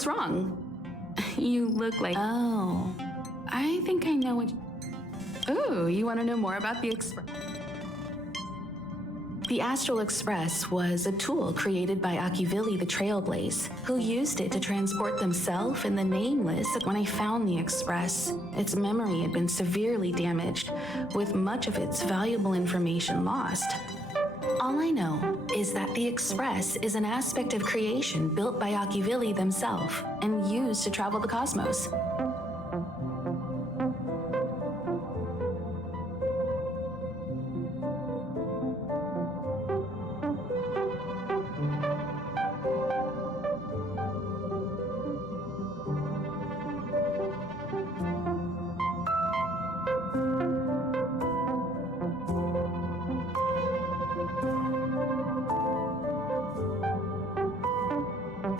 What's wrong? You look like... Oh, I think I know what... Oh, you want to know more about the Express? The Astral Express was a tool created by Akivili the Trailblaze, who used it to transport themselves and the Nameless. When I found the Express, its memory had been severely damaged, with much of its valuable information lost. All I know is that the Express is an aspect of creation built by Akivili themselves and used to travel the cosmos.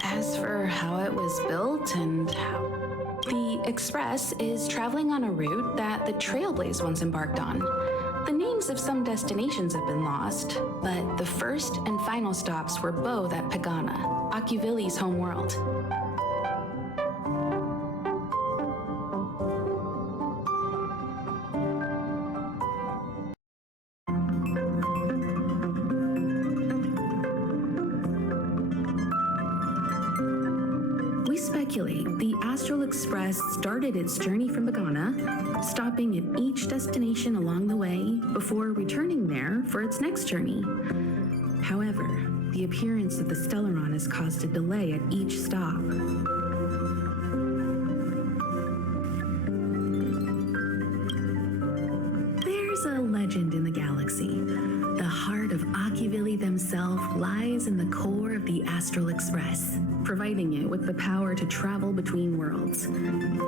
As for how it was built and how... The Express is traveling on a route that the Trailblaze once embarked on. The names of some destinations have been lost, but the first and final stops were both at Pagana, Akivili's home world. We speculate the Astral Express started its journey from Pagana, stopping at each destination along the way before returning there for its next journey. However, the appearance of the Stellaron has caused a delay at each stop. There's a legend in the galaxy. The heart of Akivili themselves lies in the core of the Astral Express, providing it with the power to travel between worlds.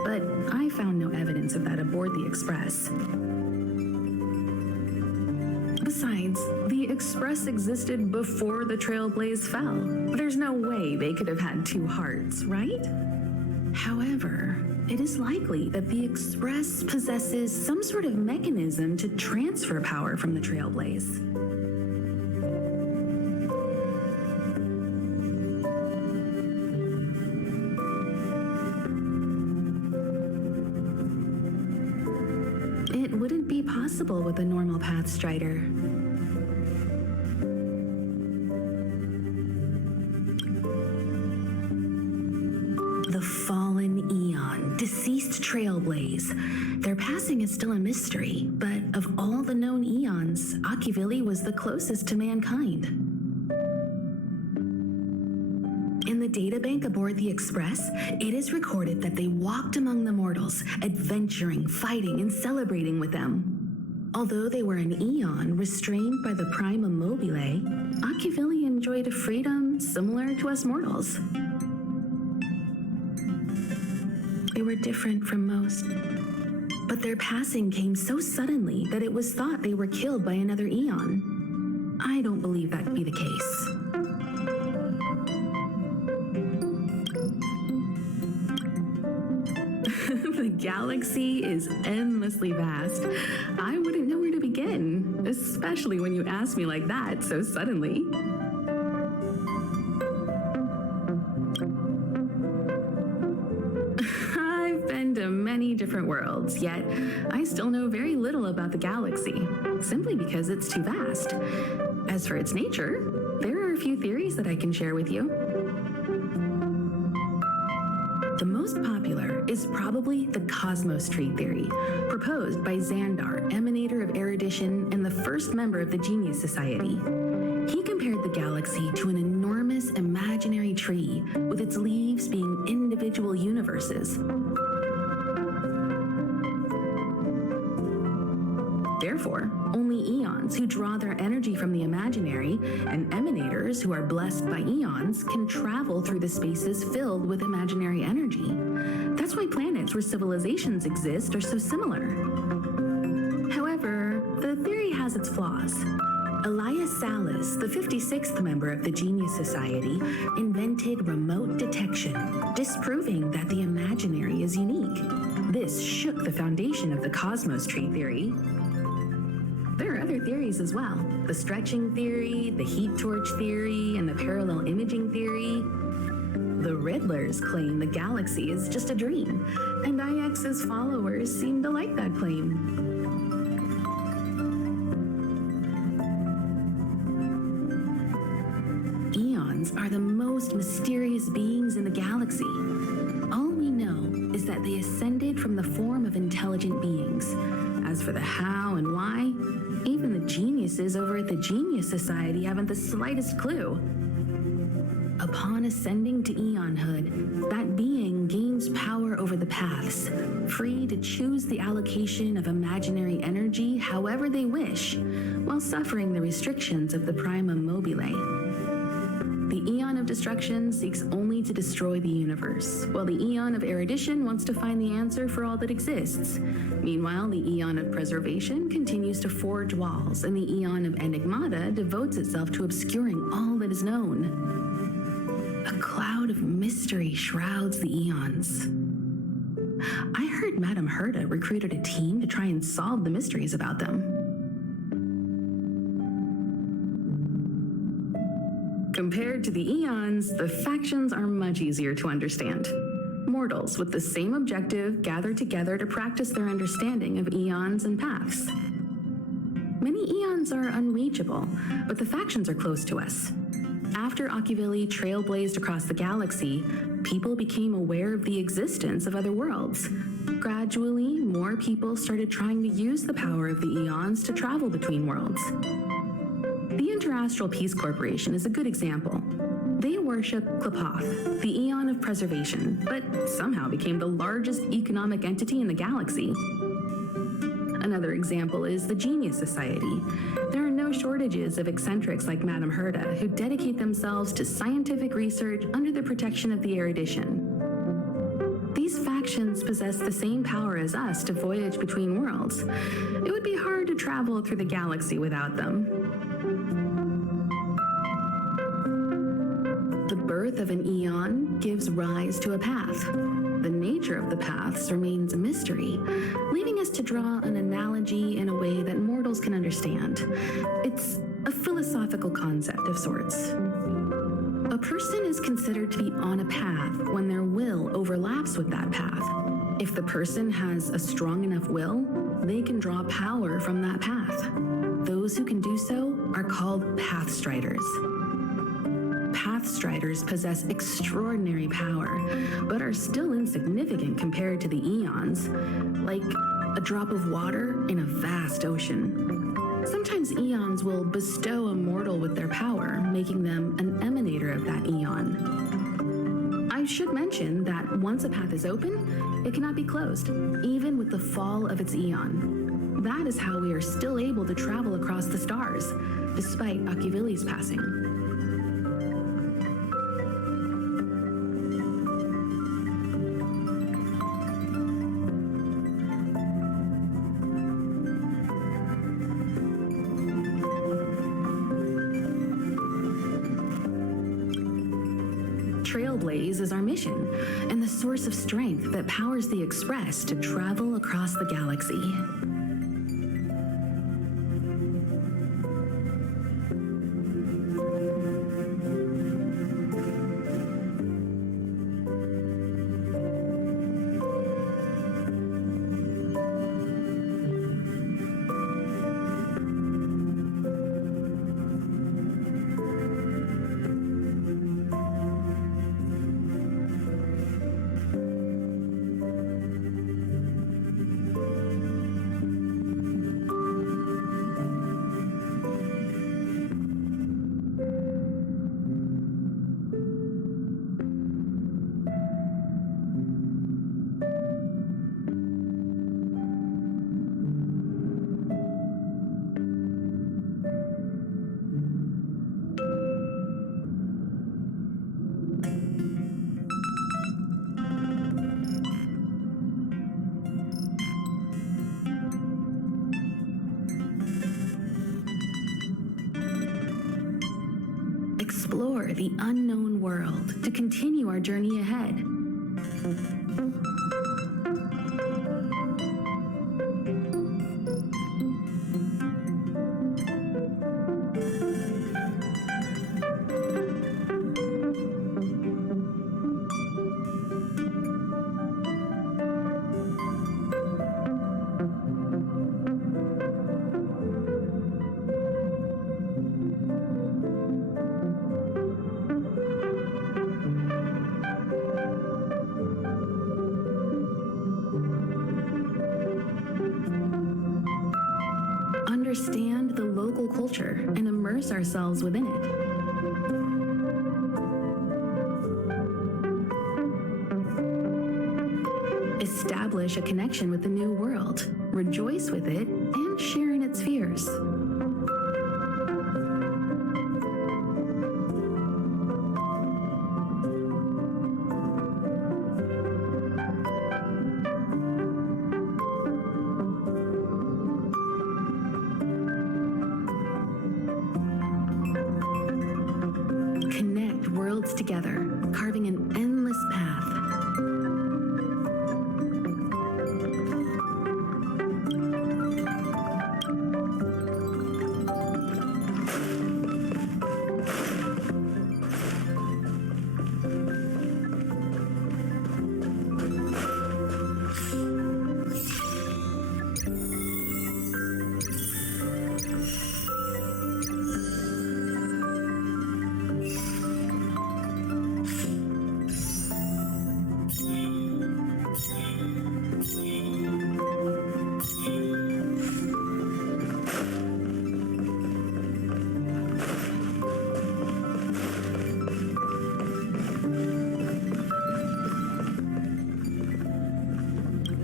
But I found no evidence of that aboard the Express. Besides, the Express existed before the Trailblaze fell. There's no way they could have had two hearts, right? However, it is likely that the Express possesses some sort of mechanism to transfer power from the Trailblaze. It wouldn't be possible with a normal Path Strider. The fallen Eon, deceased Trailblaze. Their passing is still a mystery, but of all the known Eons, Akivili was the closest to mankind. In the databank aboard the Express, it is recorded that they walked among the mortals, adventuring, fighting, and celebrating with them. Although they were an Eon restrained by the Prima Mobile, Akivili enjoyed a freedom similar to us mortals. They were different from most, but their passing came so suddenly that it was thought they were killed by another Eon. I don't believe that to be the case. The galaxy is endlessly vast. I wouldn't know where to begin, especially when you ask me like that so suddenly. I've been to many different worlds, yet I still know very little about the galaxy, simply because it's too vast. As for its nature, there are a few theories that I can share with you. The most popular is probably the Cosmos Tree theory, proposed by Xandar, emanator of erudition and the first member of the Genius Society. He compared the galaxy to an enormous imaginary tree, with its leaves being individual universes. Therefore, only Eons who draw their energy from the imaginary and emanators who are blessed by Eons can travel through the spaces filled with imaginary energy. That's why planets where civilizations exist are so similar. However, the theory has its flaws. Elias Salas, the 56th member of the Genius Society, invented remote detection, disproving that the imaginary is unique. This shook the foundation of the Cosmos Tree theory. There are other theories as well. The stretching theory, the heat torch theory, and the parallel imaging theory. The Riddlers claim the galaxy is just a dream, and IX's followers seem to like that claim. Eons are the most mysterious beings in the galaxy. All we know is that they ascended from the form of intelligent beings. As for the how and why, even the geniuses over at the Genius Society haven't the slightest clue. Upon ascending to Eonhood, that being gains power over the paths, free to choose the allocation of imaginary energy however they wish, while suffering the restrictions of the Primum Mobile. The Eon of Destruction seeks only to destroy the universe, while the Eon of Erudition wants to find the answer for all that exists. Meanwhile, the Eon of Preservation continues to forge walls, and the Eon of Enigmata devotes itself to obscuring all that is known. A cloud of mystery shrouds the Eons. I heard Madame Herta recruited a team to try and solve the mysteries about them. Compared to the Eons, the factions are much easier to understand. Mortals with the same objective gather together to practice their understanding of eons and paths. Many eons are unreachable, but the factions are close to us. After Akivili trailblazed across the galaxy, people became aware of the existence of other worlds. Gradually, more people started trying to use the power of the eons to travel between worlds. The Interastral Peace Corporation is a good example. They worship Klapoth, the Eon of Preservation, but somehow became the largest economic entity in the galaxy. Another example is the Genius Society. There are no shortages of eccentrics like Madame Herta who dedicate themselves to scientific research under the protection of the Erudition. These factions possess the same power as us to voyage between worlds. It would be hard to travel through the galaxy without them. The birth of an eon gives rise to a path. The nature of the paths remains a mystery, leaving us to draw an analogy in a way that mortals can understand. It's a philosophical concept of sorts. A person is considered to be on a path when their will overlaps with that path. If the person has a strong enough will, they can draw power from that path. Those who can do so are called Pathstriders. Pathstriders possess extraordinary power, but are still insignificant compared to the eons, like a drop of water in a vast ocean. Sometimes eons will bestow a mortal with their power, making them an emanator of that eon. I should mention that once a path is open, it cannot be closed, even with the fall of its eon. That is how we are still able to travel across the stars, despite Akivili's passing. Trailblaze is our mission, and the source of strength that powers the Express to travel across the galaxy. Explore the unknown world to continue our journey ahead. understand the local culture and immerse ourselves within it. Establish a connection with the new world, rejoice with it, and share in its fears. Connect worlds together, carving an endless path.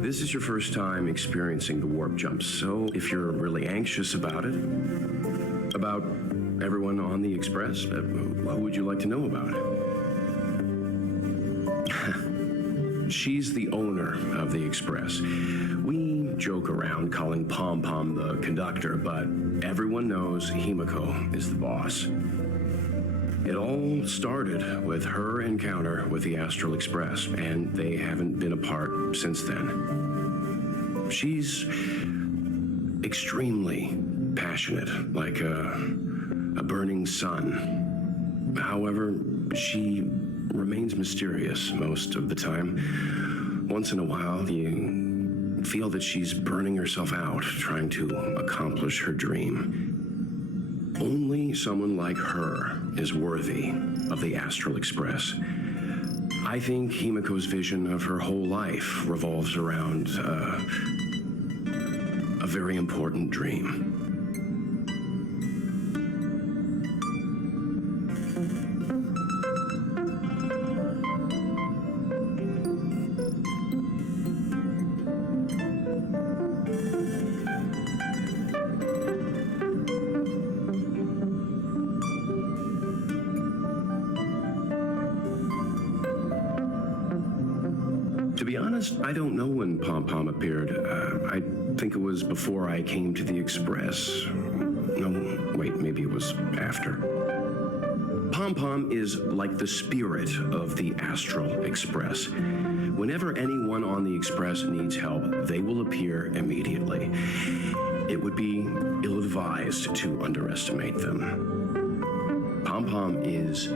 This is your first time experiencing the warp jumps, so if you're really anxious about it, about everyone on the Express, who would you like to know about it? She's the owner of the Express. We joke around calling Pom Pom the conductor, but everyone knows Himiko is the boss. It all started with her encounter with the Astral Express, and they haven't been apart since then. She's extremely passionate, like a burning sun. However, she remains mysterious most of the time. Once in a while, you feel that she's burning herself out, trying to accomplish her dream. Only someone like her is worthy of the Astral Express. I think Himiko's vision of her whole life revolves around a very important dream. To be honest, I don't know when Pom Pom appeared. I think it was before I came to the Express. No, wait, maybe it was after. Pom Pom is like the spirit of the Astral Express. Whenever anyone on the Express needs help, they will appear immediately. It would be ill-advised to underestimate them. Pom Pom is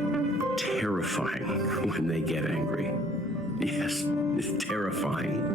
terrifying when they get angry. Yes, it's terrifying.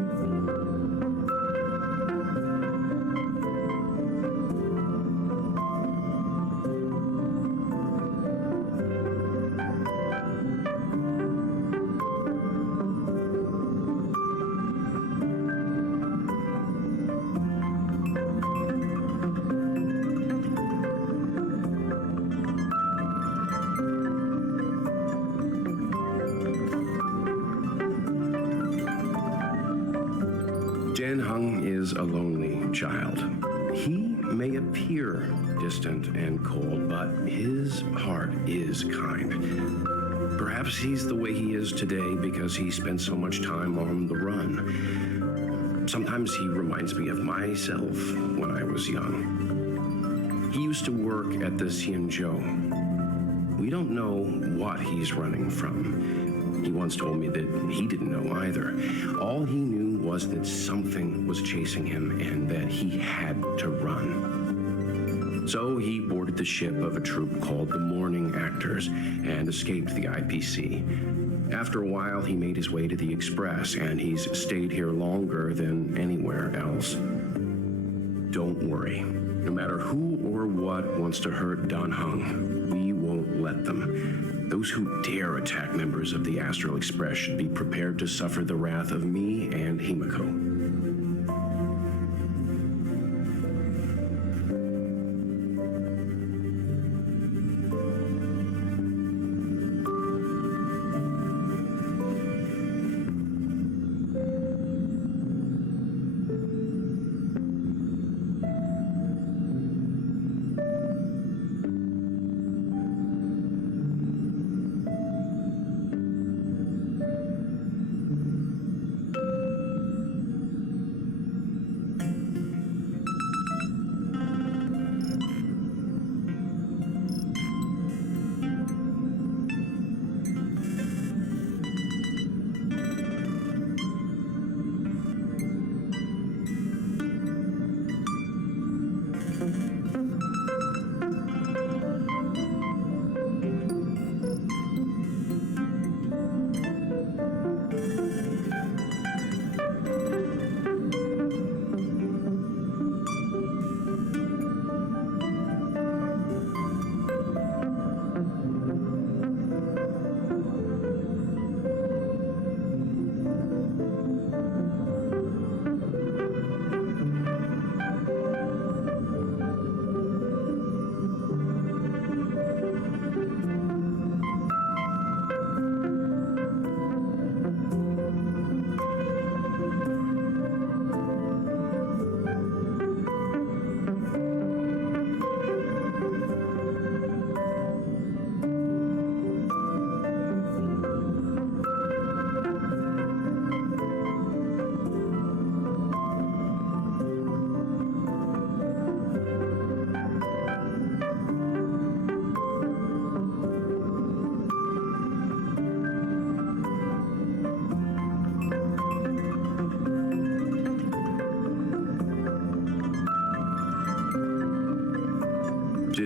Is a lonely child. He may appear distant and cold, but his heart is kind. Perhaps he's the way he is today because he spent so much time on the run. Sometimes he reminds me of myself when I was young. He used to work at the Xianzhou. We don't know what he's running from. He once told me that he didn't know either. All he knew was that something was chasing him and that he had to run. So he boarded the ship of a troupe called the Morning Actors and escaped the IPC. After a while, he made his way to the Express, and he's stayed here longer than anywhere else. Don't worry. No matter who or what wants to hurt Dan Heng, we won't let them. Those who dare attack members of the Astral Express should be prepared to suffer the wrath of me and Himiko.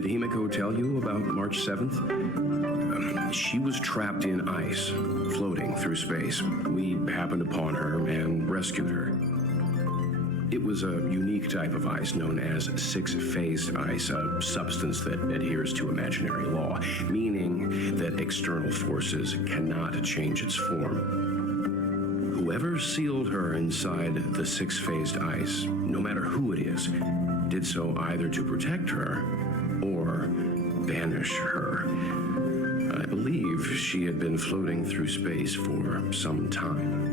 Did Himiko tell you about March 7th? She was trapped in ice, floating through space. We happened upon her and rescued her. It was a unique type of ice known as six-phased ice, a substance that adheres to imaginary law, meaning that external forces cannot change its form. Whoever sealed her inside the six-phased ice, no matter who it is, did so either to protect her or banish her. I believe she had been floating through space for some time.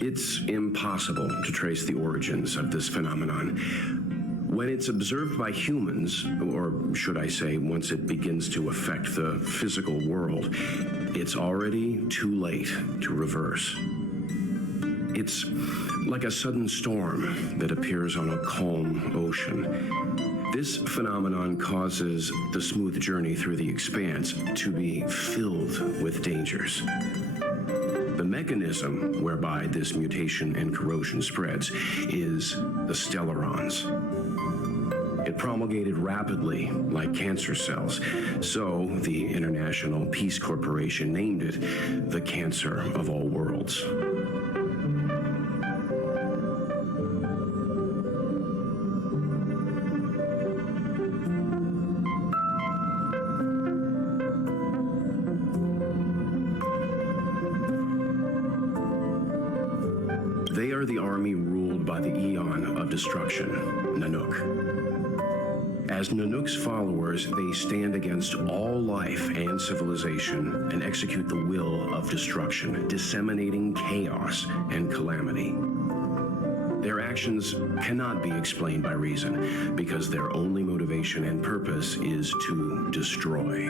It's impossible to trace the origins of this phenomenon. When it's observed by humans, or should I say, once it begins to affect the physical world, it's already too late to reverse. It's like a sudden storm that appears on a calm ocean. This phenomenon causes the smooth journey through the expanse to be filled with dangers. The mechanism whereby this mutation and corrosion spreads is the stellarons. It promulgated rapidly like cancer cells, so the International Peace Corporation named it the cancer of all worlds. They are the army ruled by the Eon of Destruction, Nanook. As Nanook's followers, they stand against all life and civilization and execute the will of destruction, disseminating chaos and calamity. Their actions cannot be explained by reason, because their only motivation and purpose is to destroy.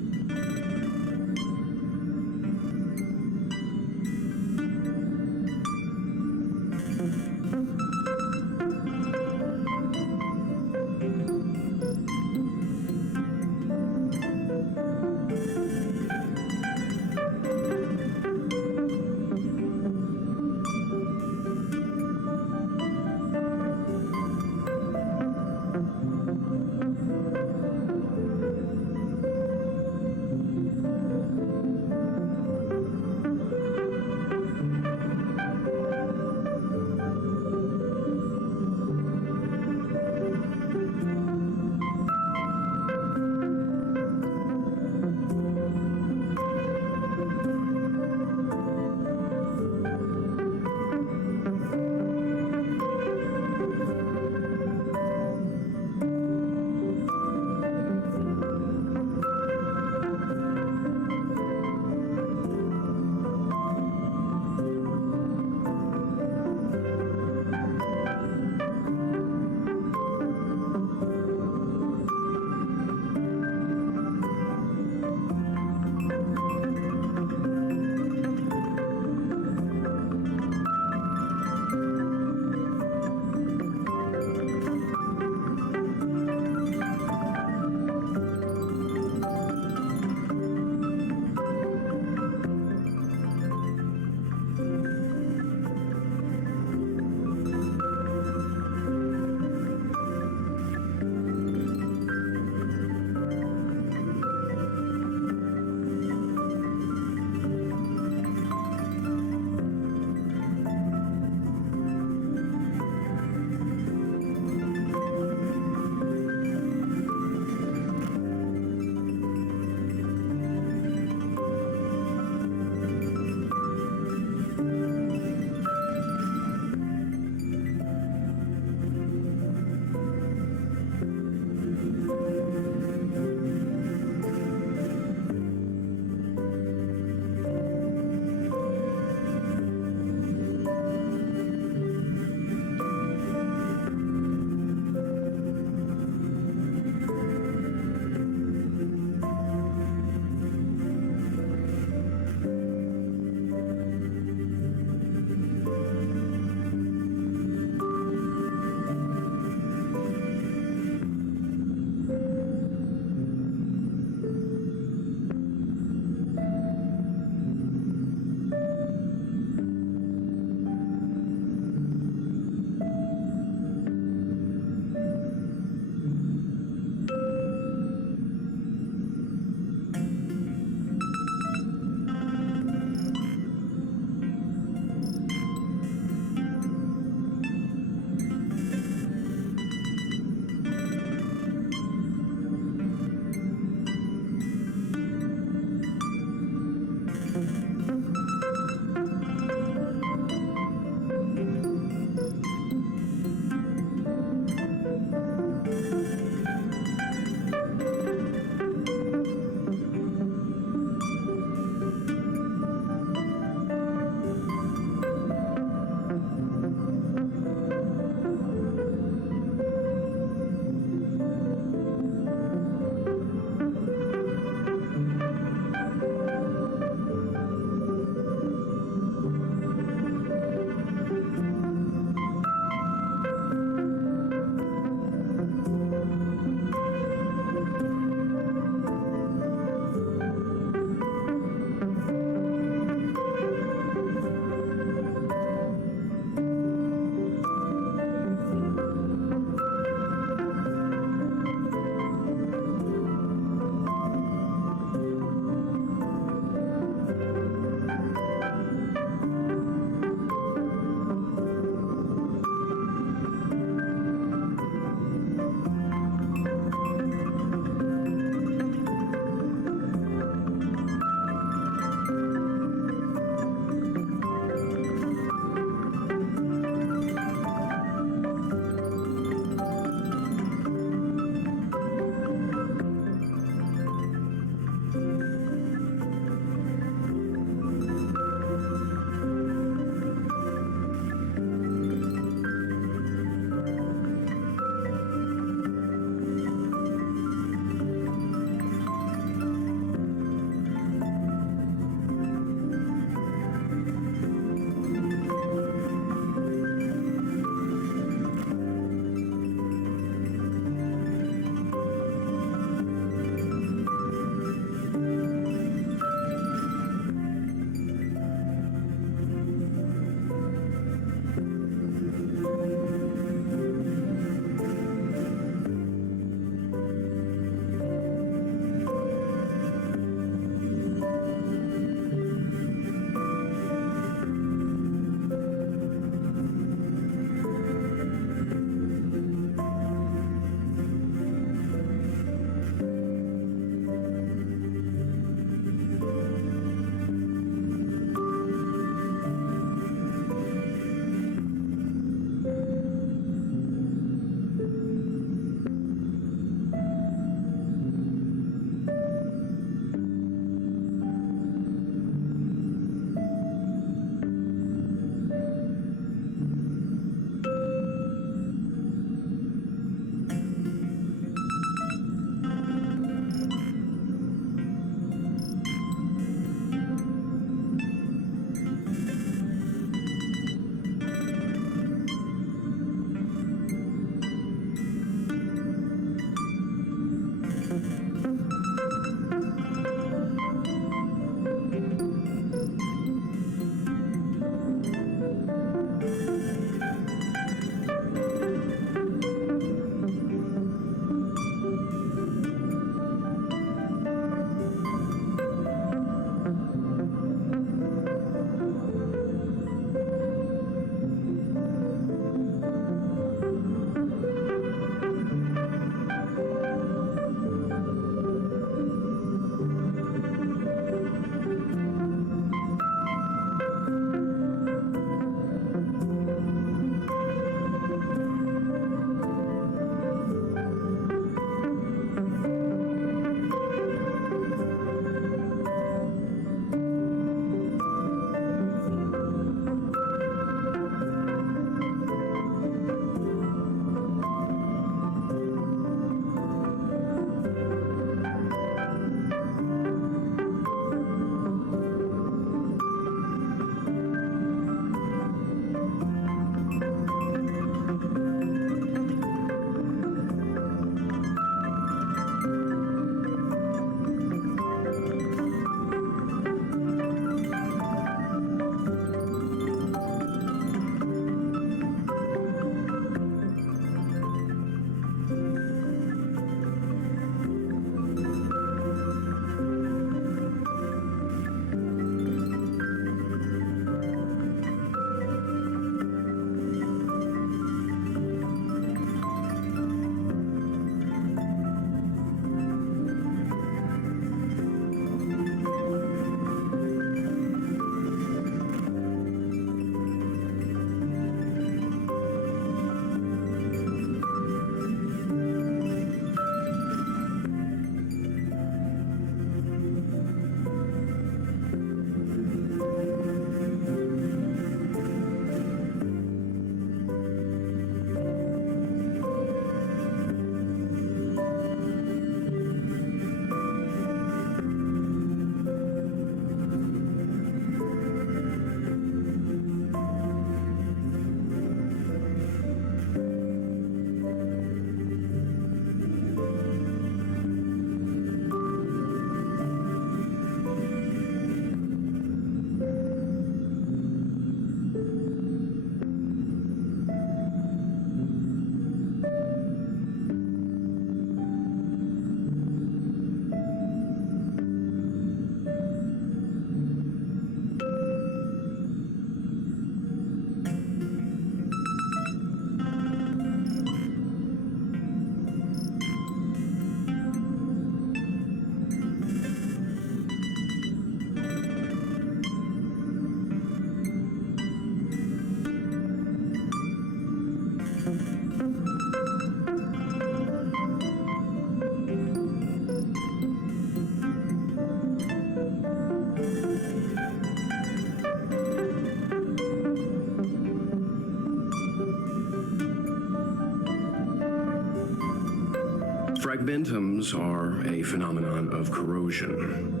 Fragmentums are a phenomenon of corrosion.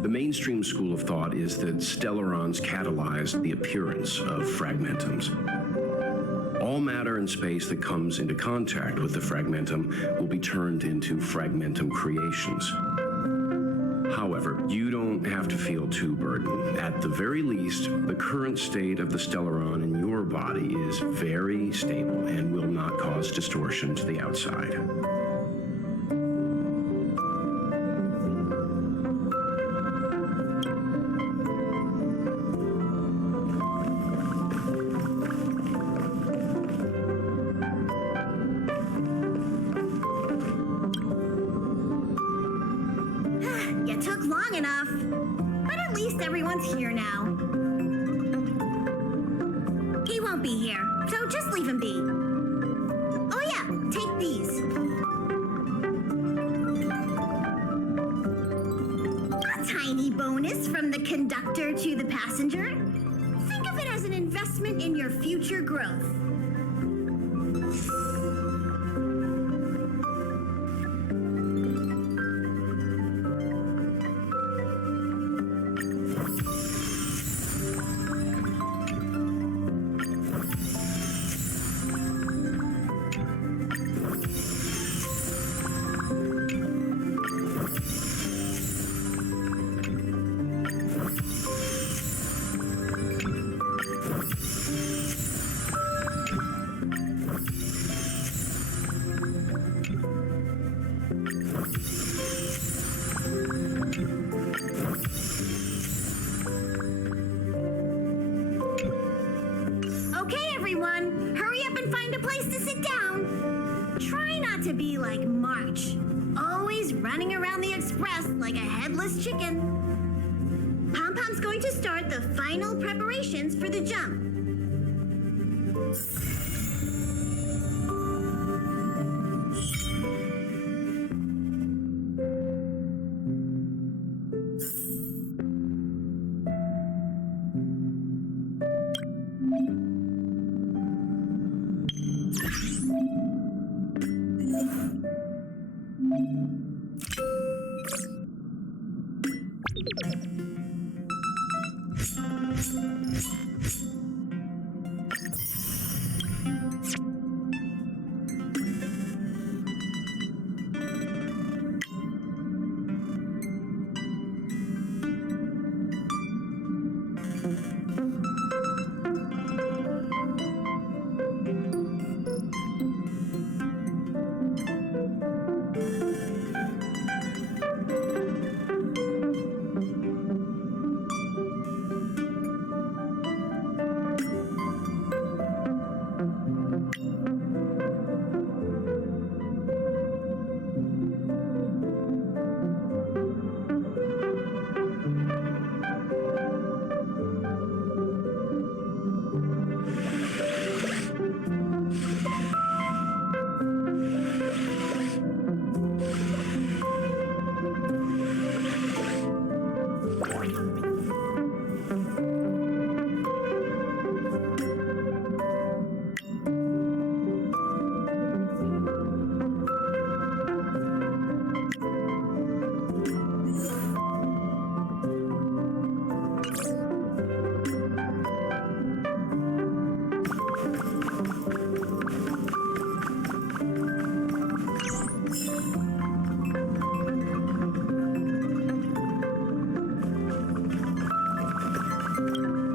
The mainstream school of thought is that stellarons catalyzed the appearance of fragmentums. All matter and space that comes into contact with the fragmentum will be turned into fragmentum creations. However, you don't have to feel too burdened. At the very least, the current state of the stellaron in your body is very stable and will not cause distortion to the outside. You took long enough, but at least everyone's here now. He won't be here, so just leave him be. Oh yeah, take these. A tiny bonus from the conductor to the passenger. Think of it as an investment in your future growth. Okay, everyone, hurry up and find a place to sit down. Try not to be like March, always running around the express like a headless chicken. Pom-Pom's going to start the final preparations for the jump.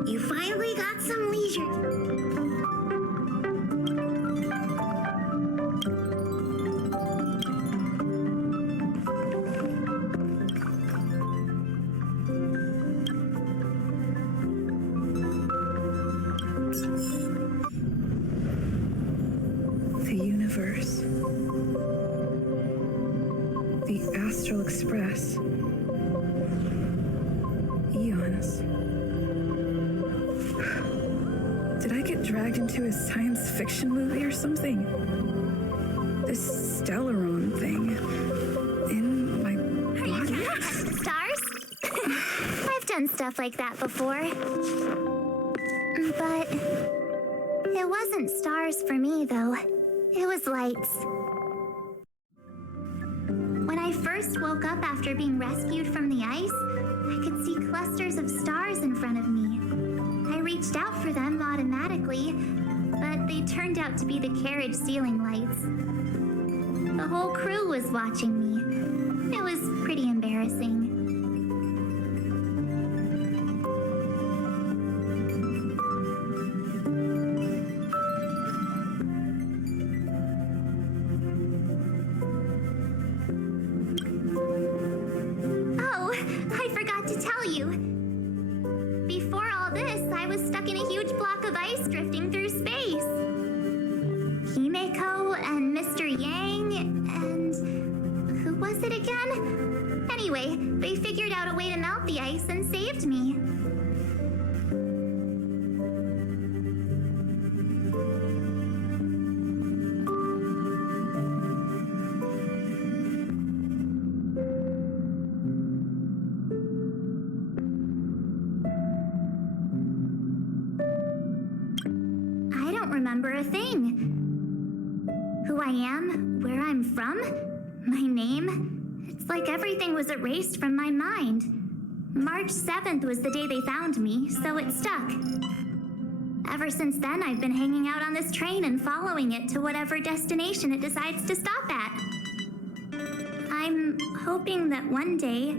You finally got some leisure. The universe. The Astral Express. Eons. Did I get dragged into a science fiction movie or something? This Stellaron thing in my body? Stars? I've done stuff like that before. But it wasn't stars for me, though. It was lights. first woke up after being rescued from the ice, I could see clusters of stars in front of me. I reached out for them automatically, but they turned out to be the carriage ceiling lights. The whole crew was watching me. It was pretty embarrassing. Oh, I forgot to tell you. Before all this, I was stuck in a huge block of ice drifting through space. Himeko and Mr. Yang and... who was it again? Anyway, they figured out a way to melt the ice and saved me. I don't remember a thing. Who I am, where I'm from, my name. It's like everything was erased from my mind. March 7th was the day they found me, so it stuck. Ever since then, I've been hanging out on this train and following it to whatever destination it decides to stop at. I'm hoping that one day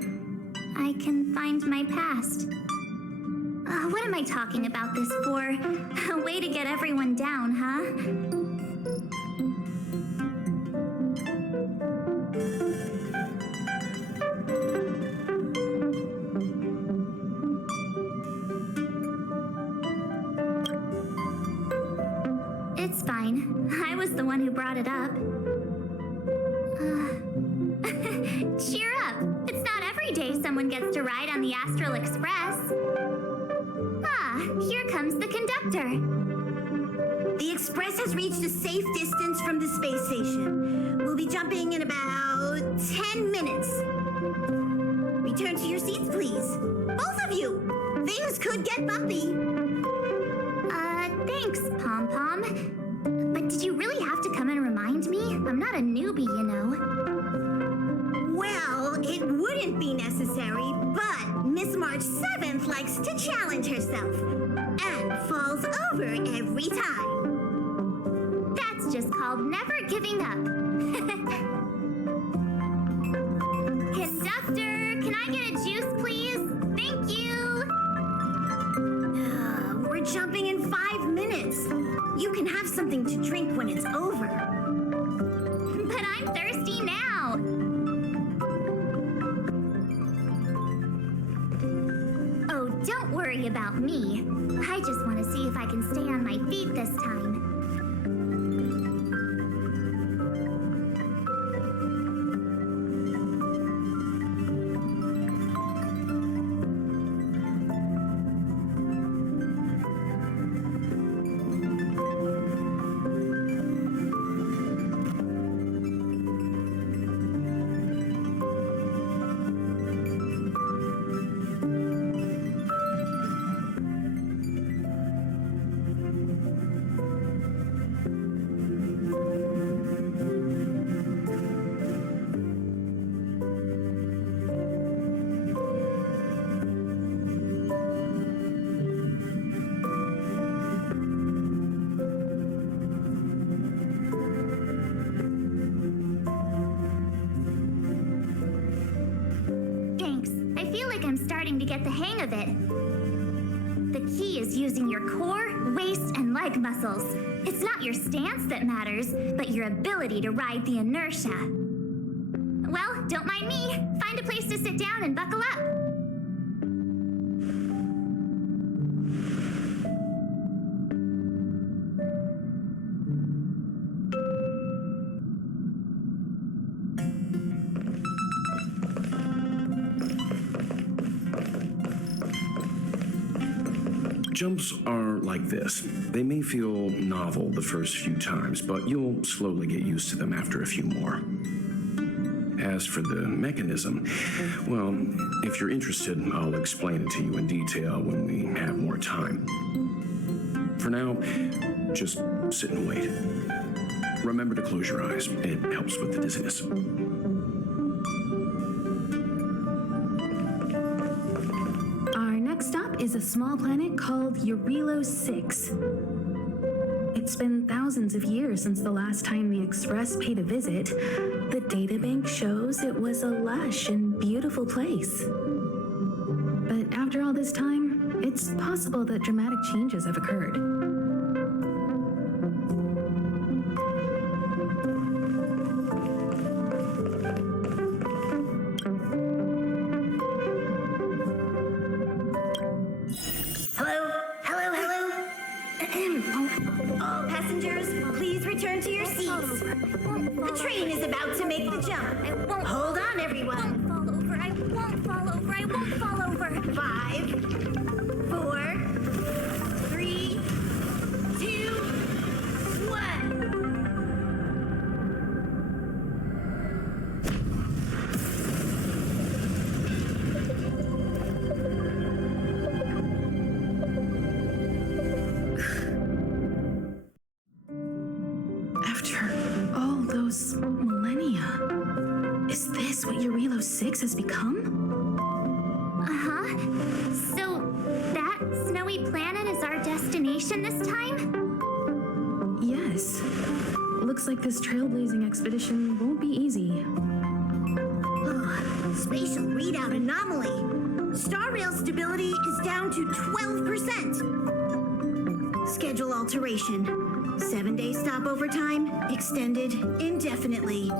I can find my past. What am I talking about this for? A way to get everyone down, huh? It's fine. I was the one who brought it up. Cheer up! It's not every day someone gets to ride on the Astral Express. Ah, here comes the conductor. The Express has reached a safe distance from the space station. We'll be jumping in about 10 minutes. Return to your seats, please. Both of you! Things could get bumpy. Thanks, Pom Pom. But did you really have to come and remind me? I'm not a newbie, you know. Well, it wouldn't be necessary, but Miss March 7th likes to challenge herself and falls over every time. That's just called never giving up. Conductor, can I get a juice, please? Thank you. We're jumping in 5 minutes. You can have something to drink when it's over. But I'm thirsty now. Oh, don't worry about me. I just want to see if I can stay on my feet this time. Starting to get the hang of it. The key is using your core, waist, and leg muscles. It's not your stance that matters, but your ability to ride the inertia. Well, don't mind me. Find a place to sit down and buckle up. Jumps are like this. They may feel novel the first few times, but you'll slowly get used to them after a few more. As for the mechanism, well, if you're interested, I'll explain it to you in detail when we have more time. For now, just sit and wait. Remember to close your eyes. It helps with the dizziness. is a small planet called Eurelos 6. It's been thousands of years since the last time the Express paid a visit. The databank shows it was a lush and beautiful place. But after all this time, it's possible that dramatic changes have occurred. All passengers, please return to your seats. The train is about to make the jump. Hold on, everyone. I won't fall over. I won't fall over. 5, 4, 3, 2, 1. After all those millennia, is this what Eurelos 6 has become? Uh-huh. So, that snowy planet is our destination this time? Yes. Looks like this trailblazing expedition won't be easy. Spatial readout anomaly. Star rail stability is down to 12%. Schedule alteration. 7-day stopover time extended indefinitely.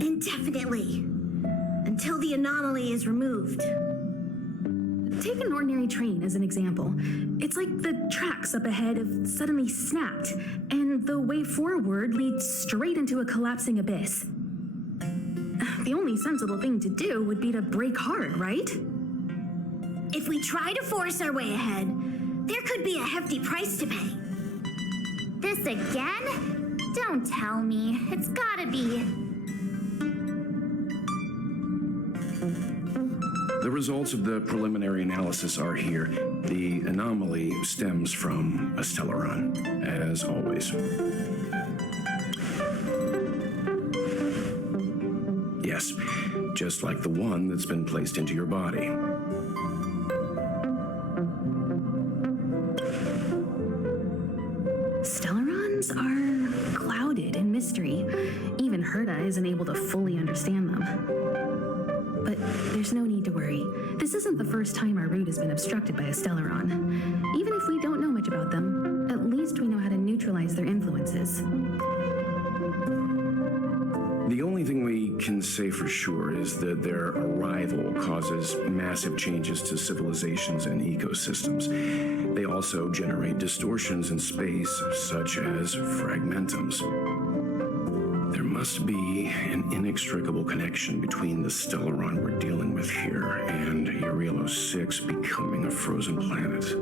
Indefinitely. Until the anomaly is removed. Take an ordinary train as an example. It's like the tracks up ahead have suddenly snapped, and the way forward leads straight into a collapsing abyss. The only sensible thing to do would be to brake hard, right? If we try to force our way ahead, there could be a hefty price to pay. This again? Don't tell me. It's gotta be. The results of the preliminary analysis are here. The anomaly stems from a Stellaron, as always. Yes, just like the one that's been placed into your body. Stellarons are clouded in mystery. Even Herta isn't able to fully understand them. But there's no need to worry. This isn't the first time our route has been obstructed by a Stellaron. Even if we don't know much about them, at least we know how to neutralize their influences. The only thing we can say for sure is that their arrival causes massive changes to civilizations and ecosystems. They also generate distortions in space, such as fragmentums. There must be an inextricable connection between the Stellaron we're dealing with here and Eurelos 6 becoming a frozen planet.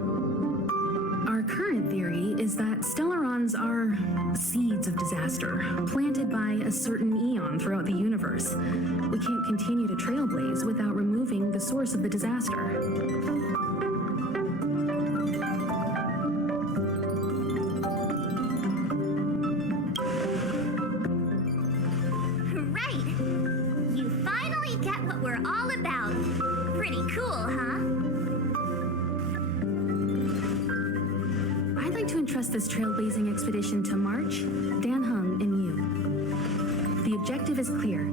Our current theory is that Stellarons are seeds of disaster, planted by a certain eon throughout the universe. We can't continue to trailblaze without removing the source of the disaster. Right! You finally get what we're all about. Pretty cool, huh? entrust this trailblazing expedition to March, Dan Hung, and you. The objective is clear.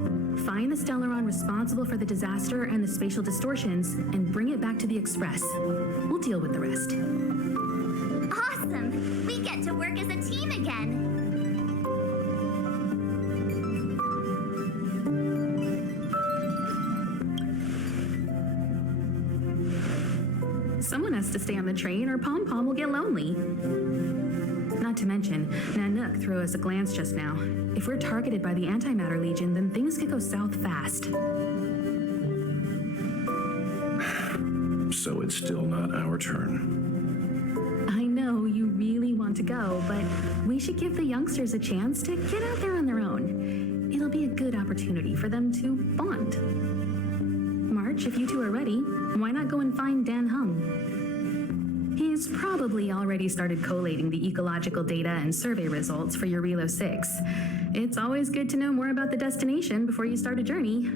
Find the Stellaron responsible for the disaster and the spatial distortions, and bring it back to the Express. We'll deal with the rest. Awesome! We get to work as a team again. Someone has to stay on the train or Pom Pom will get lonely. Not to mention, Nanook threw us a glance just now. If we're targeted by the Antimatter Legion, then things could go south fast. So it's still not our turn. I know you really want to go, but we should give the youngsters a chance to get out there on their own. It'll be a good opportunity for them to bond. March, if you two are ready, why not go and find Dan Hung? He's probably already started collating the ecological data and survey results for your Relo 6. It's always good to know more about the destination before you start a journey.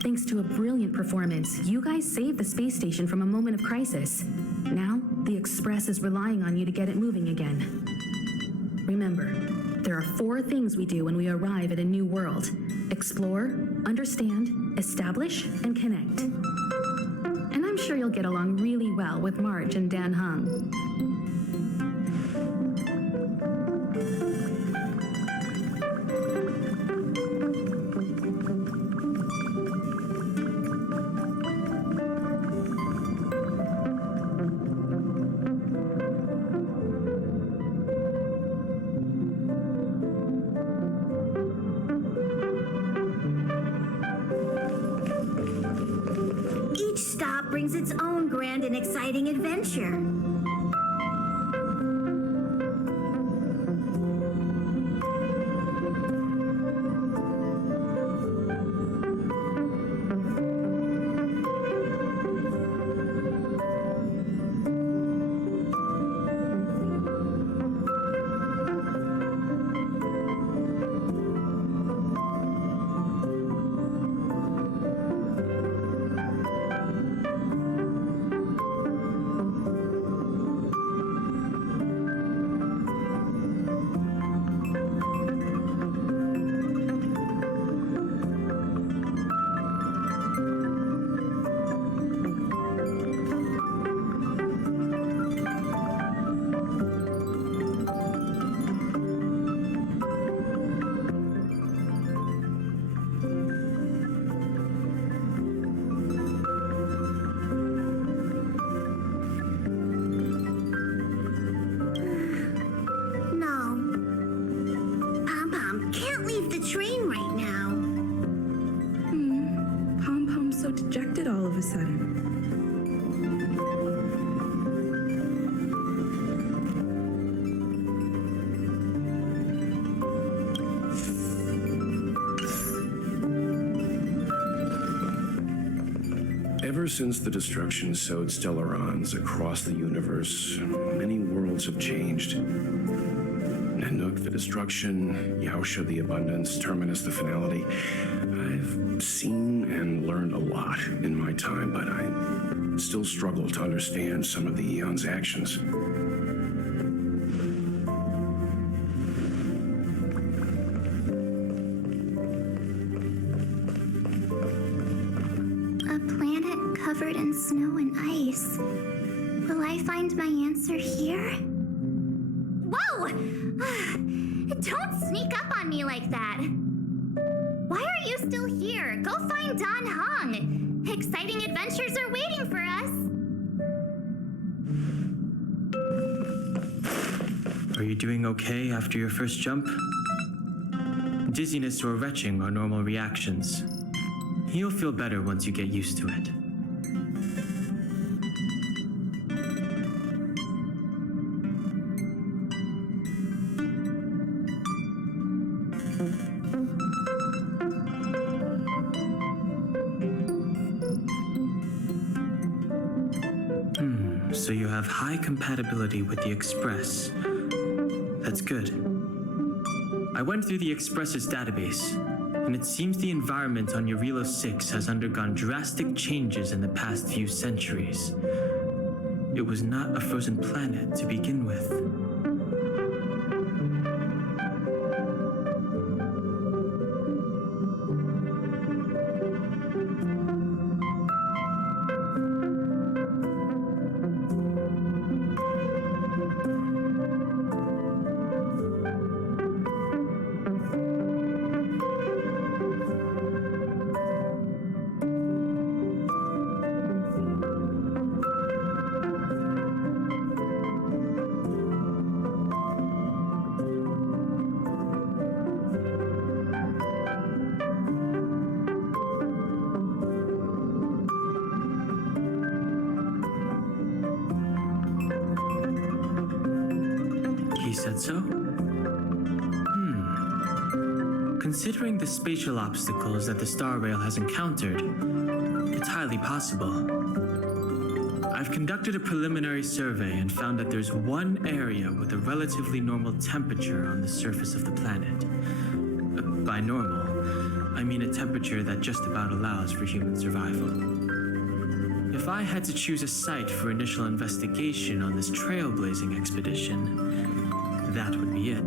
Thanks to a brilliant performance, you guys saved the space station from a moment of crisis. Now, the Express is relying on you to get it moving again. Remember, there are 4 things we do when we arrive at a new world: explore, understand, establish, and connect. And I'm sure you'll get along really well with March and Dan Hung. Each stop brings its own grand and exciting adventure. So dejected all of a sudden. Ever since the destruction sowed Stellarons across the universe, many worlds have changed. Nanook, the destruction, Yaosha, the abundance, Terminus, the finality. I've seen and learned a lot in my time, but I still struggle to understand some of the Eon's actions. covered in snow and ice. Will I find my answer here? Whoa! Don't sneak up on me like that. Why are you still here? Go find Dan Hong. Exciting adventures are waiting for us. Are you doing okay after your first jump? Dizziness or retching are normal reactions. You'll feel better once you get used to it. So you have high compatibility with the Express. That's good. I went through the Express's database, and it seems the environment on Eurilo 6 has undergone drastic changes in the past few centuries. It was not a frozen planet to begin with. He said so? Considering the spatial obstacles that the Star Rail has encountered, it's highly possible. I've conducted a preliminary survey and found that there's one area with a relatively normal temperature on the surface of the planet. By normal, I mean a temperature that just about allows for human survival. If I had to choose a site for initial investigation on this trailblazing expedition, that would be it.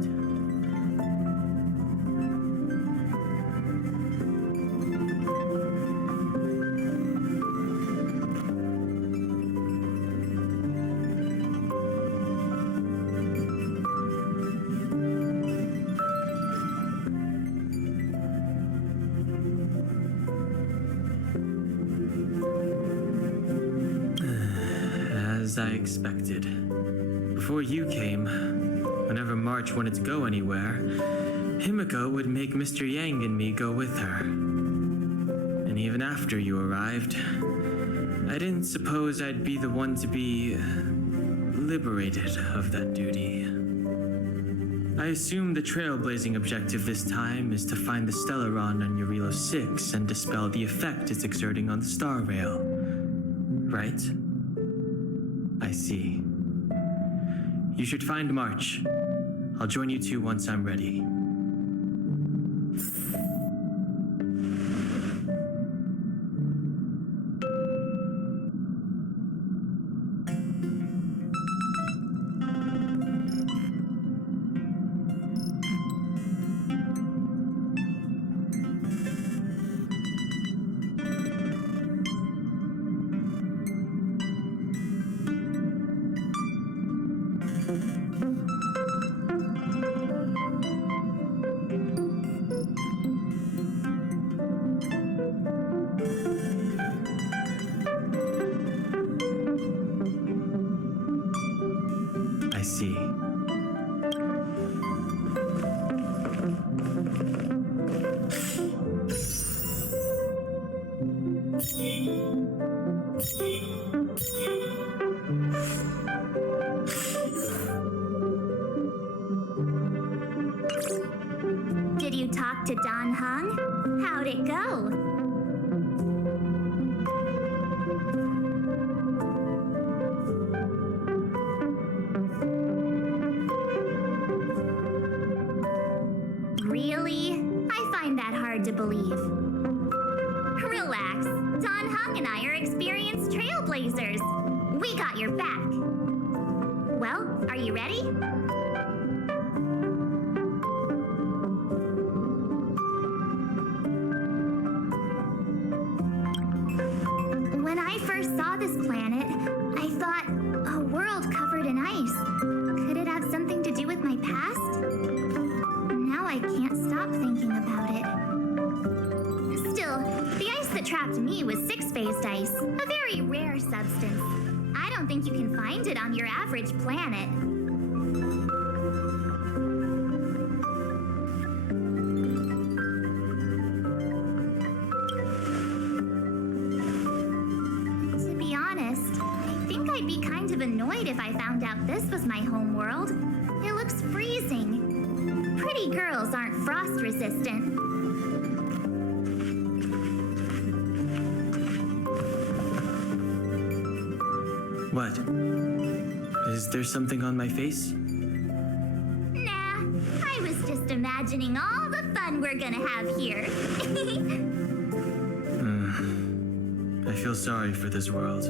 As I expected. Before you came, whenever March wanted to go anywhere, Himiko would make Mr. Yang and me go with her. And even after you arrived, I didn't suppose I'd be the one to be liberated of that duty. I assume the trailblazing objective this time is to find the Stellaron on Eurilo 6 and dispel the effect it's exerting on the Star Rail. Right? I see. You should find March. I'll join you two once I'm ready. I see. Did you talk to Dan Hung? How'd it go? Really? I find that hard to believe. Relax. Don Hung and I are experienced trailblazers. We got your back. Well, are you ready? When I first trapped me with 6-phased ice, a very rare substance. I don't think you can find it on your average planet. To be honest, I think I'd be kind of annoyed if I found out this was my home world. It looks freezing. Pretty girls aren't frost resistant. What? Is there something on my face? Nah, I was just imagining all the fun we're gonna have here. I feel sorry for this world.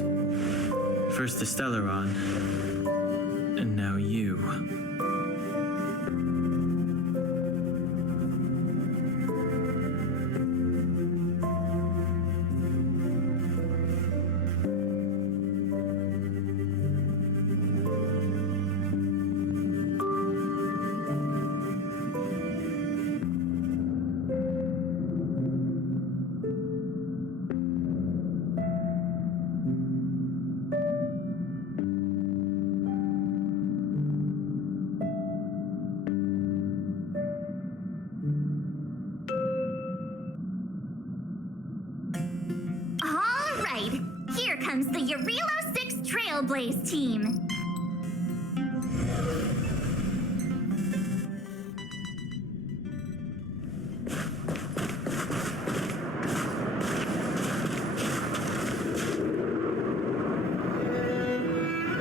First the Stellaron, and now you. All right, here comes the Eurilo 6 Trailblaze team.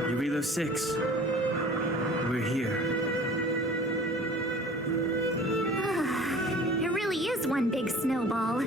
Eurilo 6. We're here. It really is one big snowball.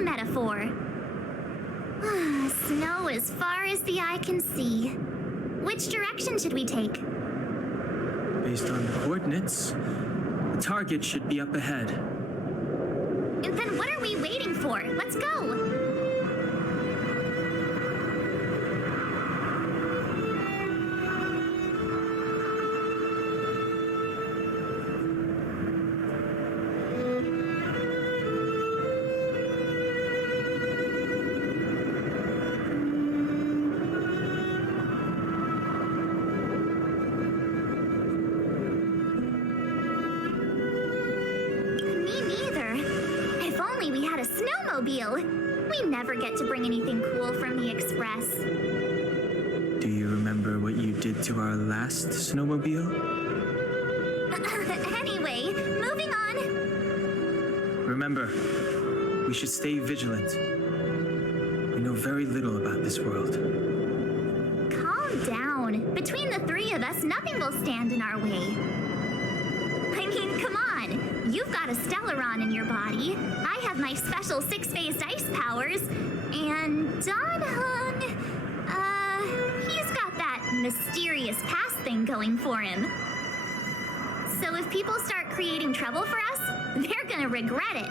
Metaphor. Snow as far as the eye can see. Which direction should we take? Based on the coordinates, the target should be up ahead. Then what are we waiting for? Let's go! We never get to bring anything cool from the Express. Do you remember what you did to our last snowmobile? Anyway, moving on. Remember, we should stay vigilant. We know very little about this world. Calm down. Between the three of us, nothing will stand in our way. I mean, come on. You've got a Stellaron in your body. I have my special six-phased ice powers, and Dan Hung, he's got that mysterious past thing going for him. So if people start creating trouble for us, they're gonna regret it.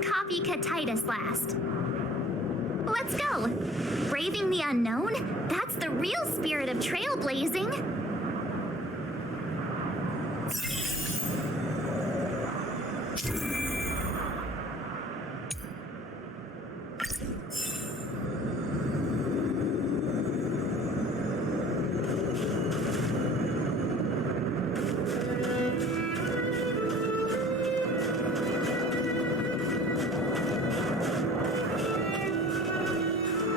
Copycatitis last. Let's go. Braving the unknown? That's the real spirit of trailblazing.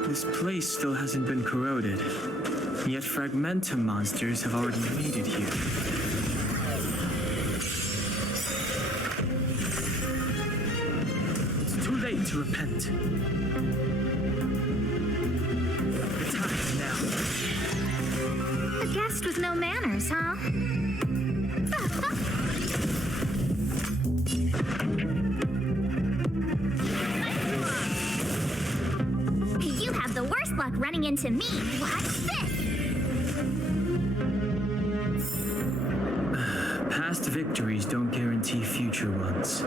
This place still hasn't been corroded, yet fragmentum monsters have already made it here. It's too late to repent. The time is now. A guest with no manners, huh? You have the worst luck running into me. What's this? Past victories don't guarantee future ones.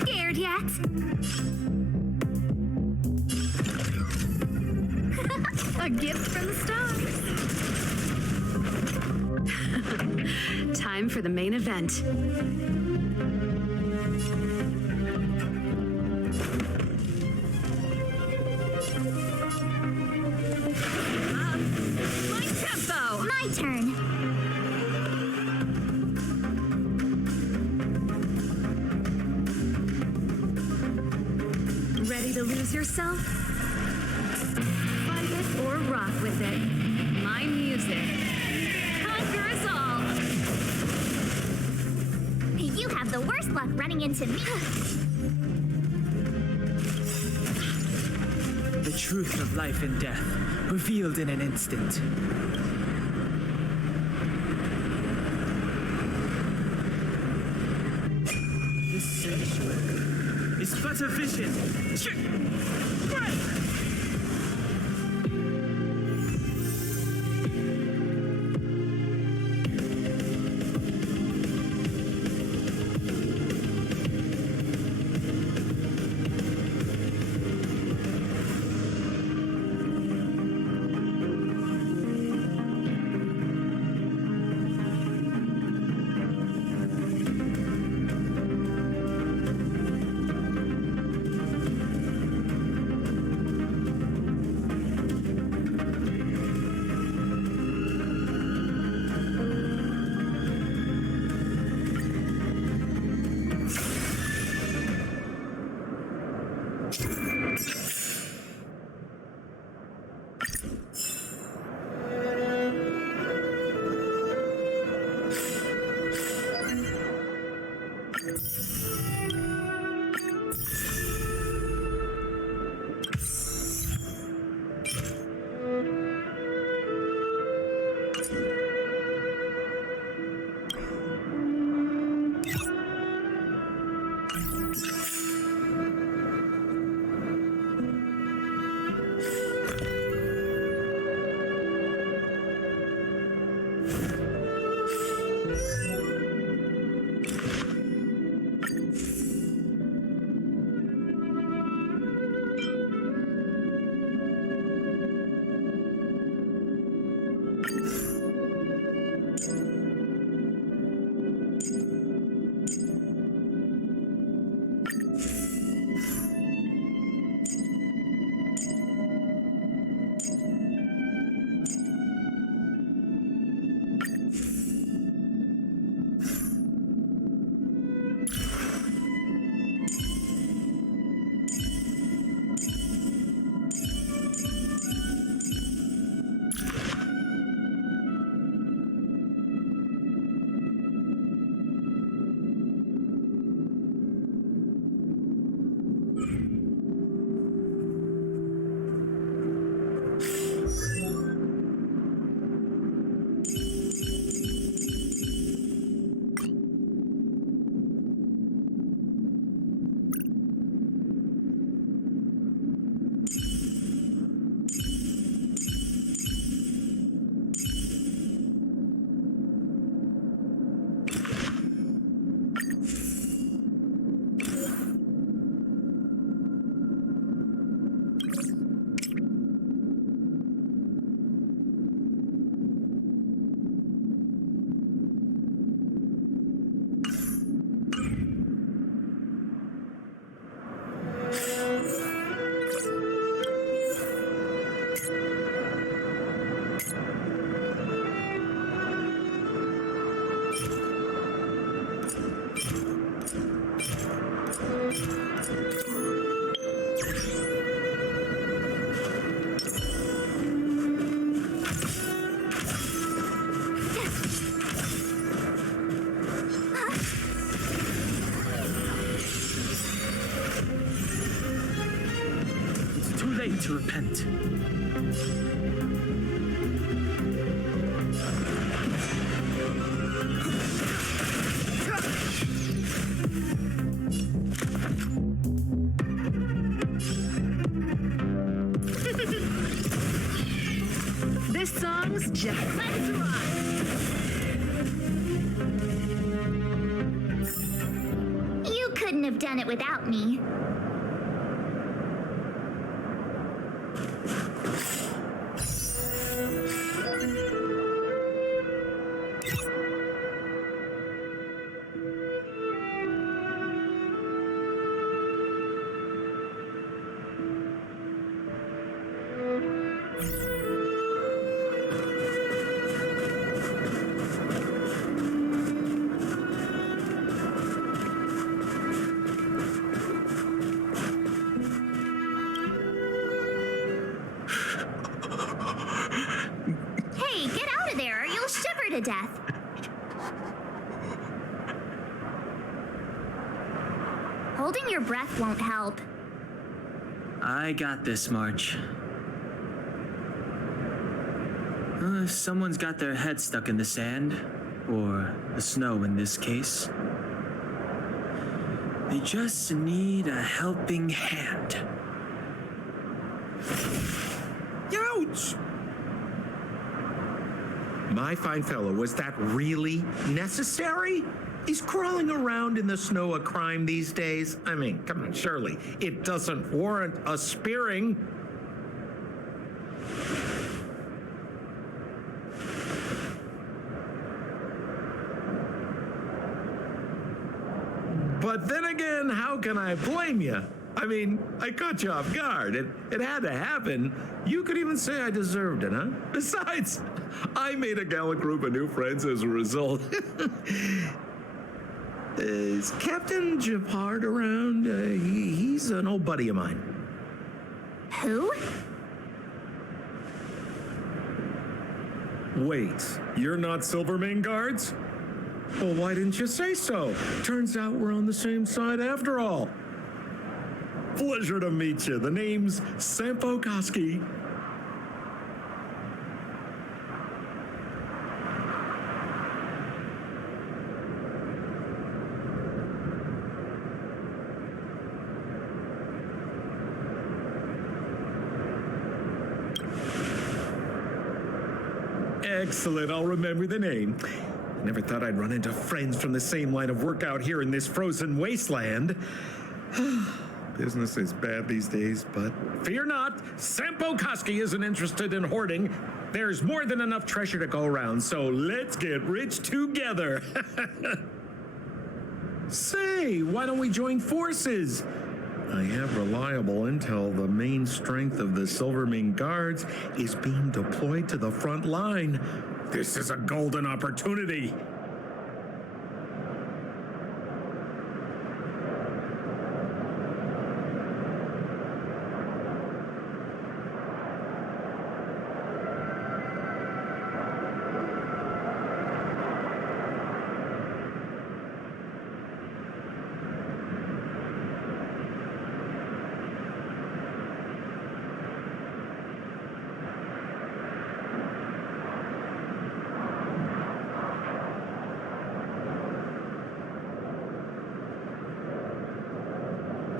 Scared yet? A gift from the stars. Time for the main event. My tempo! My turn. Ready to lose yourself? Fight it or rock with it. My music. Conquer us all! You have the worst luck running into me. The truth of life and death, revealed in an instant. This sanctuary is but a vision. to repent. This song's just let's rock. You couldn't have done it without me. Hey, get out of there or you'll shiver to death. Holding your breath won't help. I got this, March. If someone's got their head stuck in the sand, or the snow in this case, they just need a helping hand. Ouch! My fine fellow, was that really necessary? Is crawling around in the snow a crime these days? I mean, come on, surely it doesn't warrant a spearing. But then again, how can I blame you? I mean, I caught you off guard. It had to happen. You could even say I deserved it, huh? Besides, I made a gallant group of new friends as a result. Is Captain Japard around? He's an old buddy of mine. Who? Wait, you're not Silvermane Guards? Well, why didn't you say so? Turns out we're on the same side after all. Pleasure to meet you. The name's Sampo Koski. Excellent, I'll remember the name. I never thought I'd run into friends from the same line of work out here in this frozen wasteland. Business is bad these days, but fear not, Sampo Koski isn't interested in hoarding. There's more than enough treasure to go around, so let's get rich together. Say, why don't we join forces? I have reliable intel the main strength of the Silvermane Guards is being deployed to the front line. This is a golden opportunity.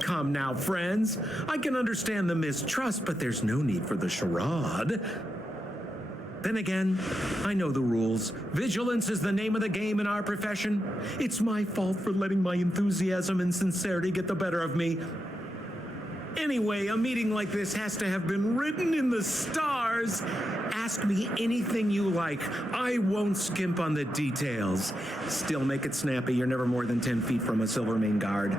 Come now, friends. I can understand the mistrust, but there's no need for the charade. Then again, I know the rules. Vigilance is the name of the game in our profession. It's my fault for letting my enthusiasm and sincerity get the better of me. Anyway, a meeting like this has to have been written in the stars. Ask me anything you like. I won't skimp on the details. Still make it snappy. You're never more than 10 feet from a Silvermane Guard.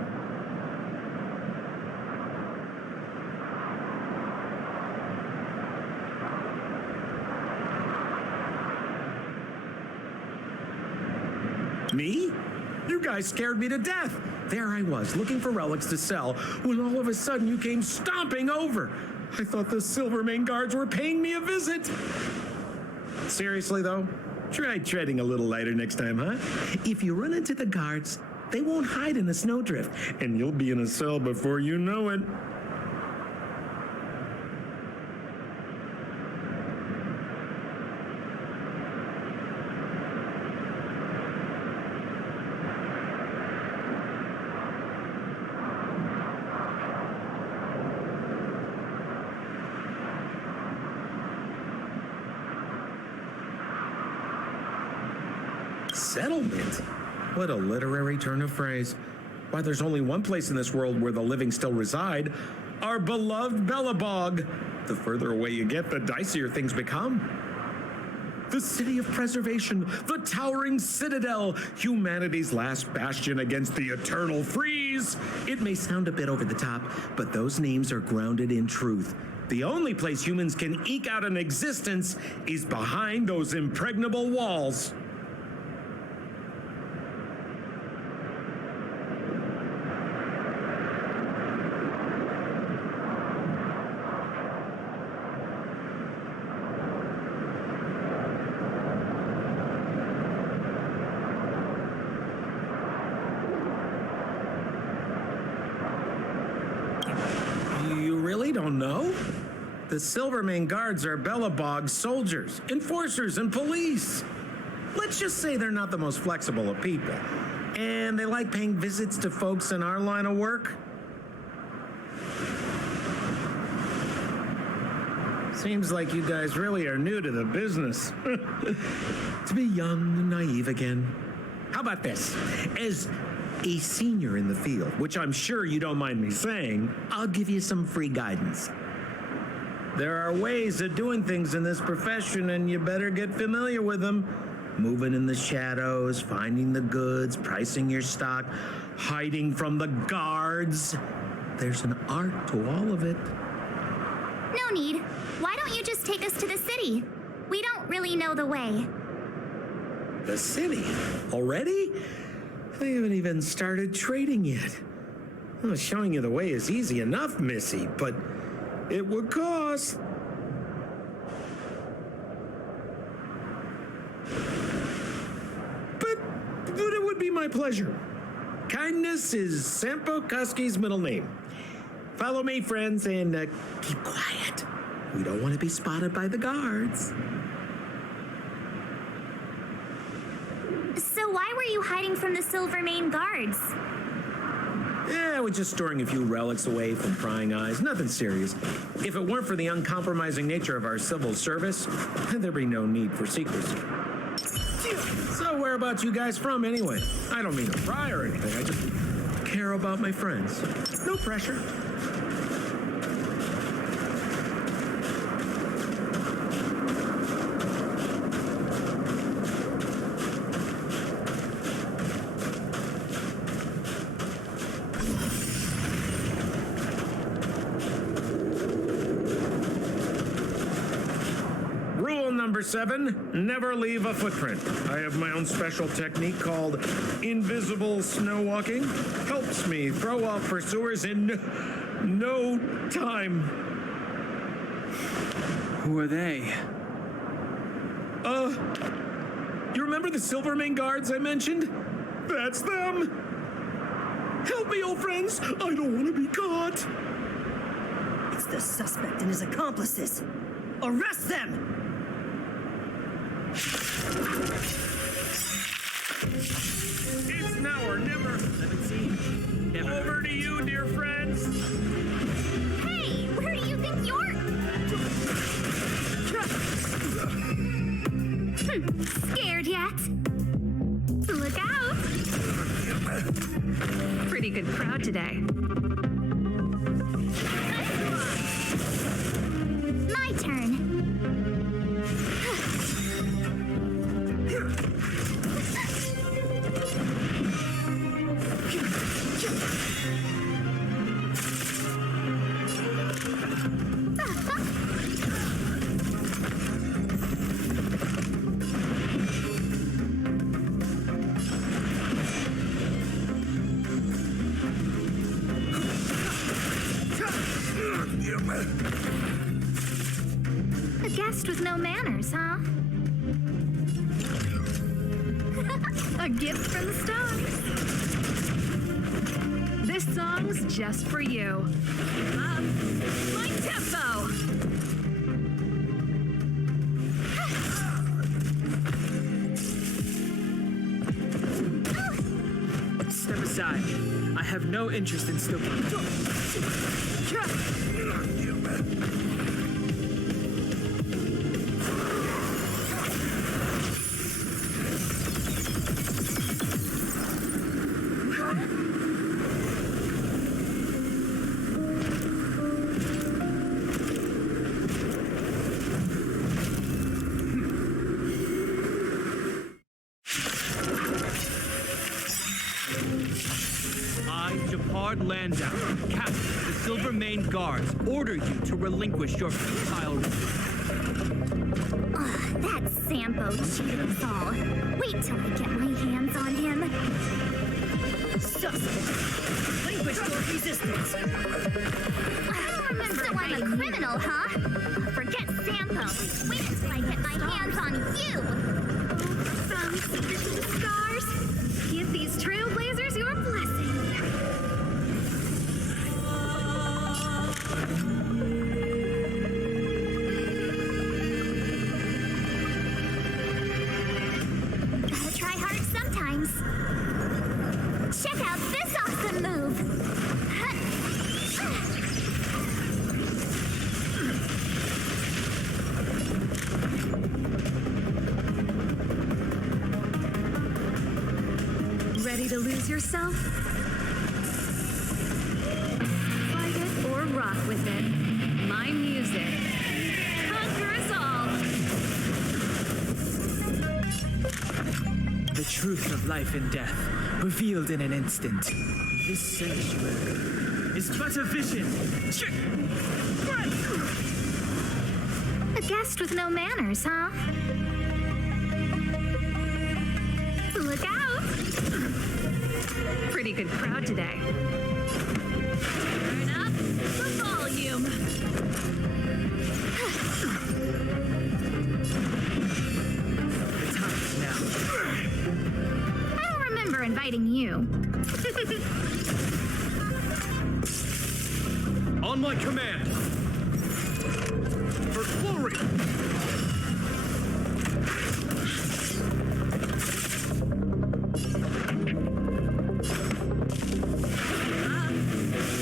Me? You guys scared me to death. There I was, looking for relics to sell, when all of a sudden you came stomping over. I thought the Silvermane Guards were paying me a visit. Seriously, though, try treading a little lighter next time, huh? If you run into the guards, they won't hide in the snowdrift, and you'll be in a cell before you know it. settlement? What a literary turn of phrase. Why, there's only one place in this world where the living still reside. Our beloved Belobog. The further away you get, the dicier things become. The city of preservation, the towering citadel, humanity's last bastion against the eternal freeze. It may sound a bit over the top, but those names are grounded in truth. The only place humans can eke out an existence is behind those impregnable walls. You really don't know? The Silvermane Guards are Belobog's soldiers, enforcers, and police. Let's just say they're not the most flexible of people. And they like paying visits to folks in our line of work. Seems like you guys really are new to the business. To be young and naive again. How about this? As a senior in the field, which I'm sure you don't mind me saying, I'll give you some free guidance. There are ways of doing things in this profession, and you better get familiar with them. Moving in the shadows, finding the goods, pricing your stock, hiding from the guards. There's an art to all of it. No need. Why don't you just take us to the city? We don't really know the way. The city? Already? I haven't even started trading yet. Well, showing you the way is easy enough, Missy, but it would cost. But it would be my pleasure. Kindness is Sampo Kuski's middle name. Follow me, friends, and keep quiet. We don't want to be spotted by the guards. So why were you hiding from the Silvermane Guards? Yeah, we're just storing a few relics away from prying eyes. Nothing serious. If it weren't for the uncompromising nature of our civil service, there'd be no need for secrecy. So whereabouts you guys from, anyway? I don't mean to pry or anything. I just care about my friends. No pressure. Number 7, never leave a footprint. I have my own special technique called invisible snow walking. Helps me throw off pursuers in no time. Who are they? You remember the Silvermane Guards I mentioned? That's them. Help me, old friends. I don't want to be caught. It's the suspect and his accomplices. Arrest them! It's now or never. Haven't seen. Never. Over to you, dear friends. Hey, where do you think you're... Scared yet? Look out! Pretty good crowd today. My turn. A guest with no manners, huh? A gift from the stars. This song's just for you. Keep up. My tempo. Step aside. I have no interest in stoking. Landau, captain of the Silver Mane Guards, order you to relinquish your futile... Ugh, that Sampo cheated us all. Wait till I get my hands on him. Suspect! Relinquish your resistance! So I'm a criminal, huh? Forget Sampo. Wait until I get my hands on you. Some secrets of the stars. Give these trailblazers your blessing. Gotta try hard sometimes. Check out this awesome move. Ready to lose yourself? Fight it or rock with it. My music. Conquer us all. The truth of life and death, revealed in an instant. This sanctuary is but a vision. A guest with no manners, huh? Look out! Pretty good crowd today. Turn up the volume. The time is now. I don't remember inviting you. On my command! For glory!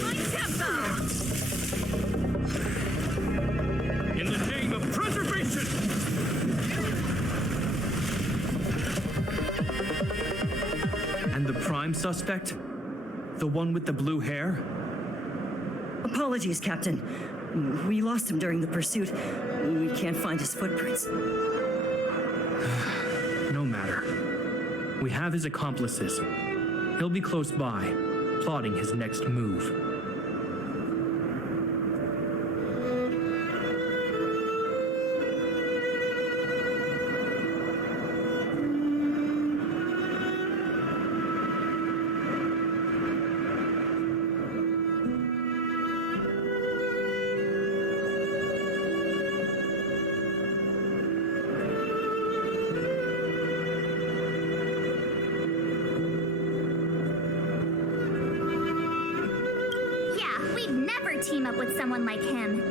My tempo. In the name of preservation! And the prime suspect? The one with the blue hair? Apologies, Captain. We lost him during the pursuit. We can't find his footprints. No matter. We have his accomplices. He'll be close by, plotting his next move. Yeah, we'd never team up with someone like him.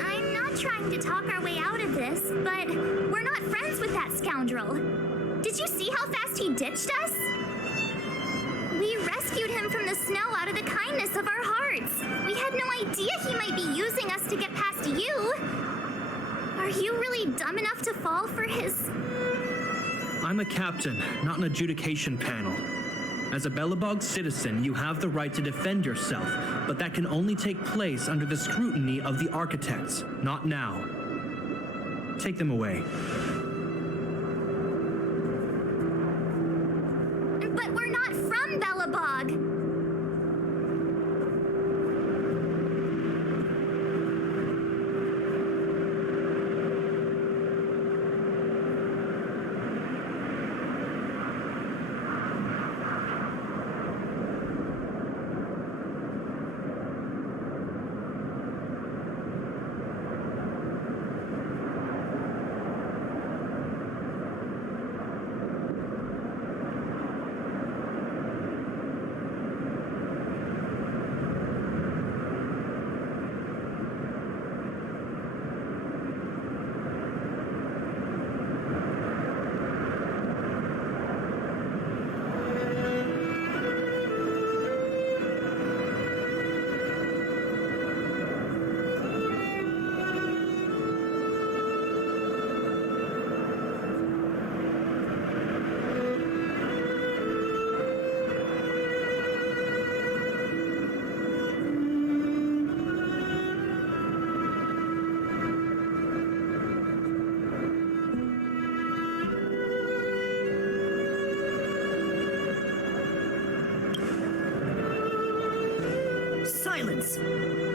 I'm not trying to talk our way out of this, but we're not friends with that scoundrel. Did you see how fast he ditched us? We rescued him from the snow out of the kindness of our hearts. We had no idea he might be using us to get past you. Are you really dumb enough to fall for his... I'm a captain, not an adjudication panel. As a Belobog citizen, you have the right to defend yourself, but that can only take place under the scrutiny of the architects, not now. Take them away. But we're not from Belobog. Silence!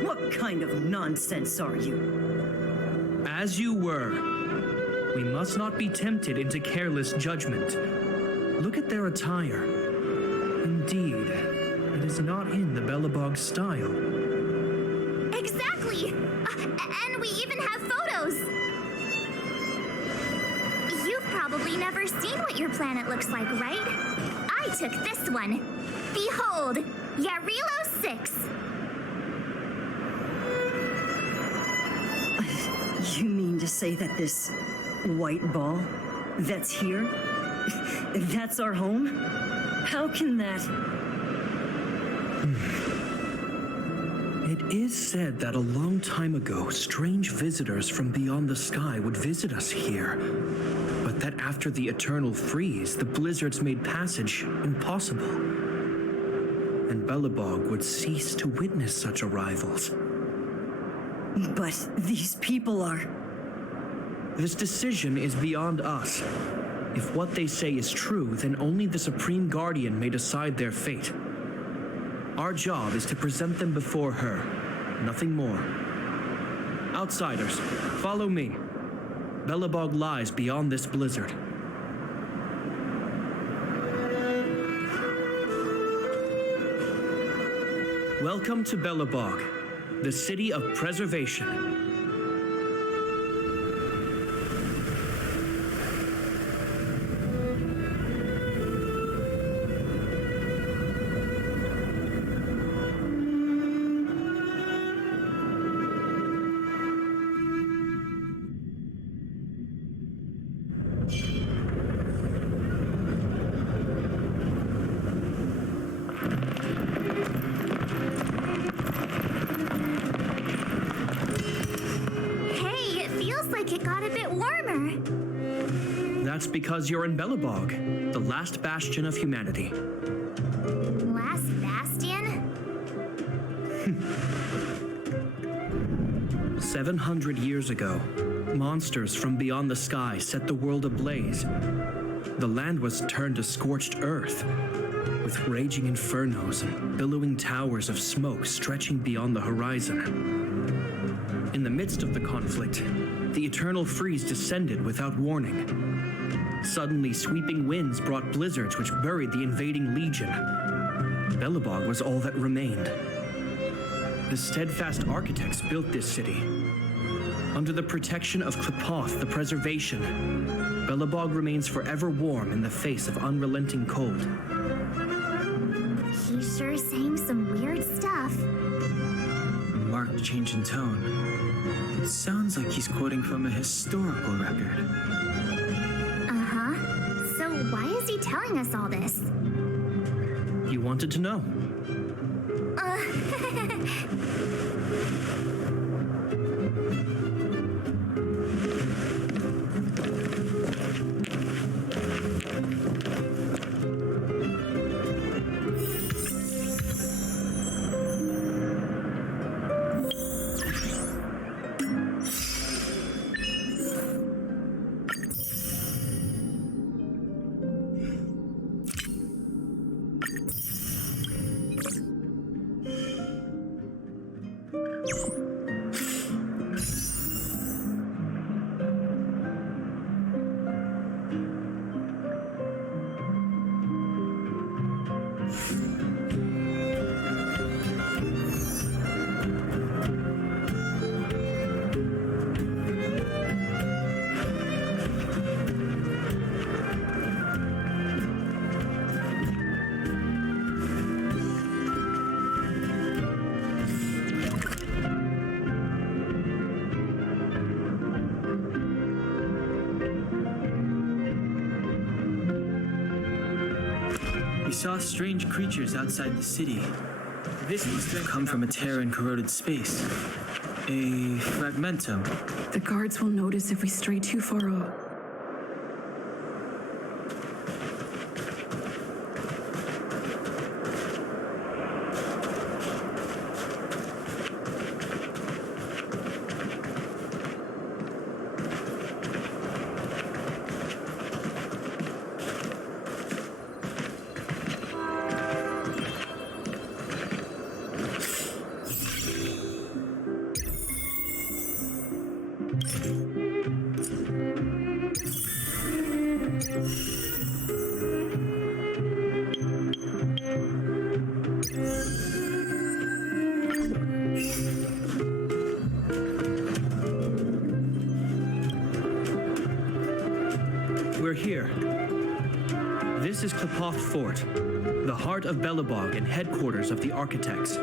What kind of nonsense are you? As you were. We must not be tempted into careless judgment. Look at their attire. Indeed, it is not in the Belobog style. Exactly! And we even have photos! You've probably never seen what your planet looks like, right? I took this one. Behold, Yarilo 6. You mean to say that this white ball that's here, that's our home? How can that... It is said that a long time ago, strange visitors from beyond the sky would visit us here. But that after the eternal freeze, the blizzards made passage impossible. And Belobog would cease to witness such arrivals. But these people are... This decision is beyond us. If what they say is true, then only the Supreme Guardian may decide their fate. Our job is to present them before her, nothing more. Outsiders, follow me. Belobog lies beyond this blizzard. Welcome to Belobog, the city of preservation. That's because you're in Belobog, the last bastion of humanity. Last bastion? 700 years ago, monsters from beyond the sky set the world ablaze. The land was turned to scorched earth, with raging infernos and billowing towers of smoke stretching beyond the horizon. In the midst of the conflict, the eternal freeze descended without warning. Suddenly, sweeping winds brought blizzards which buried the invading legion. Belobog was all that remained. The steadfast architects built this city. Under the protection of Klepoth, the preservation, Belobog remains forever warm in the face of unrelenting cold. He's sure saying some weird stuff. Marked change in tone. It sounds like he's quoting from a historical record. So why is he telling us all this? You wanted to know. We saw strange creatures outside the city. This must have come from a tear in corroded space. A fragmentum. The guards will notice if we stray too far off. We're here. This is Klapoth Fort, the heart of Belobog and headquarters of the Architects.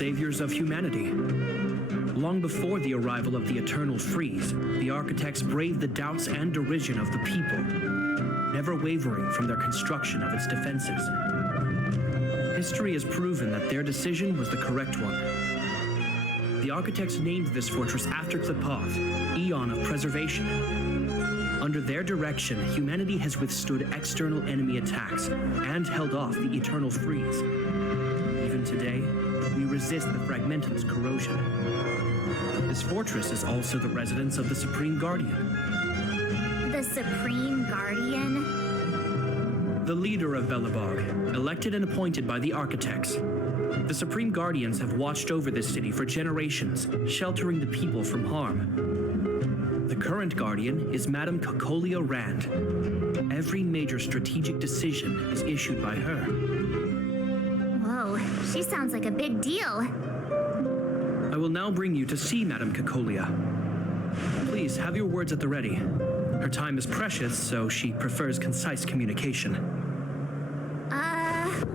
Saviors of humanity. Long before the arrival of the Eternal Freeze, the Architects braved the doubts and derision of the people, never wavering from their construction of its defenses. History has proven that their decision was the correct one. The Architects named this fortress after Klapoth, Eon of Preservation. Under their direction, humanity has withstood external enemy attacks and held off the Eternal Freeze. Even today, we resist the Fragmentum's corrosion. This fortress is also the residence of the Supreme Guardian. The Supreme Guardian? The leader of Belobog, elected and appointed by the Architects. The Supreme Guardians have watched over this city for generations, sheltering the people from harm. The current Guardian is Madame Kakolia Rand. Every major strategic decision is issued by her. Whoa, she sounds like a big deal. I will now bring you to see Madame Kakolia. Please have your words at the ready. Her time is precious, so she prefers concise communication.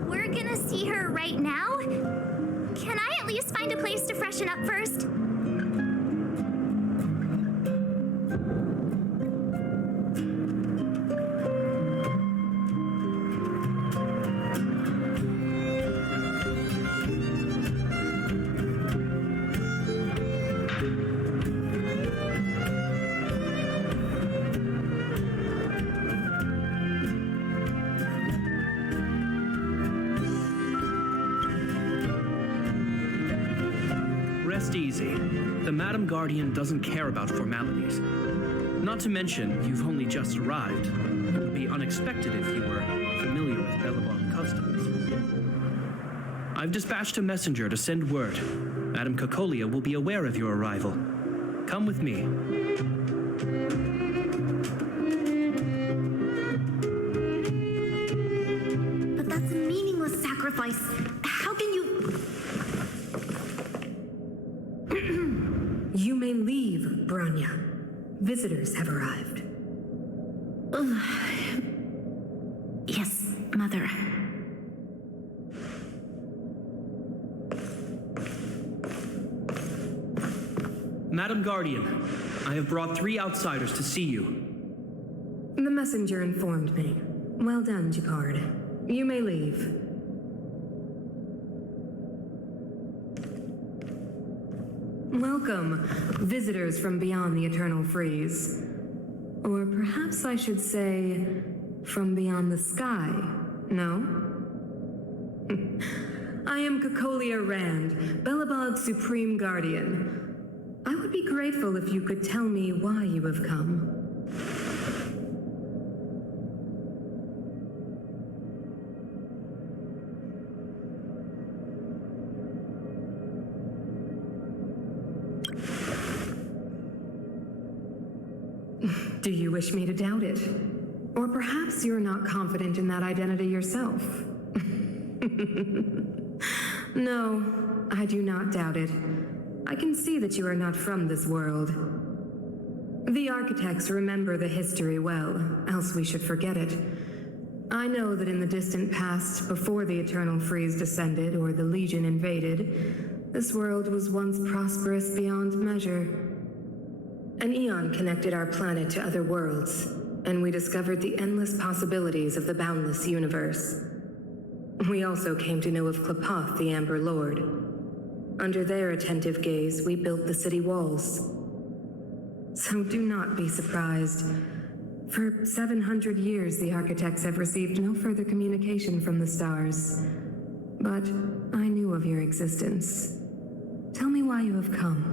We're gonna see her right now? Can I at least find a place to freshen up first? Rest easy. The Madam Guardian doesn't care about formalities. Not to mention, you've only just arrived. It would be unexpected if you were familiar with Belobog customs. I've dispatched a messenger to send word. Madam Kakolia will be aware of your arrival. Come with me. sacrifice. How can you... You may leave, Branya. Visitors have arrived. Yes, Mother. Madam Guardian, I have brought 3 outsiders to see you. The messenger informed me. Well done, Jakard. You may leave. Welcome, visitors from beyond the Eternal Freeze. Or perhaps I should say, from beyond the sky, no? I am Kokolia Rand, Belobog's Supreme Guardian. I would be grateful if you could tell me why you have come. Do you wish me to doubt it? Or perhaps you're not confident in that identity yourself? No, I do not doubt it. I can see that you are not from this world. The architects remember the history well, else we should forget it. I know that in the distant past, before the Eternal Freeze descended or the Legion invaded, this world was once prosperous beyond measure. An eon connected our planet to other worlds, and we discovered the endless possibilities of the boundless universe. We also came to know of Klapoth, the Amber Lord. Under their attentive gaze, we built the city walls. So do not be surprised. For 700 years, the architects have received no further communication from the stars. But I knew of your existence. Tell me why you have come.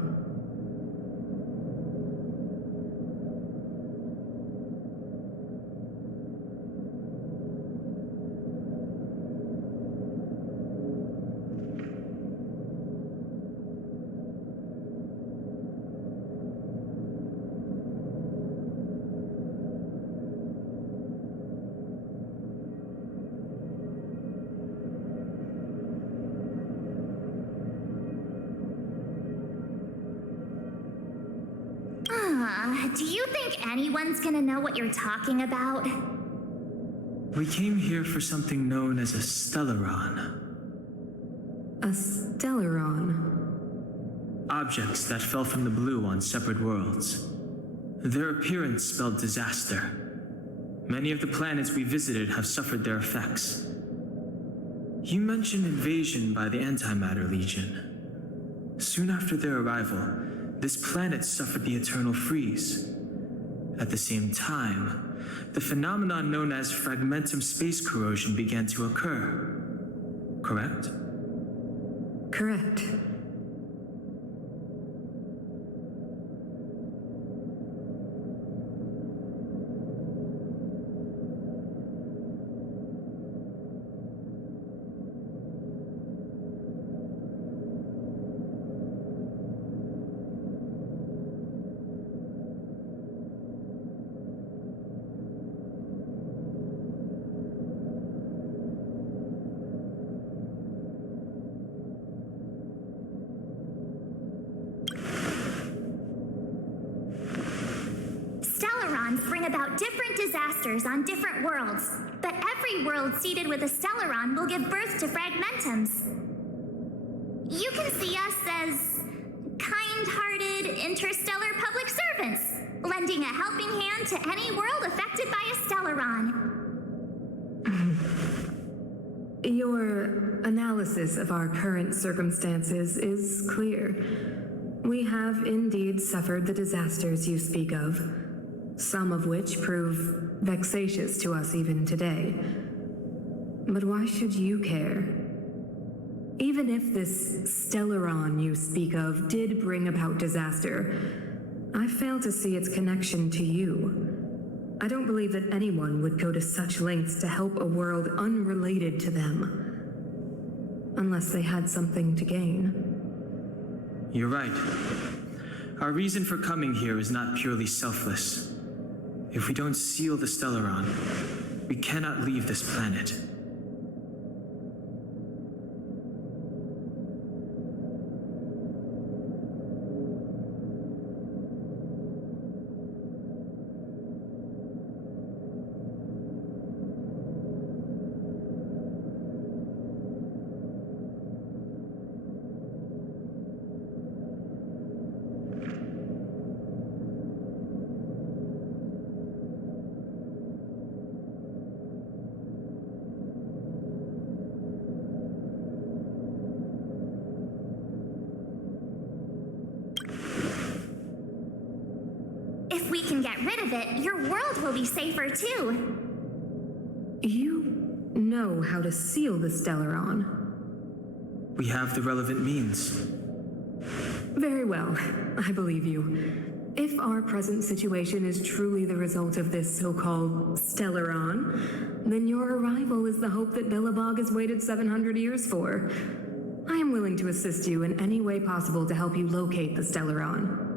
Do you think anyone's gonna know what you're talking about? We came here for something known as a Stellaron. A Stellaron? Objects that fell from the blue on separate worlds. Their appearance spelled disaster. Many of the planets we visited have suffered their effects. You mentioned invasion by the Antimatter Legion. Soon after their arrival, this planet suffered the Eternal Freeze. At the same time, the phenomenon known as fragmentum space corrosion began to occur. Correct? Correct. Bring about different disasters on different worlds, but every world seeded with a Stellaron will give birth to fragmentums. You can see us as kind-hearted interstellar public servants, lending a helping hand to any world affected by a Stellaron. Your analysis of our current circumstances is clear. We have indeed suffered the disasters you speak of, some of which prove vexatious to us even today. But why should you care? Even if this Stellaron you speak of did bring about disaster, I fail to see its connection to you. I don't believe that anyone would go to such lengths to help a world unrelated to them, unless they had something to gain. You're right. Our reason for coming here is not purely selfless. If we don't seal the Stellaron, we cannot leave this planet. can get rid of it, your world will be safer too. You know how to seal the Stellaron. We have the relevant means. Very well, I believe you. If our present situation is truly the result of this so-called Stellaron, then your arrival is the hope that Billabog has waited 700 years for. I am willing to assist you in any way possible to help you locate the Stellaron.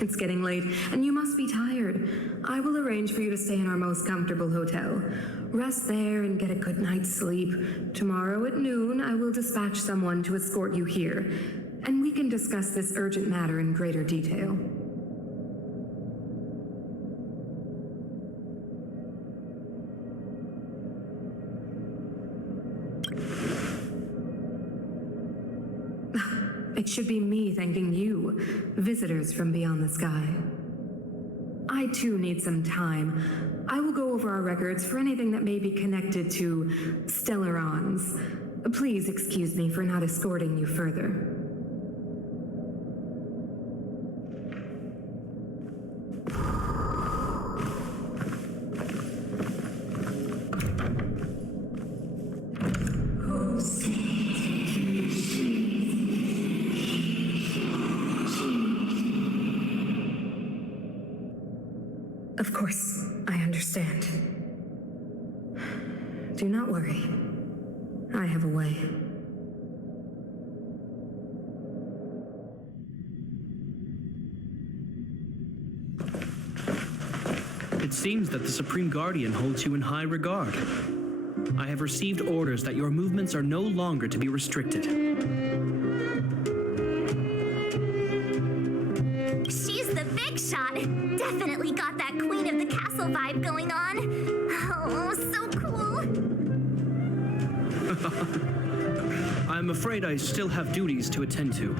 It's getting late, and you must be tired. I will arrange for you to stay in our most comfortable hotel. Rest there and get a good night's sleep. Tomorrow at noon, I will dispatch someone to escort you here, and we can discuss this urgent matter in greater detail. It should be me thanking you, visitors from beyond the sky. I too need some time. I will go over our records for anything that may be connected to Stellarons. Please excuse me for not escorting you further. Of course, I understand. Do not worry. I have a way. It seems that the Supreme Guardian holds you in high regard. I have received orders that your movements are no longer to be restricted. She's the big shot. Definitely got that Queen of the Castle vibe going on. Oh, so cool. I'm afraid I still have duties to attend to.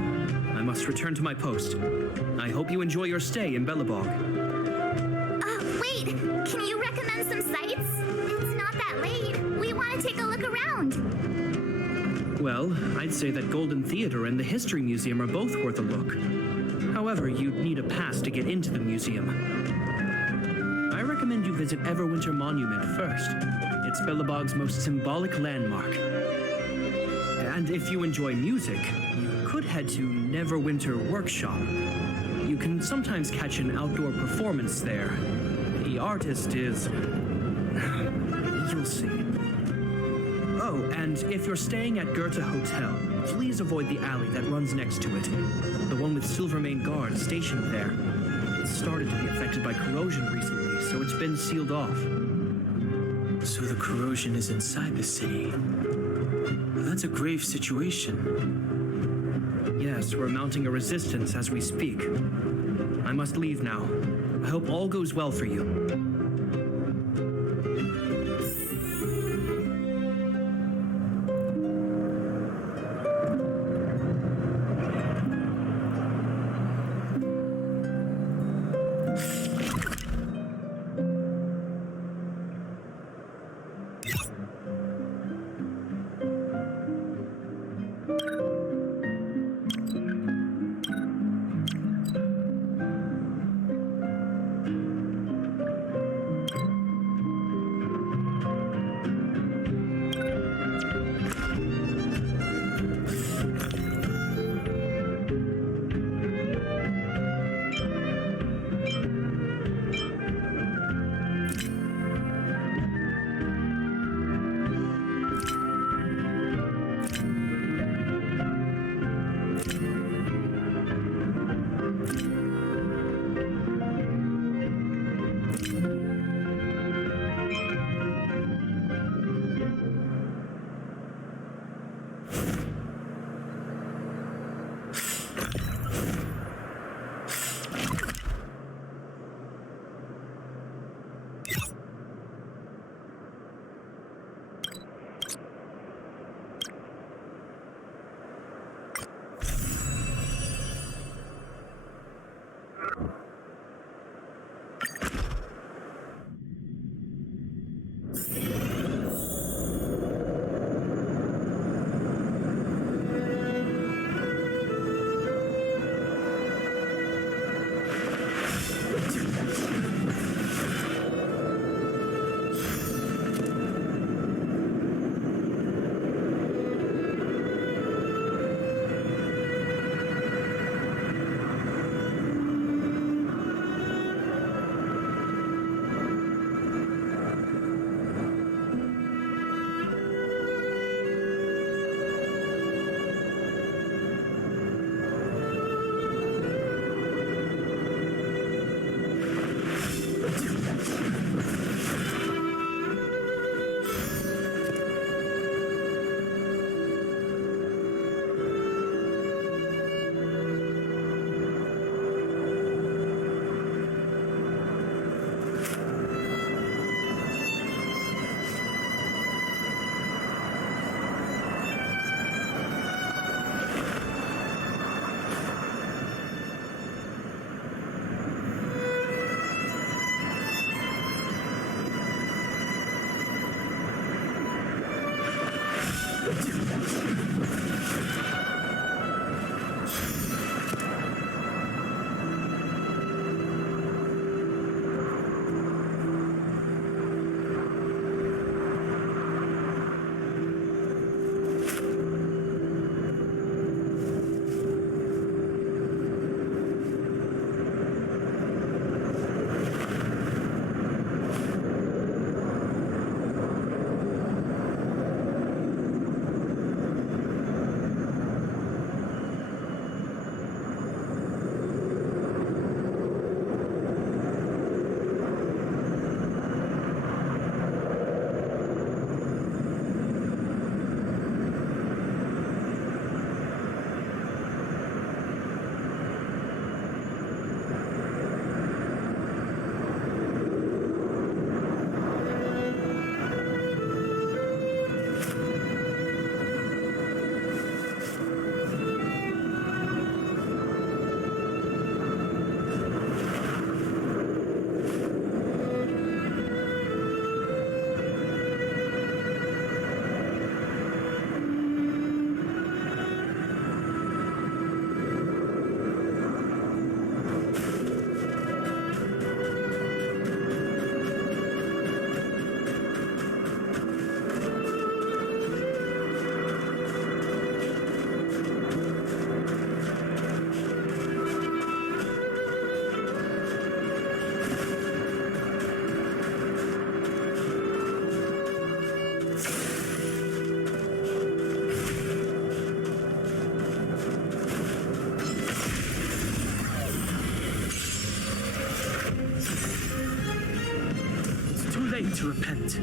I must return to my post. I hope you enjoy your stay in Bellabog. Wait, can you recommend some sites? It's not that late. We want to take a look around. Well, I'd say that Golden Theater and the History Museum are both worth a look. However, you'd need a pass to get into the museum. I recommend you visit Everwinter Monument first. It's Bellabog's most symbolic landmark. And if you enjoy music, you could head to Neverwinter Workshop. You can sometimes catch an outdoor performance there. The artist is... you'll see. Oh, and if you're staying at Goethe Hotel, please avoid the alley that runs next to it. The one with Silvermane guards stationed there. It started to be affected by corrosion recently, so it's been sealed off. So the corrosion is inside the city. That's a grave situation. Yes, we're mounting a resistance as we speak. I must leave now. I hope all goes well for you. to repent.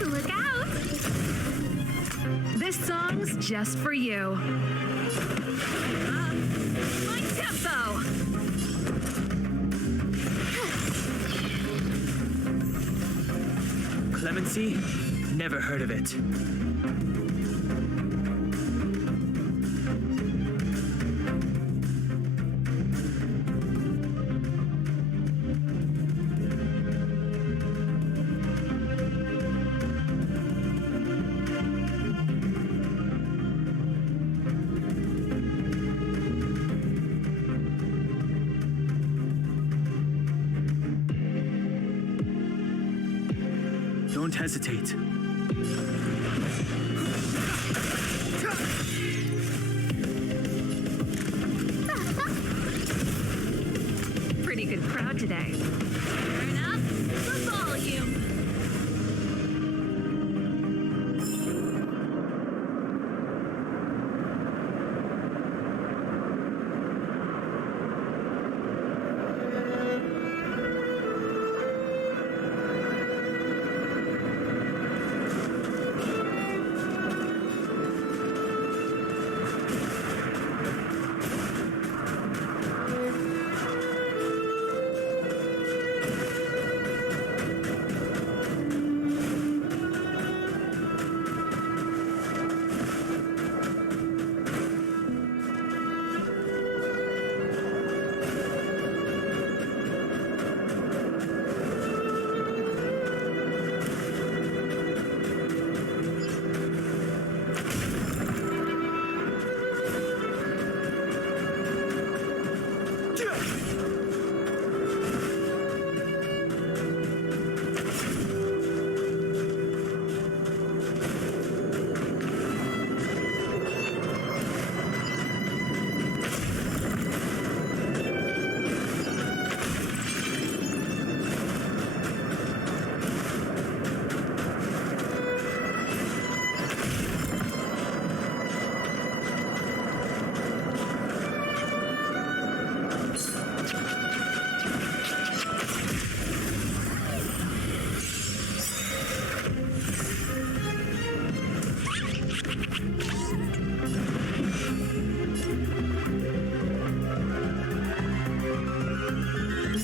Look out! This song's just for you. My tempo! Clemency? Never heard of it. Don't hesitate. Pretty good crowd today. Turn up the volume.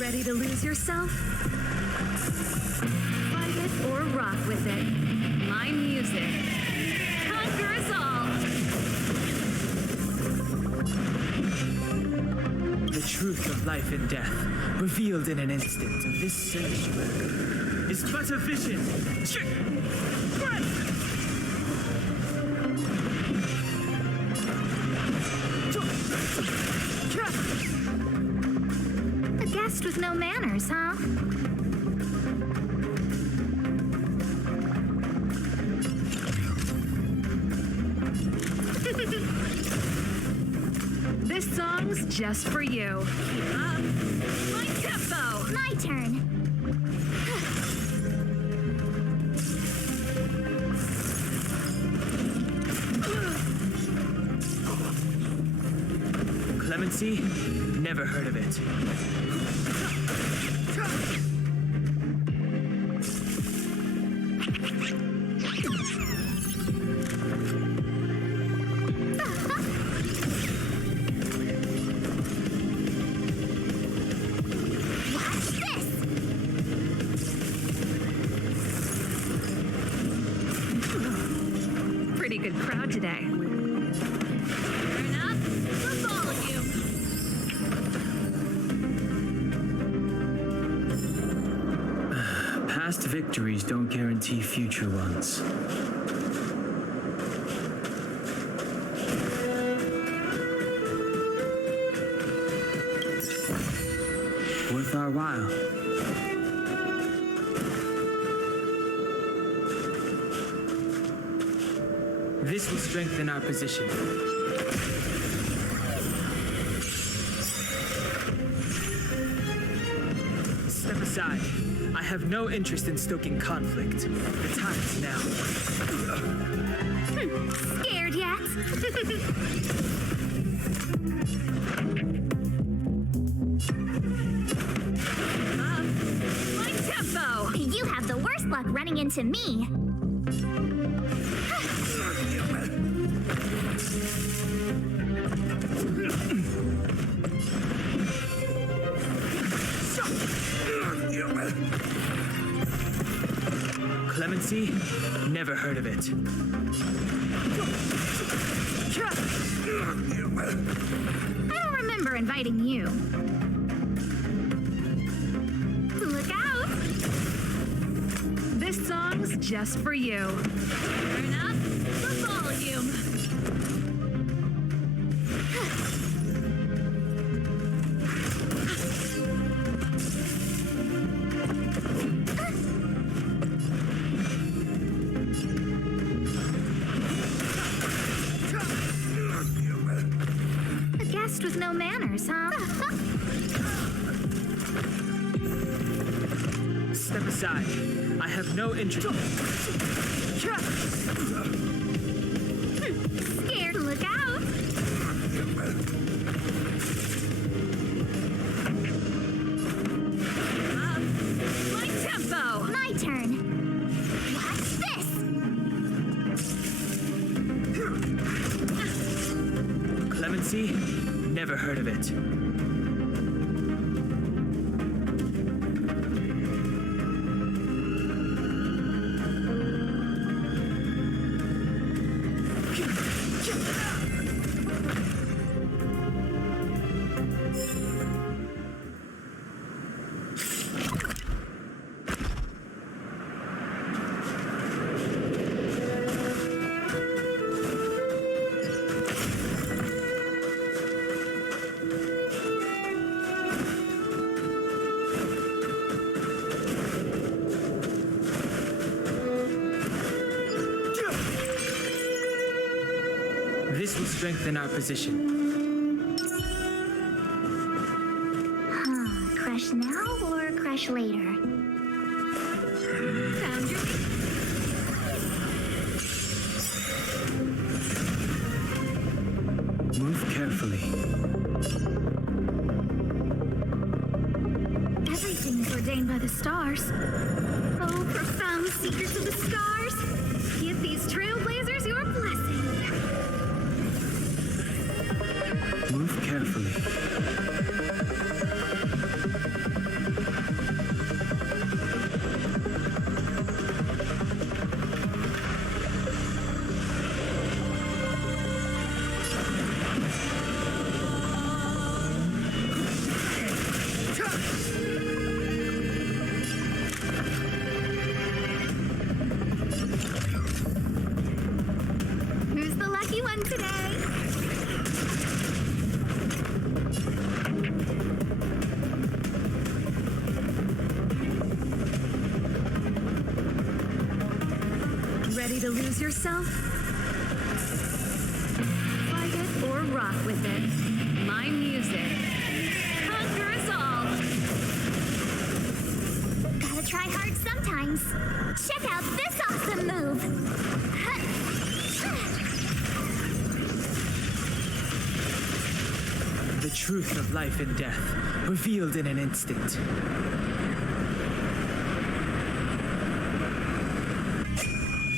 Ready to lose yourself? Fight it or rock with it. My music conquers all. The truth of life and death, revealed in an instant of this sanctuary, is but a vision. A guest with no manners, huh? This song's just for you. Keep up. My tempo. My turn. Clemency? Never heard of it. Pretty good crowd today. Turn up the volume. Past victories don't guarantee future ones. Worth our while. This will strengthen our position. Step aside. I have no interest in stoking conflict. The time is now. Scared yet? My tempo! You have the worst luck running into me. Clemency? Never heard of it. I don't remember inviting you. Look out! This song's just for you. Turn up the volume. A guest with no manners, huh? Step aside. I have no interest. Scared? Look out! My tempo! My turn. Watch this! Clemency? Never heard of it. This will strengthen our position. Crush now or crush later? Found your... Move carefully. Everything's ordained by the stars. Oh, profound secrets of the stars. Give these trailblazers your blessing. Move carefully. Who's the lucky one today? Ready to lose yourself? Fight it or rock with it. My music. Conquer us all. Gotta try hard sometimes. Check out this awesome move. The truth of life and death, revealed in an instant.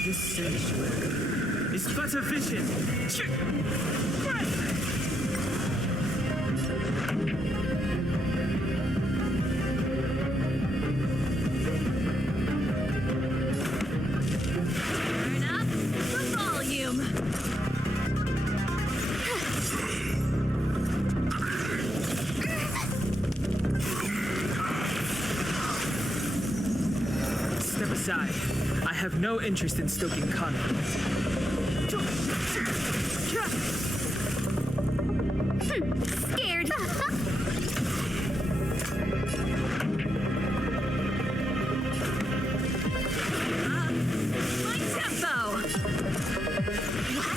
This sanctuary is but a vision. Turn up the volume. Step aside. I have no interest in stoking conflict. Scared? My tempo! Watch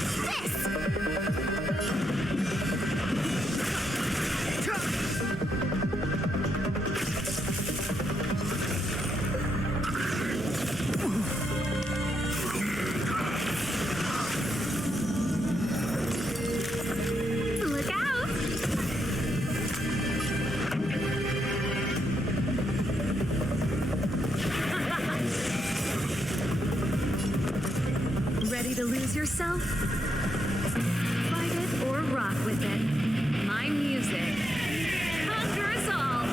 to lose yourself? Fight it or rock with it. My music. Conquer us all!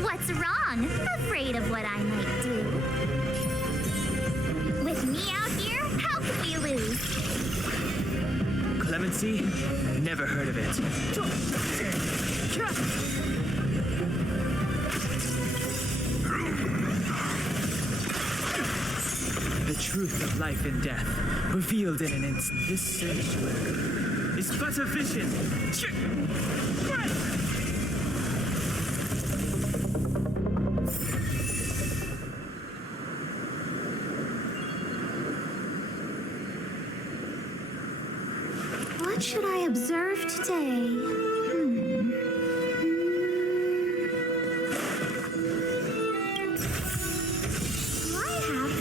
What's wrong? Afraid of what I might do? With me out here, how can we lose? Clemency? Never heard of it. The truth of life and death, revealed in an instant. This sanctuary is but a vision. What should I observe today? Do I have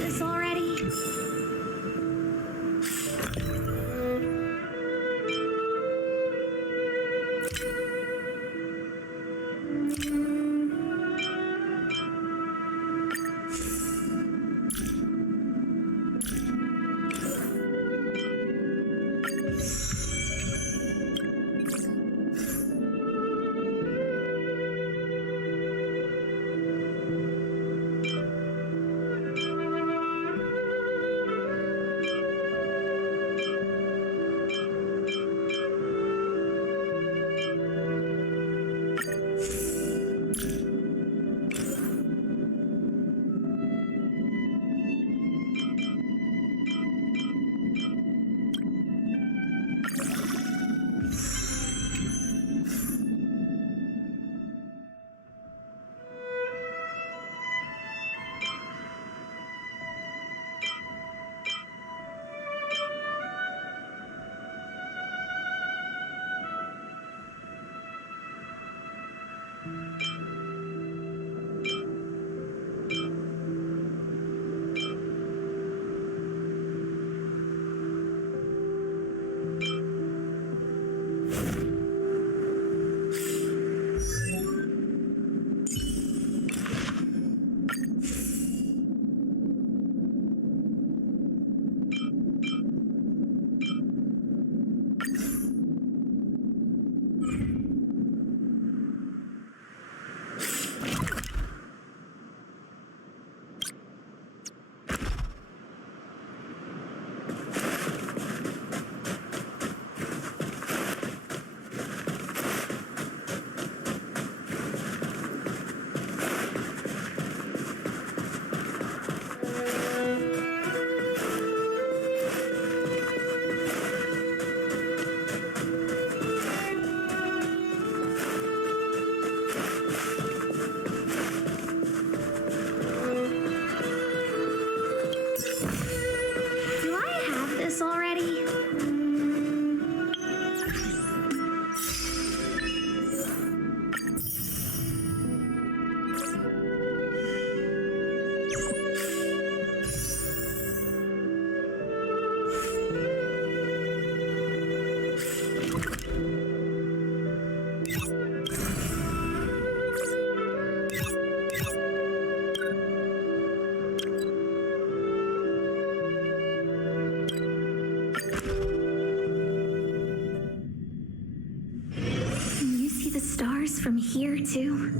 this already? From here, too.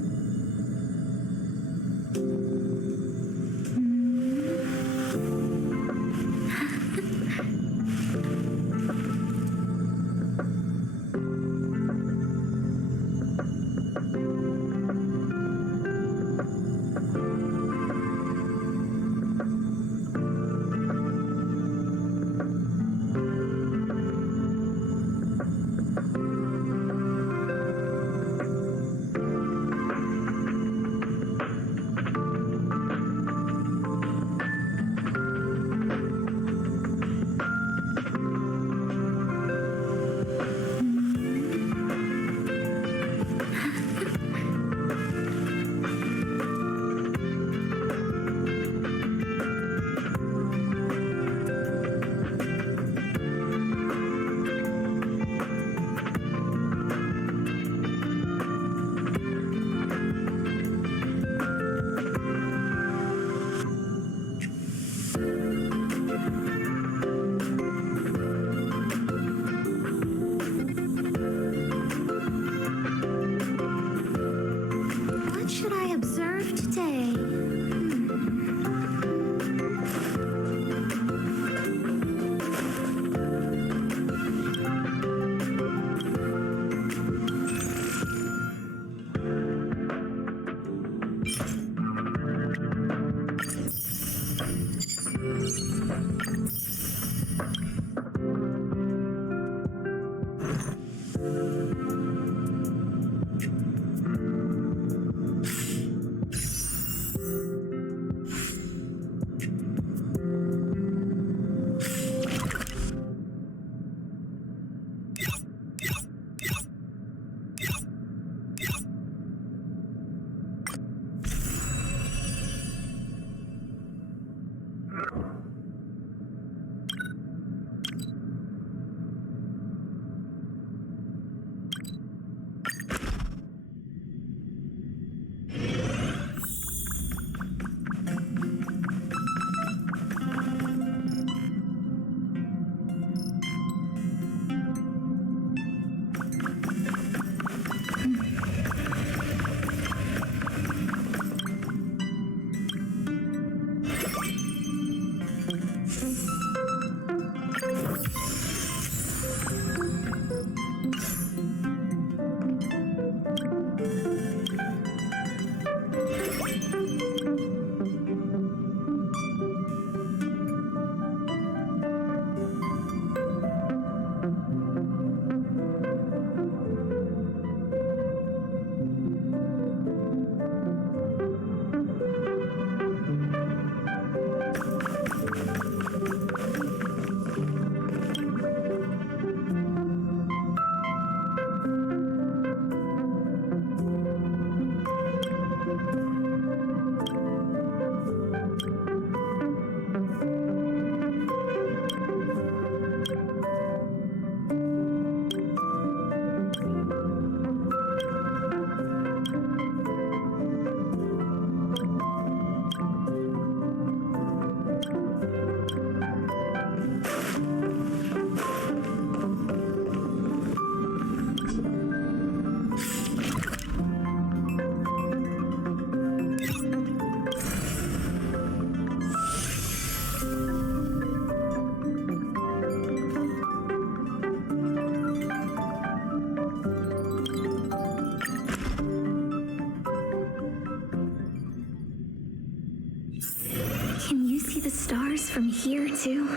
from here, too.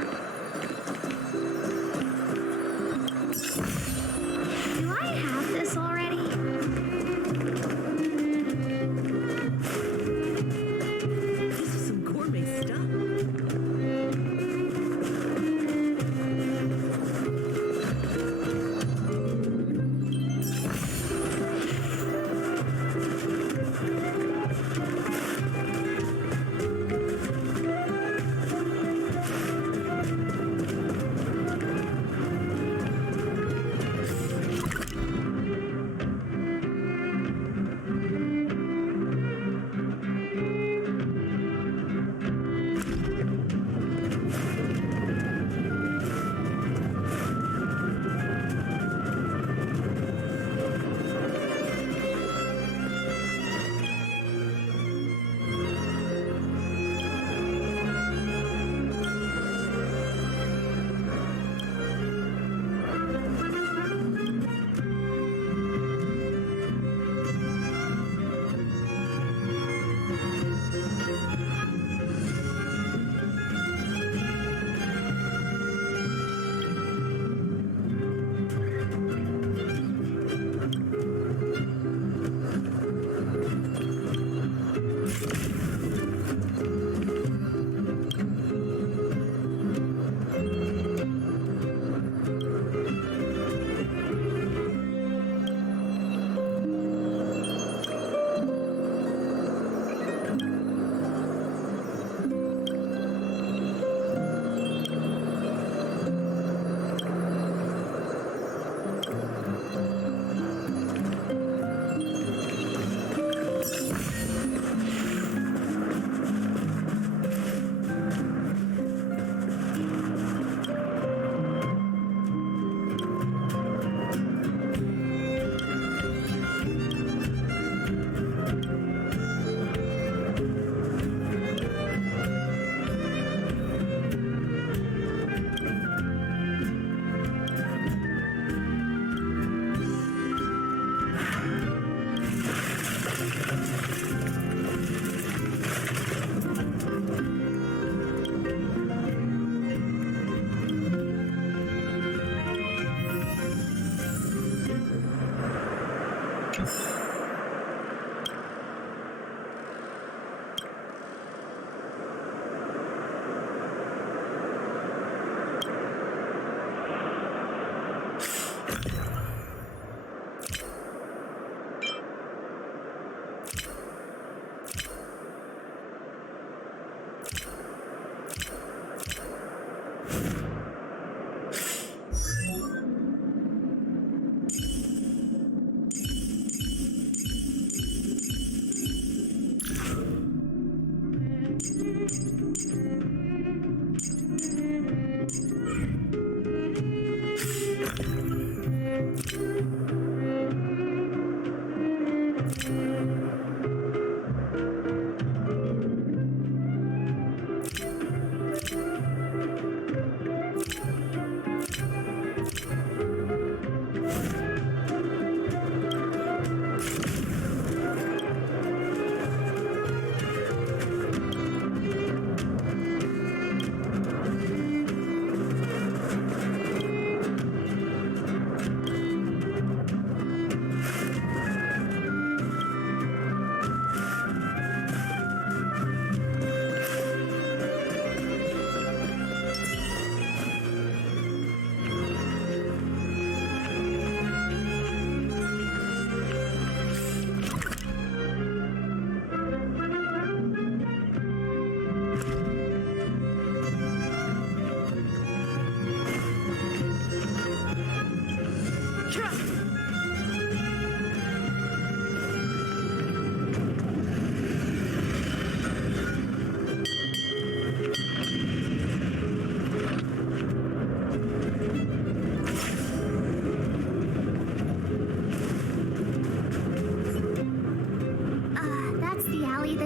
Do I have this already? This is some gourmet stuff.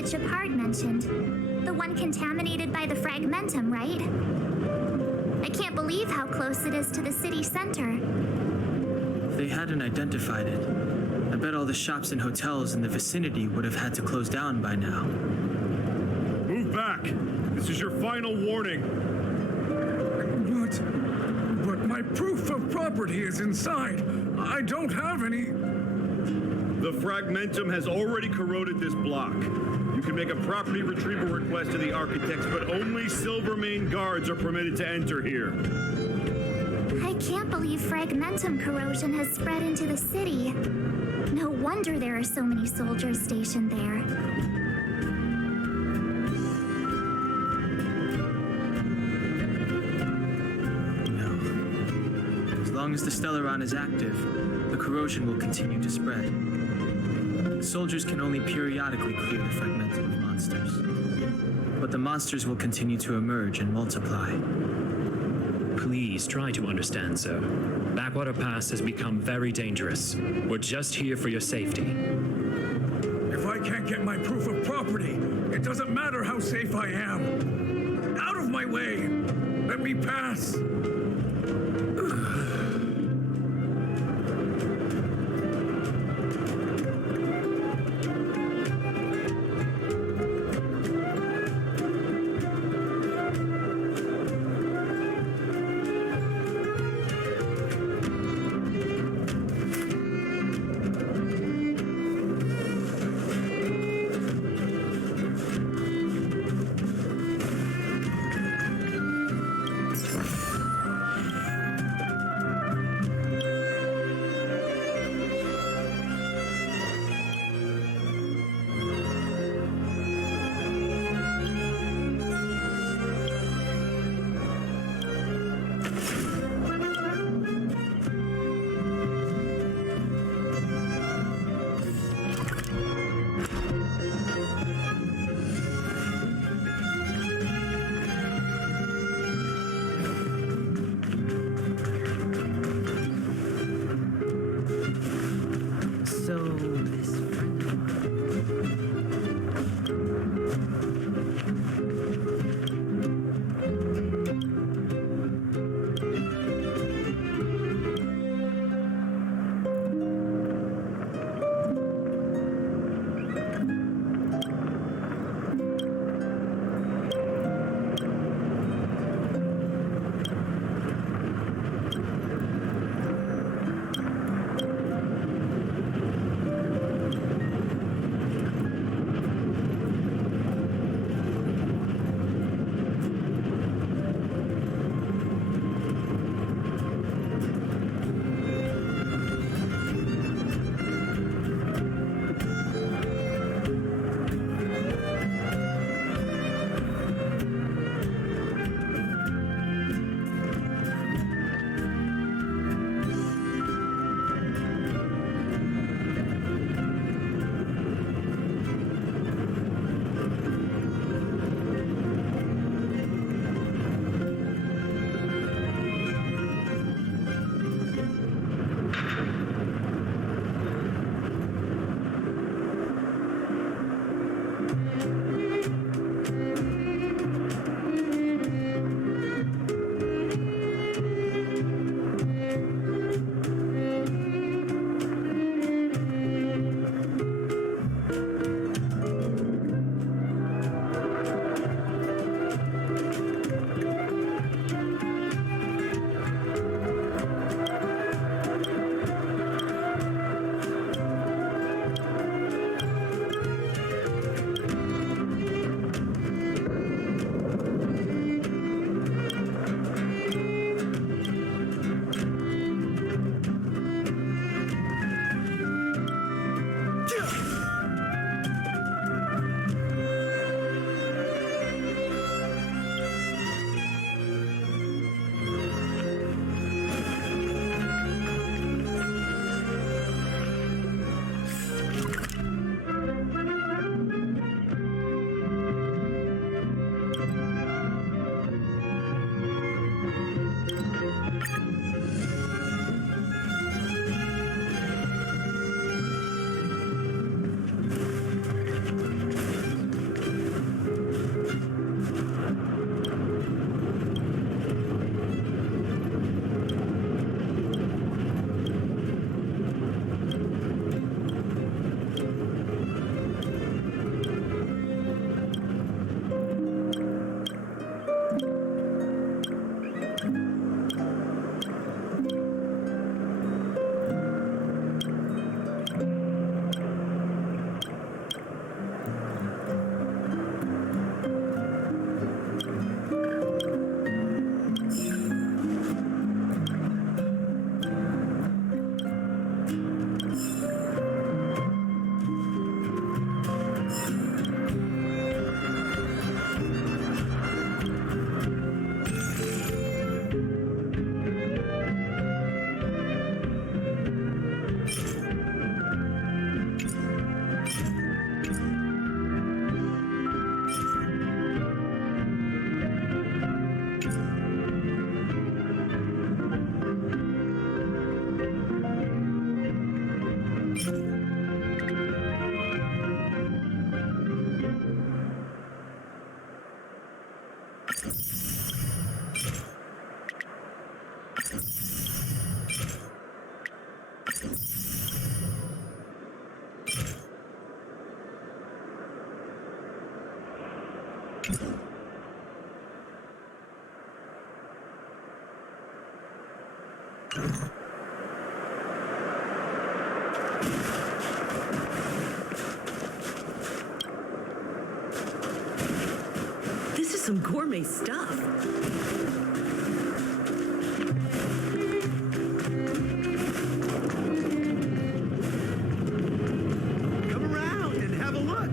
that Shepard mentioned. The one contaminated by the fragmentum, right? I can't believe how close it is to the city center. If they hadn't identified it, I bet all the shops and hotels in the vicinity would have had to close down by now. back. This is your final warning. But my proof of property is inside. I don't have any. The fragmentum has already corroded this block. You can make a property retrieval request to the architects, but only Silvermane guards are permitted to enter here. I can't believe fragmentum corrosion has spread into the city. No wonder there are so many soldiers stationed there. No. As long as the Stellaron is active, the corrosion will continue to spread. Soldiers can only periodically clear the fragmentum of monsters. But the monsters will continue to emerge and multiply. Please try to understand, sir. Backwater Pass has become very dangerous. We're just here for your safety. If I can't get my proof of property, it doesn't matter how safe I am. Out of my way! Let me pass! This is some gourmet stuff. Come around and have a look.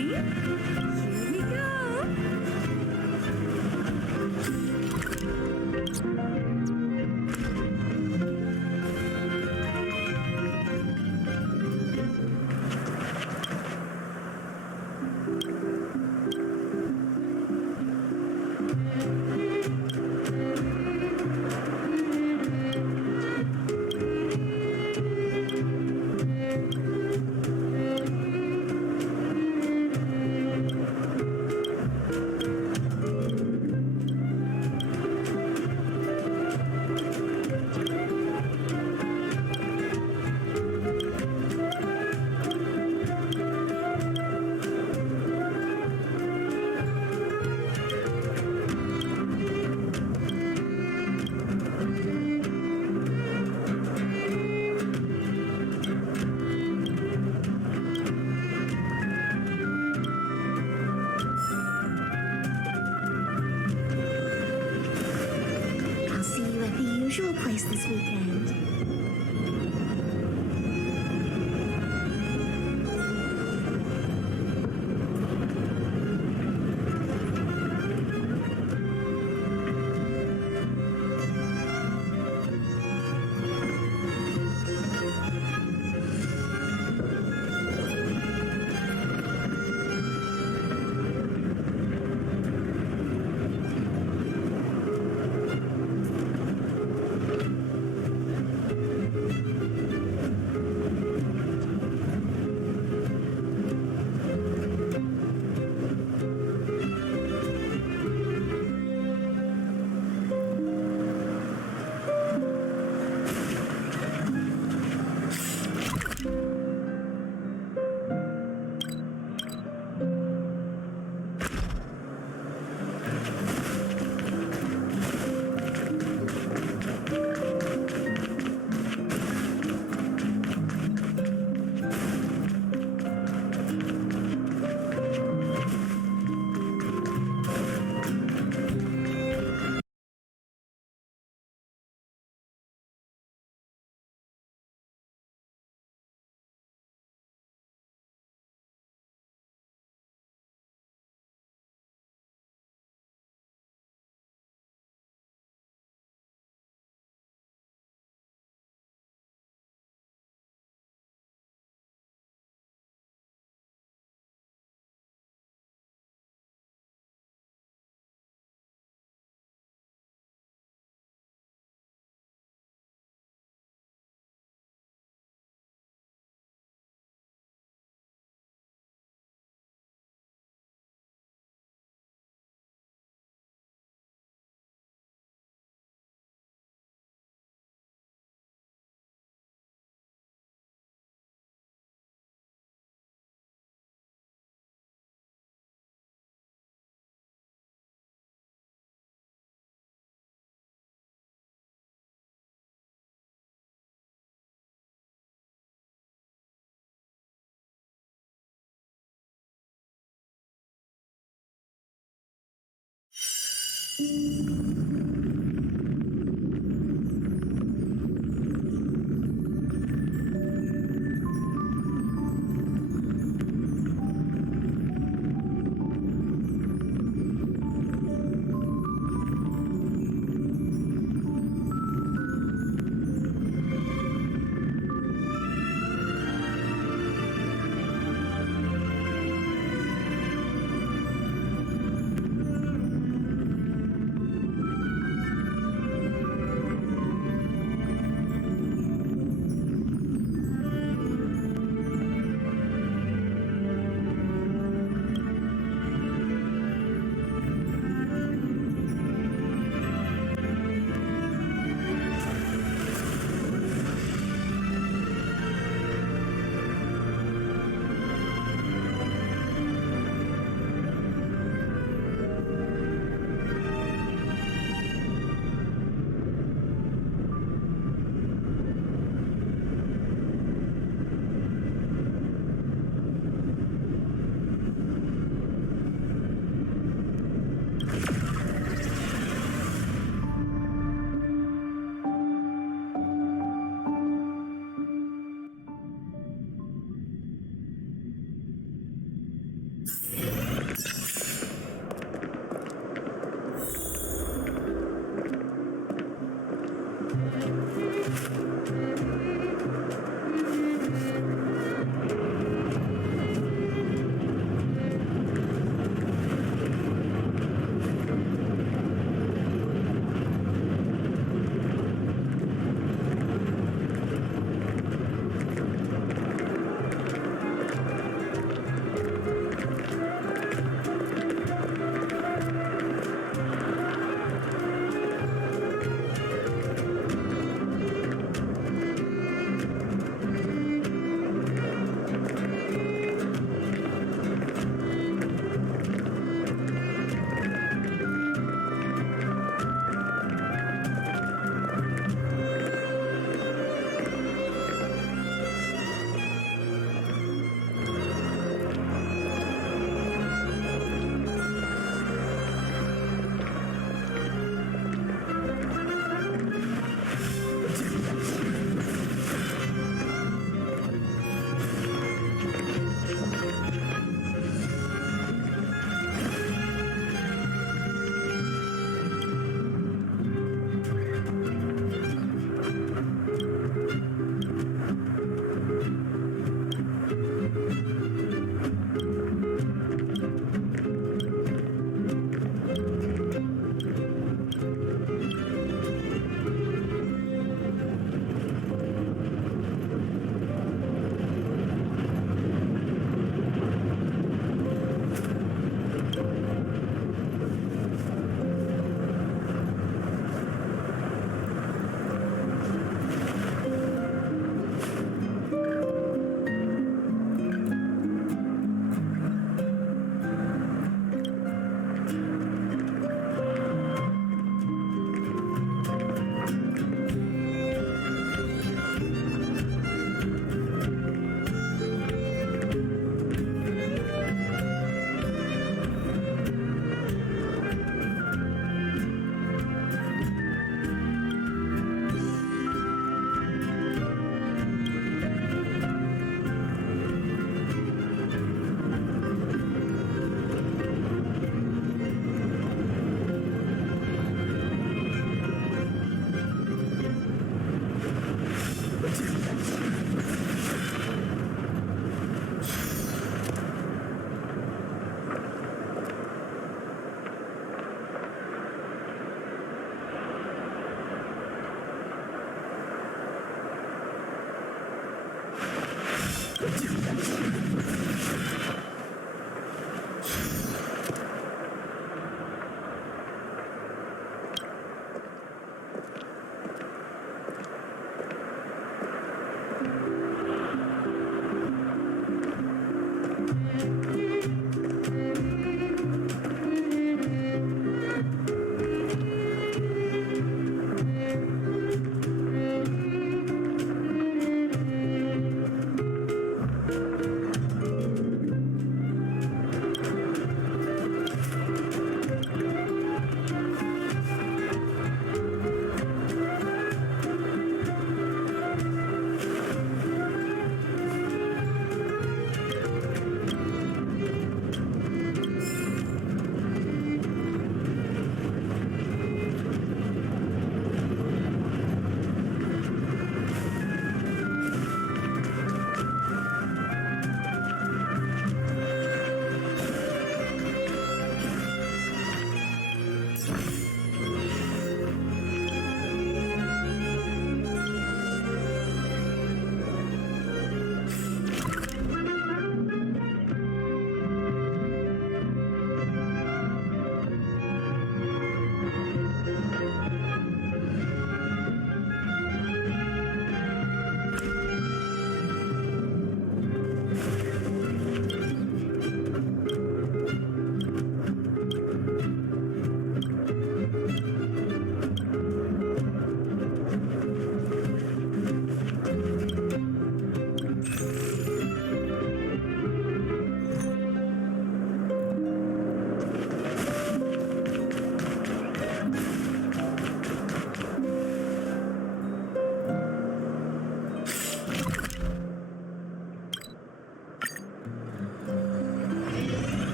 Ready? Here we go. I'll see you at the usual place this weekend.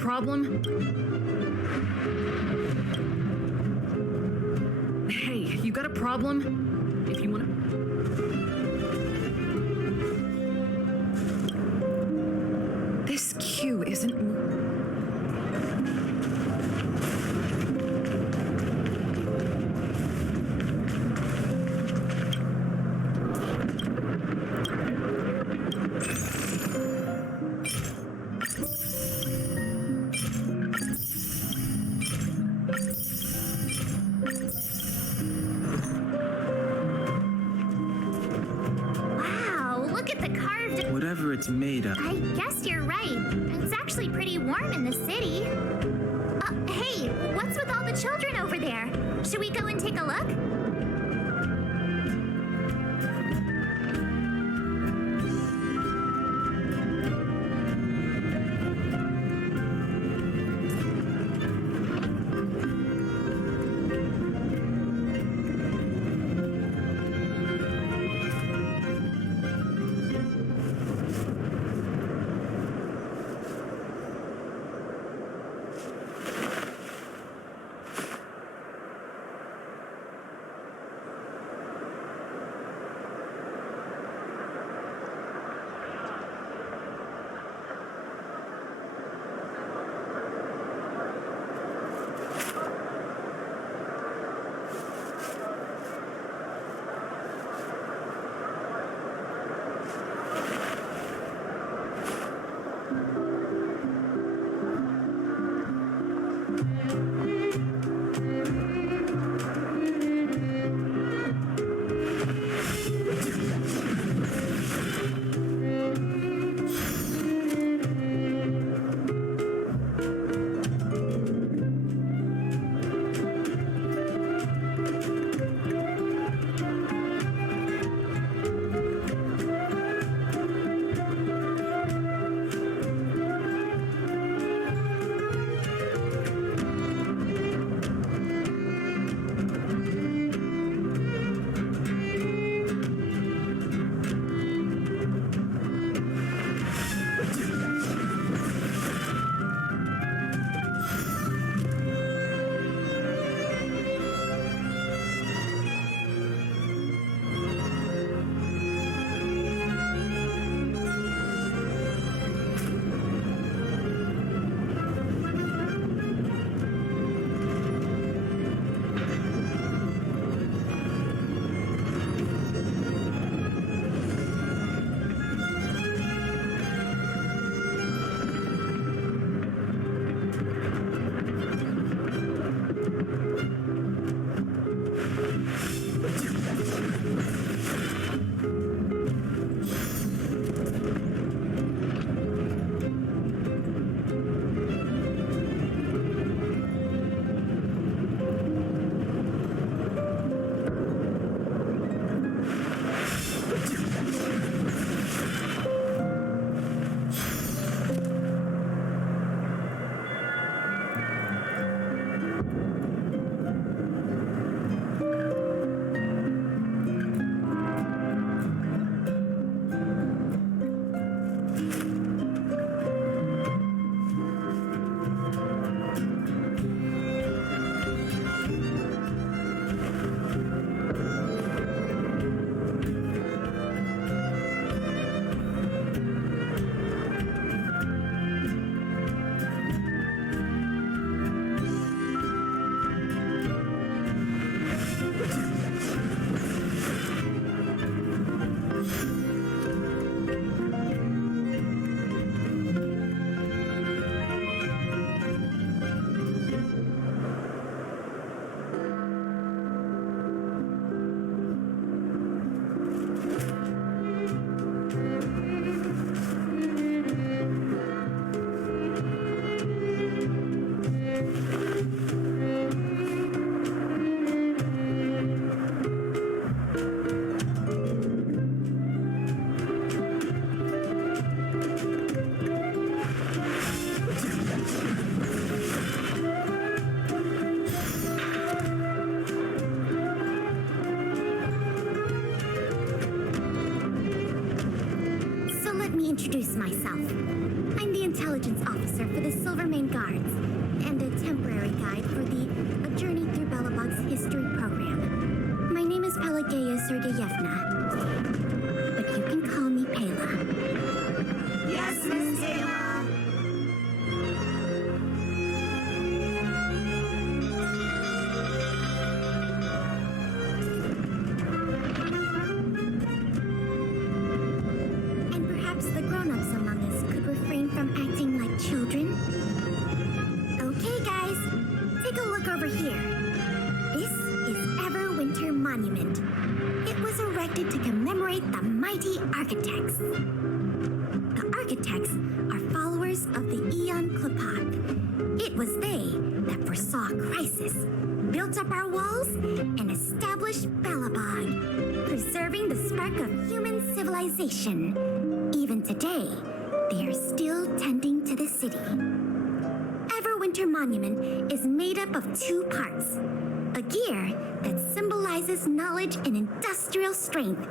problem? Hey, you got a problem? If you wanna... This queue isn't... Wow, look at the carved... Whatever it's made of. I guess you're right. It's actually pretty warm in the city. Hey, what's with all the children over there? Should we go and take a look? introduce myself. I'm the intelligent intelligence officer for the Silvermane Guards, and a temporary guide for the A Journey Through Belobog's history program. My name is Pelageya Sergeyevna, but you can call me Pela. Yes, Miss Taylor. And perhaps the grown-ups among us could refrain from acting like children. Okay, guys, take a look over here. This is Everwinter Monument. It was erected to commemorate the mighty architects. The architects are followers of the Aeon Klapath. It was they that foresaw crisis, built up our walls, and established Belobog, preserving the spark of human civilization. Even today, they are still tending to the city. Everwinter Monument is made up of two parts. A gear that symbolizes knowledge and industrial strength,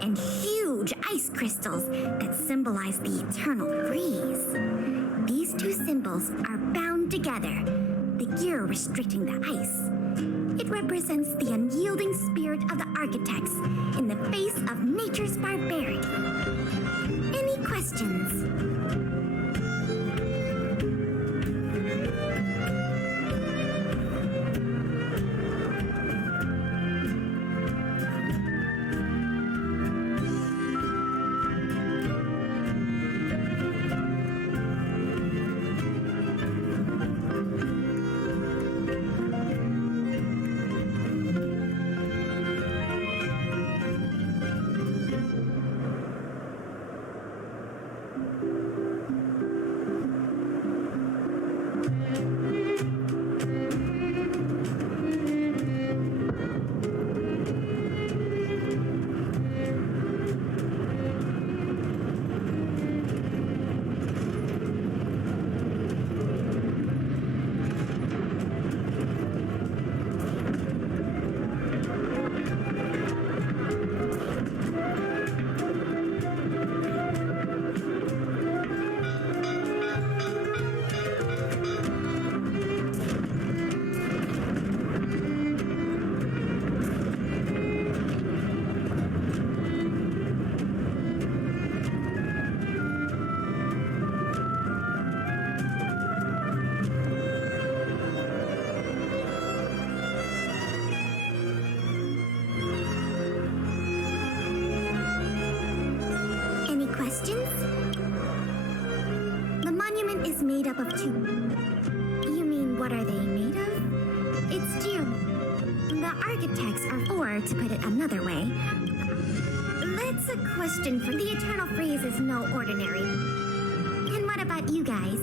and huge ice crystals that symbolize the eternal freeze. These two symbols are bound together, the gear restricting the ice. It represents the unyielding spirit of the architects in the face of nature's barbarity. Any questions? Any questions? The monument is made up of two. You mean, what are they made of? It's steel. The architects are, or to put it another way, that's a question for the eternal freeze is no ordinary. And what about you guys?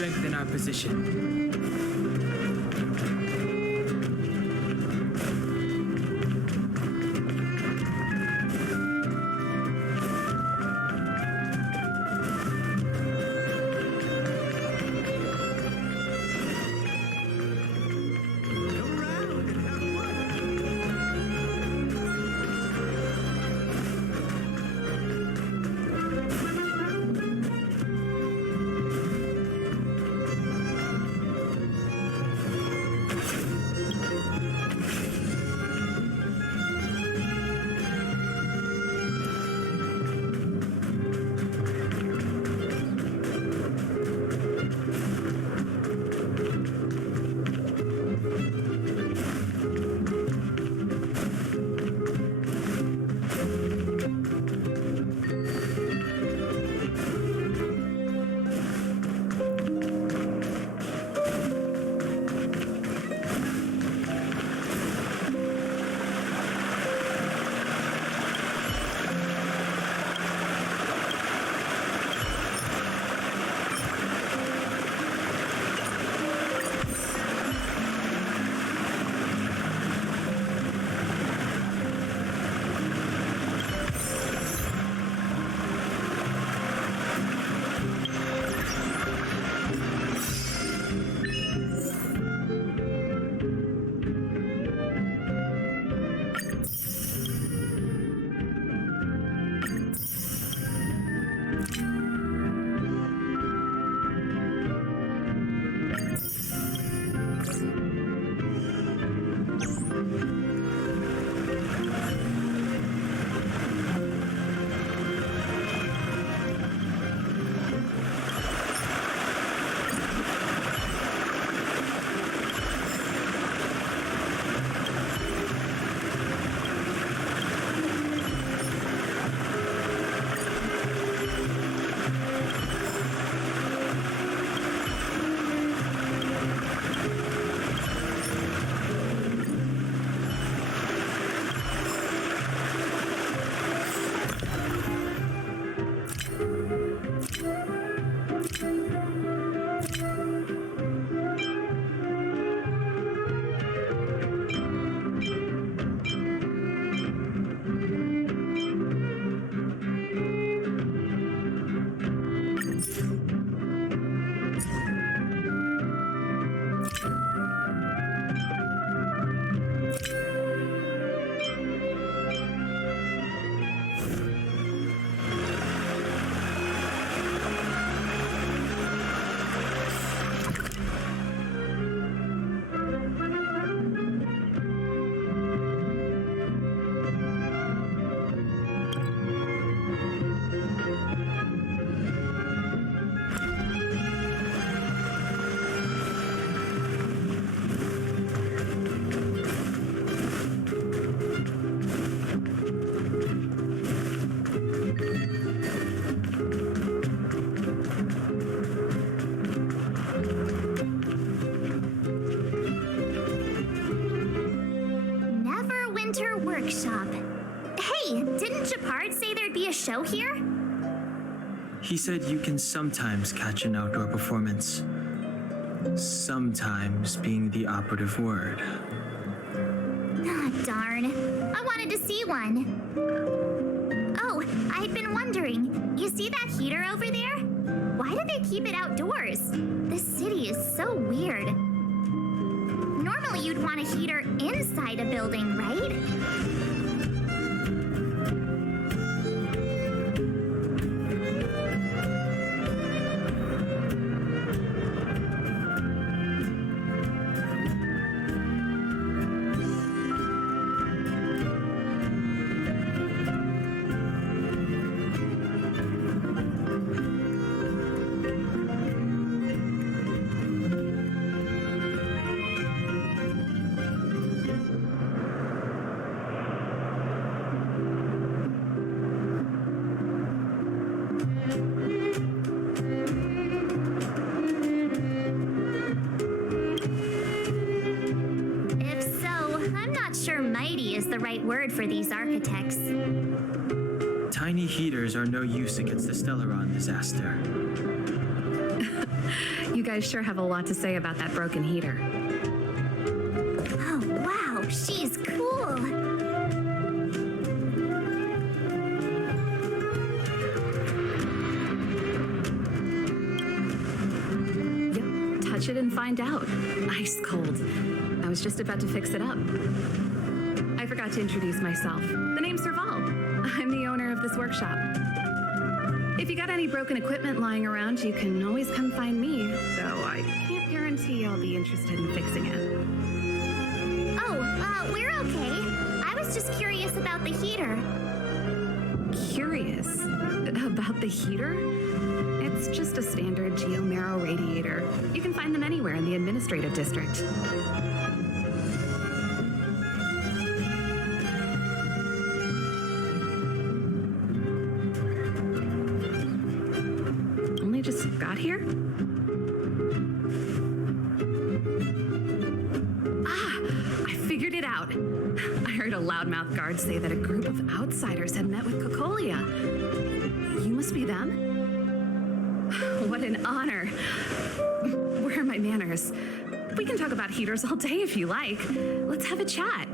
strengthen our position. Workshop. Hey, didn't Japard say there'd be a show here? He said you can sometimes catch an outdoor performance. Sometimes being the operative word. Ah, darn. I wanted to see one. Oh, I'd been wondering. You see that heater over there? Why do they keep it outdoors? This city is so weird. Normally you'd want a heater inside a building, right? The right word for these architects. Tiny heaters are no use against the Stellaron disaster. You guys sure have a lot to say about that broken heater. Oh, wow, she's cool. Yep, touch it and find out. Ice cold. I was just about to fix it up. I forgot to introduce myself. The name's Serval. I'm the owner of this workshop. If you got any broken equipment lying around, you can always come find me, though I can't guarantee I'll be interested in fixing it. Oh, we're okay. I was just curious about the heater. Curious about the heater? It's just a standard geomarrow radiator. You can find them anywhere in the administrative district. Only just got here? I figured it out. I heard a loudmouth guard say that a group of outsiders had met with Cocolia. You must be them? What an honor. Where are my manners? We can talk about heaters all day if you like. Let's have a chat.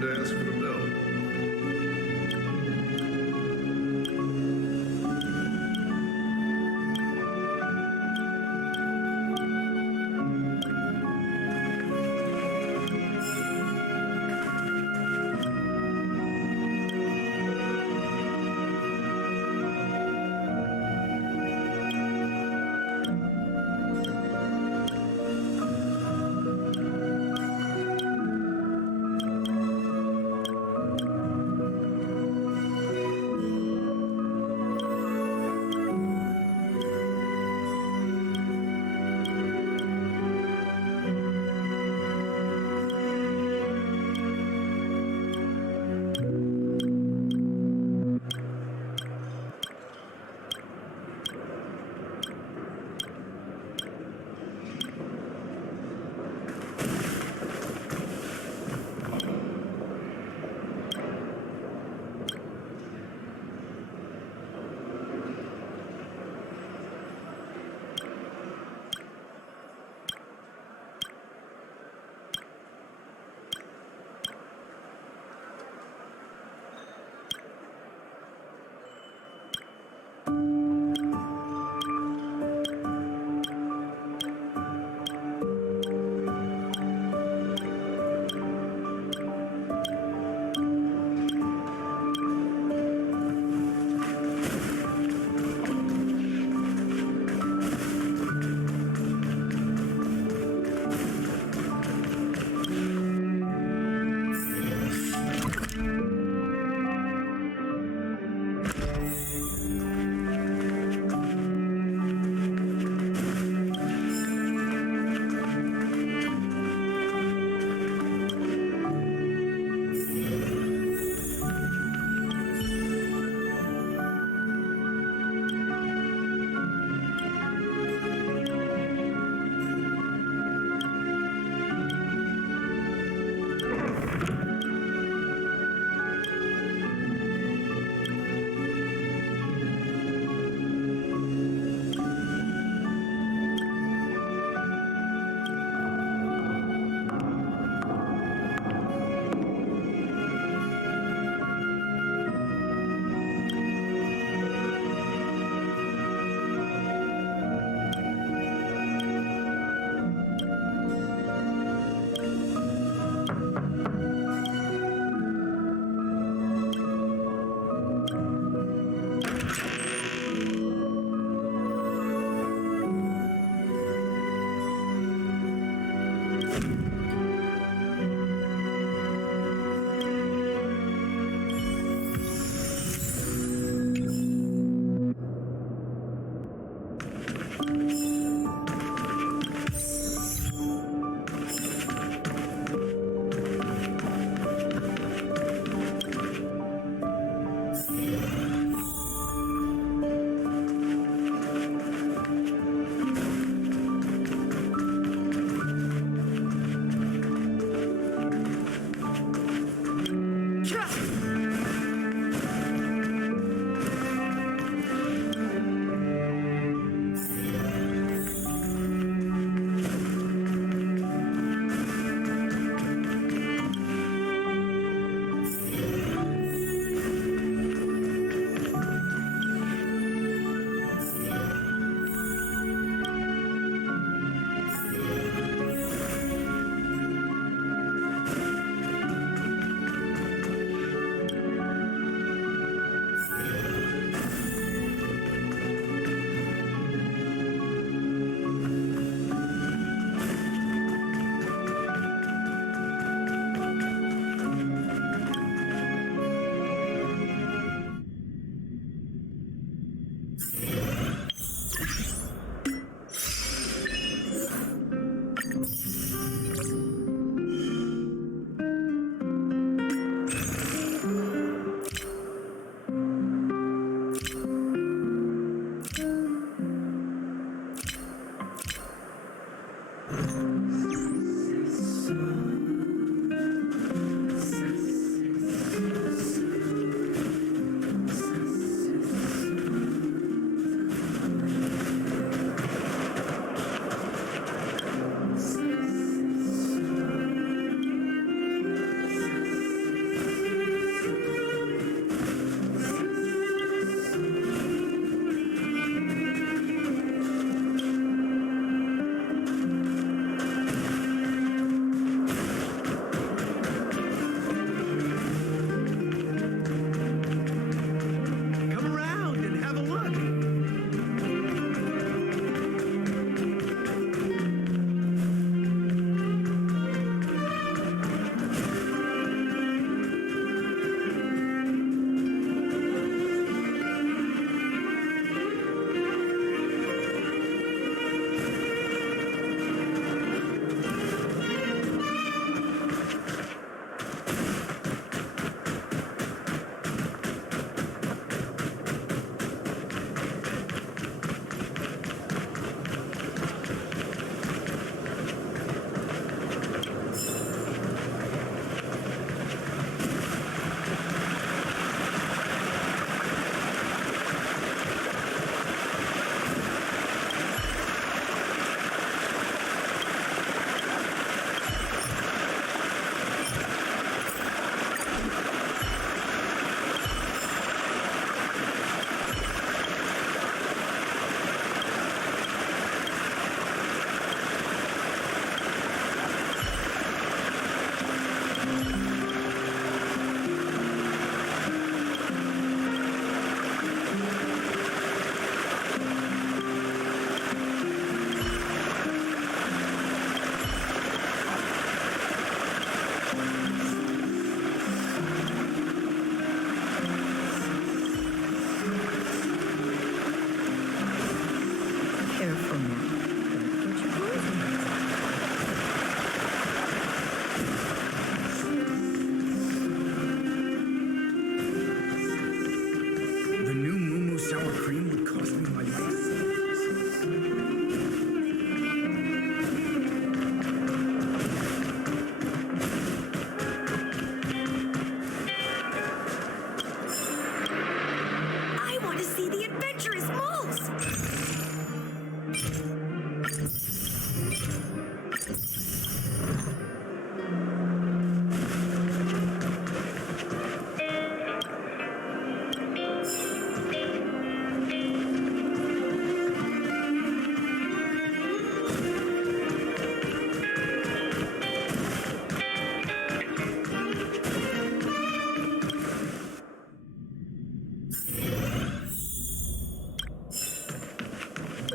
time to ask for the bill.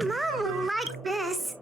Mom will like this.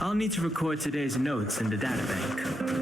I'll need to record today's notes in the databank.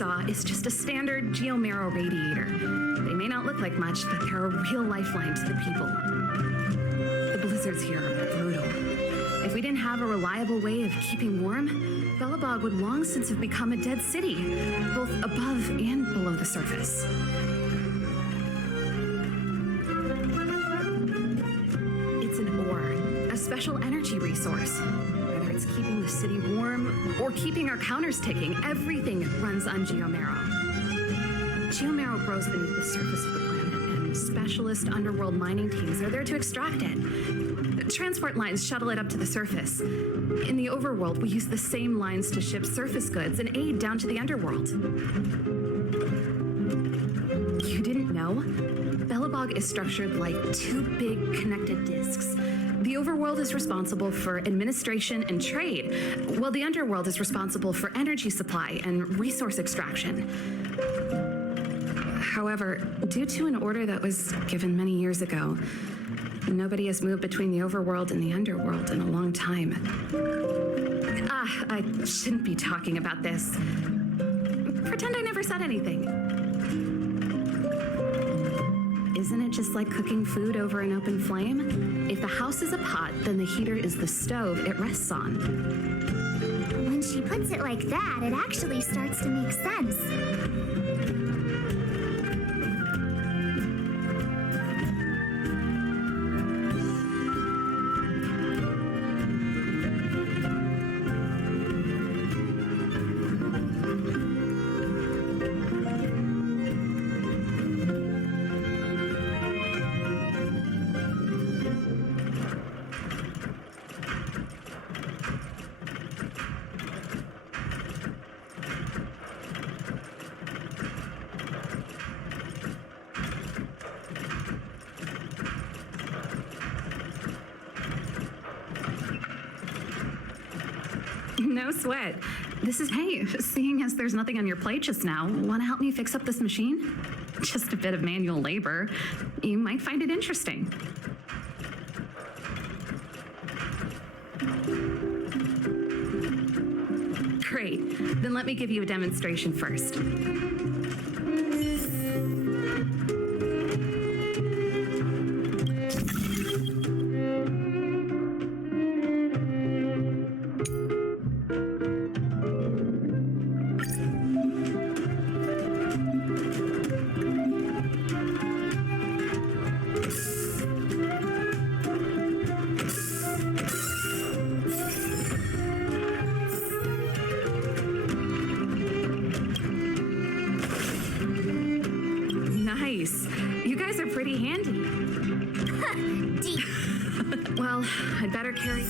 saw is just a standard geomarrow radiator. They may not look like much, but they're a real lifeline to the people. The blizzards here are brutal. If we didn't have a reliable way of keeping warm, Belobog would long since have become a dead city, both above and below the surface. It's an ore, a special energy resource. Whether it's keeping the city warm or keeping our counters ticking, everything runs on geomarrow. Geomarrow grows beneath the surface of the planet, and specialist underworld mining teams are there to extract it. Transport lines shuttle it up to the surface. In the overworld, we use the same lines to ship surface goods and aid down to the underworld. You didn't know? Belobog is structured like two big connected discs. The overworld is responsible for administration and trade, while the underworld is responsible for energy supply and resource extraction. However, due to an order that was given many years ago, nobody has moved between the overworld and the underworld in a long time. I shouldn't be talking about this. Pretend I never said anything. Isn't it just like cooking food over an open flame? If the house is a pot, then the heater is the stove it rests on. When she puts it like that, it actually starts to make sense. No sweat. Hey, seeing as there's nothing on your plate just now, want to help me fix up this machine? Just a bit of manual labor. You might find it interesting. Great. Then let me give you a demonstration first. Nice. You guys are pretty handy. Well, I'd better carry...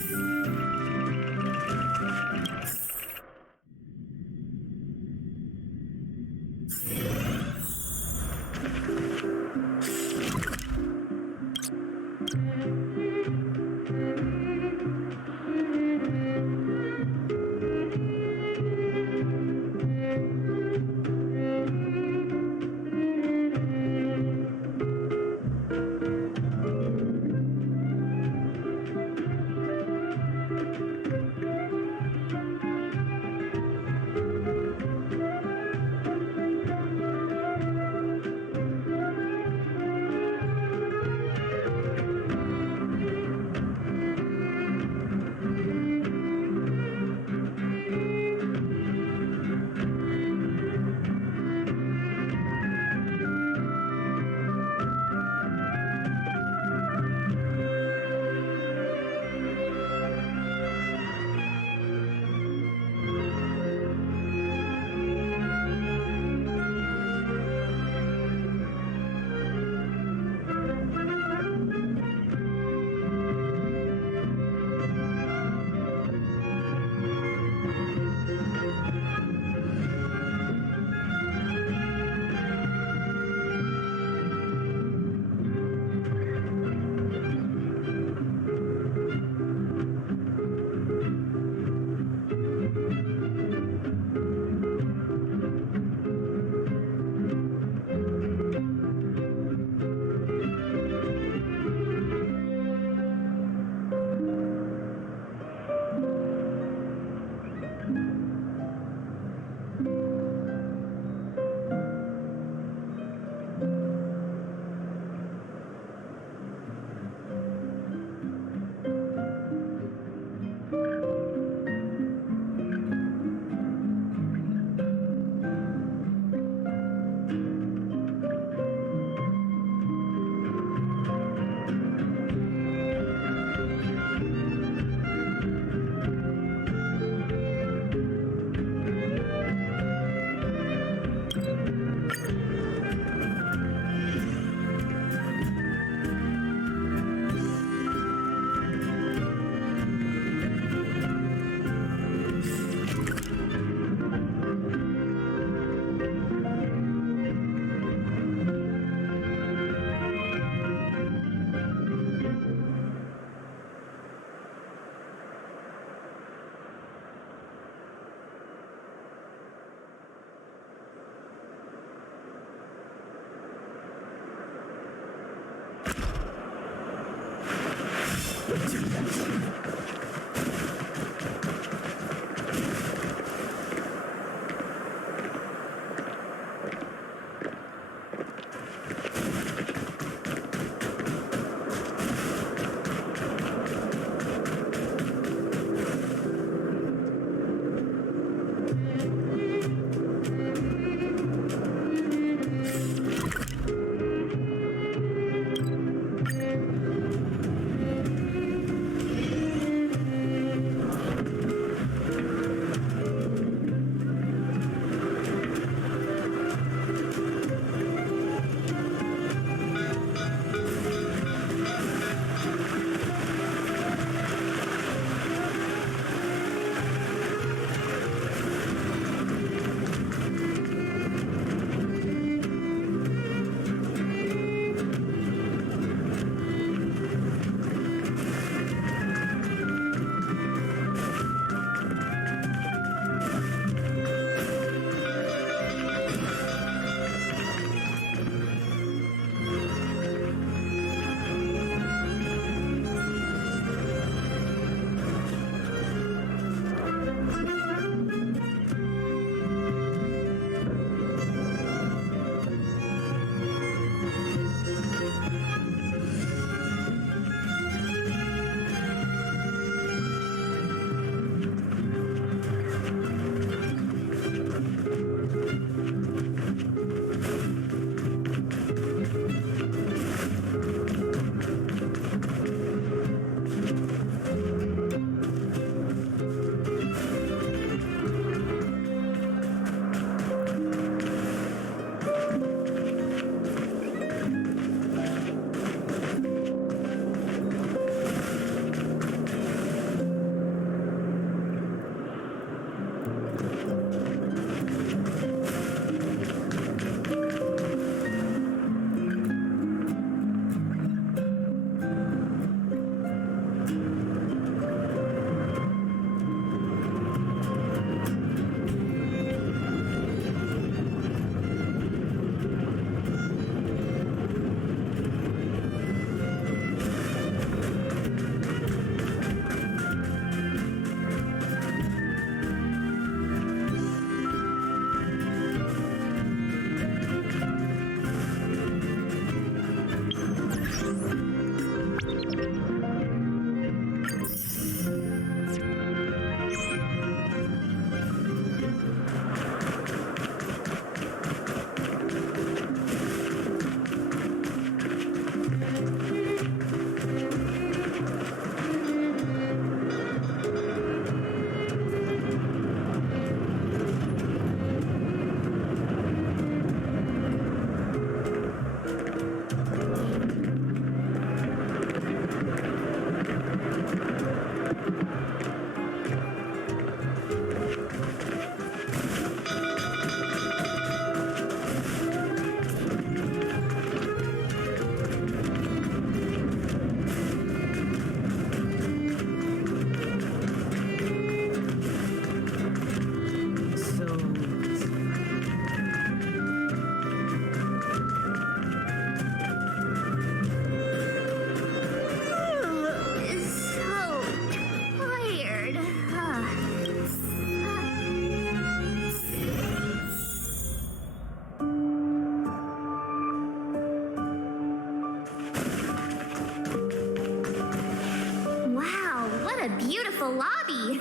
beautiful lobby.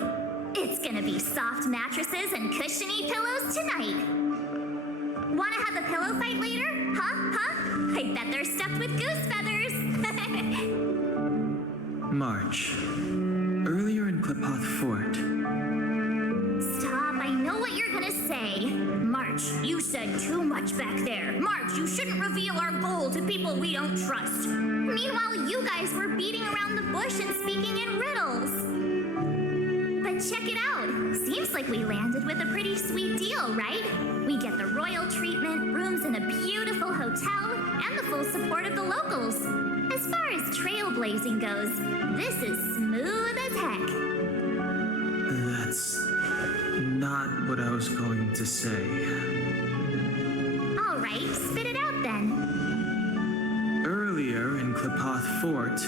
It's gonna be soft mattresses and cushiony pillows tonight. Wanna have a pillow fight later? Huh? I bet they're stuffed with goose feathers. March. Earlier in Klipoth Fort. Stop, I know what you're gonna say. March, you said too much back there. March, you shouldn't reveal our goal to people we don't trust. Meanwhile, you guys were beating around the bush and speaking in riddles. But check it out. Seems like we landed with a pretty sweet deal, right? We get the royal treatment, rooms in a beautiful hotel, and the full support of the locals. As far as trailblazing goes, this is smooth as heck. That's not what I was going to say. All right, spit it out then. Earlier in Klipoth Fort,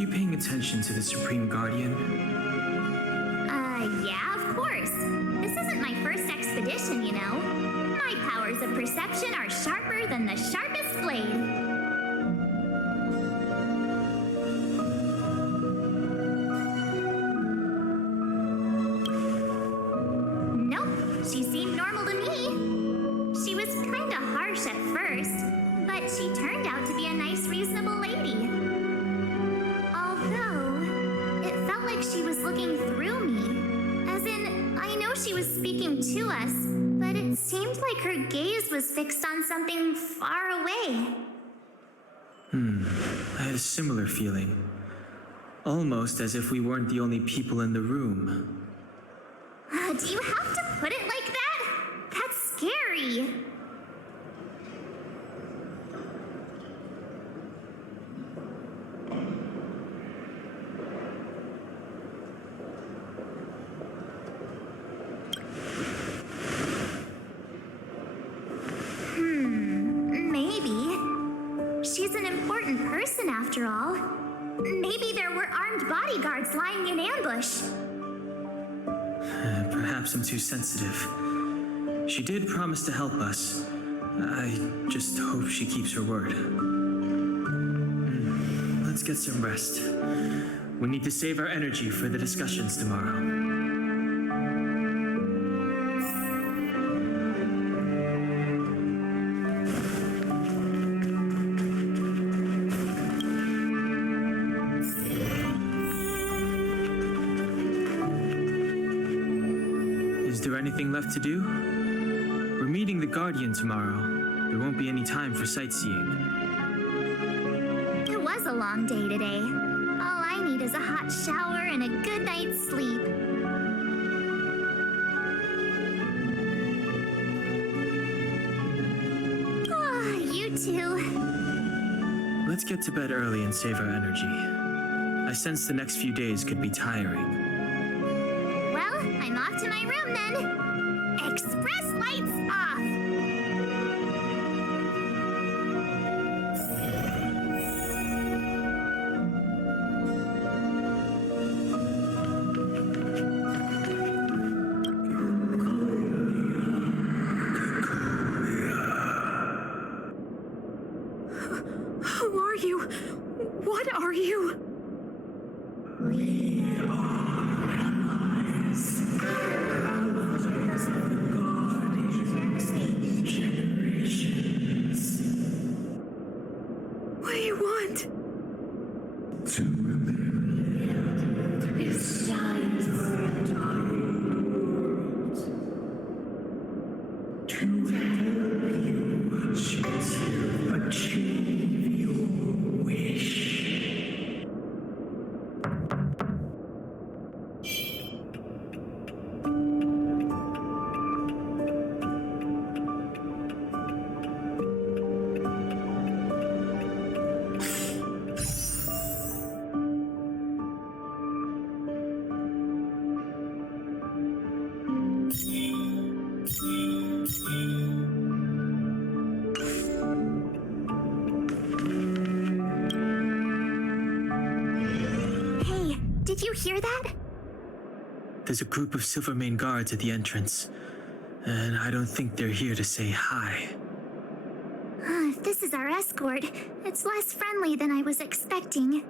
you paying attention to the Supreme Guardian? Yeah, of course. This isn't my first expedition, you know. My powers of perception are sharper than the sharpest blade. Nope, she seemed normal to me. She was kinda harsh at first, but she turned out to be a nice, reasonable lady. Although, it felt like she was looking through me. As in, I know she was speaking to us, but it seemed like her gaze was fixed on something far away. I had a similar feeling. Almost as if we weren't the only people in the room. Do you have to put it like that? That's scary. Maybe. She's an important person after all. Maybe there were armed bodyguards lying in ambush. Perhaps I'm too sensitive. She did promise to help us. I just hope she keeps her word. Let's get some rest. We need to save our energy for the discussions tomorrow. Is there anything left to do? We're meeting the Guardian tomorrow. There won't be any time for sightseeing. It was a long day today. All I need is a hot shower and a good night's sleep. Ah, you too. Let's get to bed early and save our energy. I sense the next few days could be tiring. Well, I'm off to my room then. Express lights off. Who are you? What are you? What do you want? To achieve your wish. Hey, did you hear that? There's a group of Silvermane guards at the entrance, and I don't think they're here to say hi. If this is our escort, it's less friendly than I was expecting.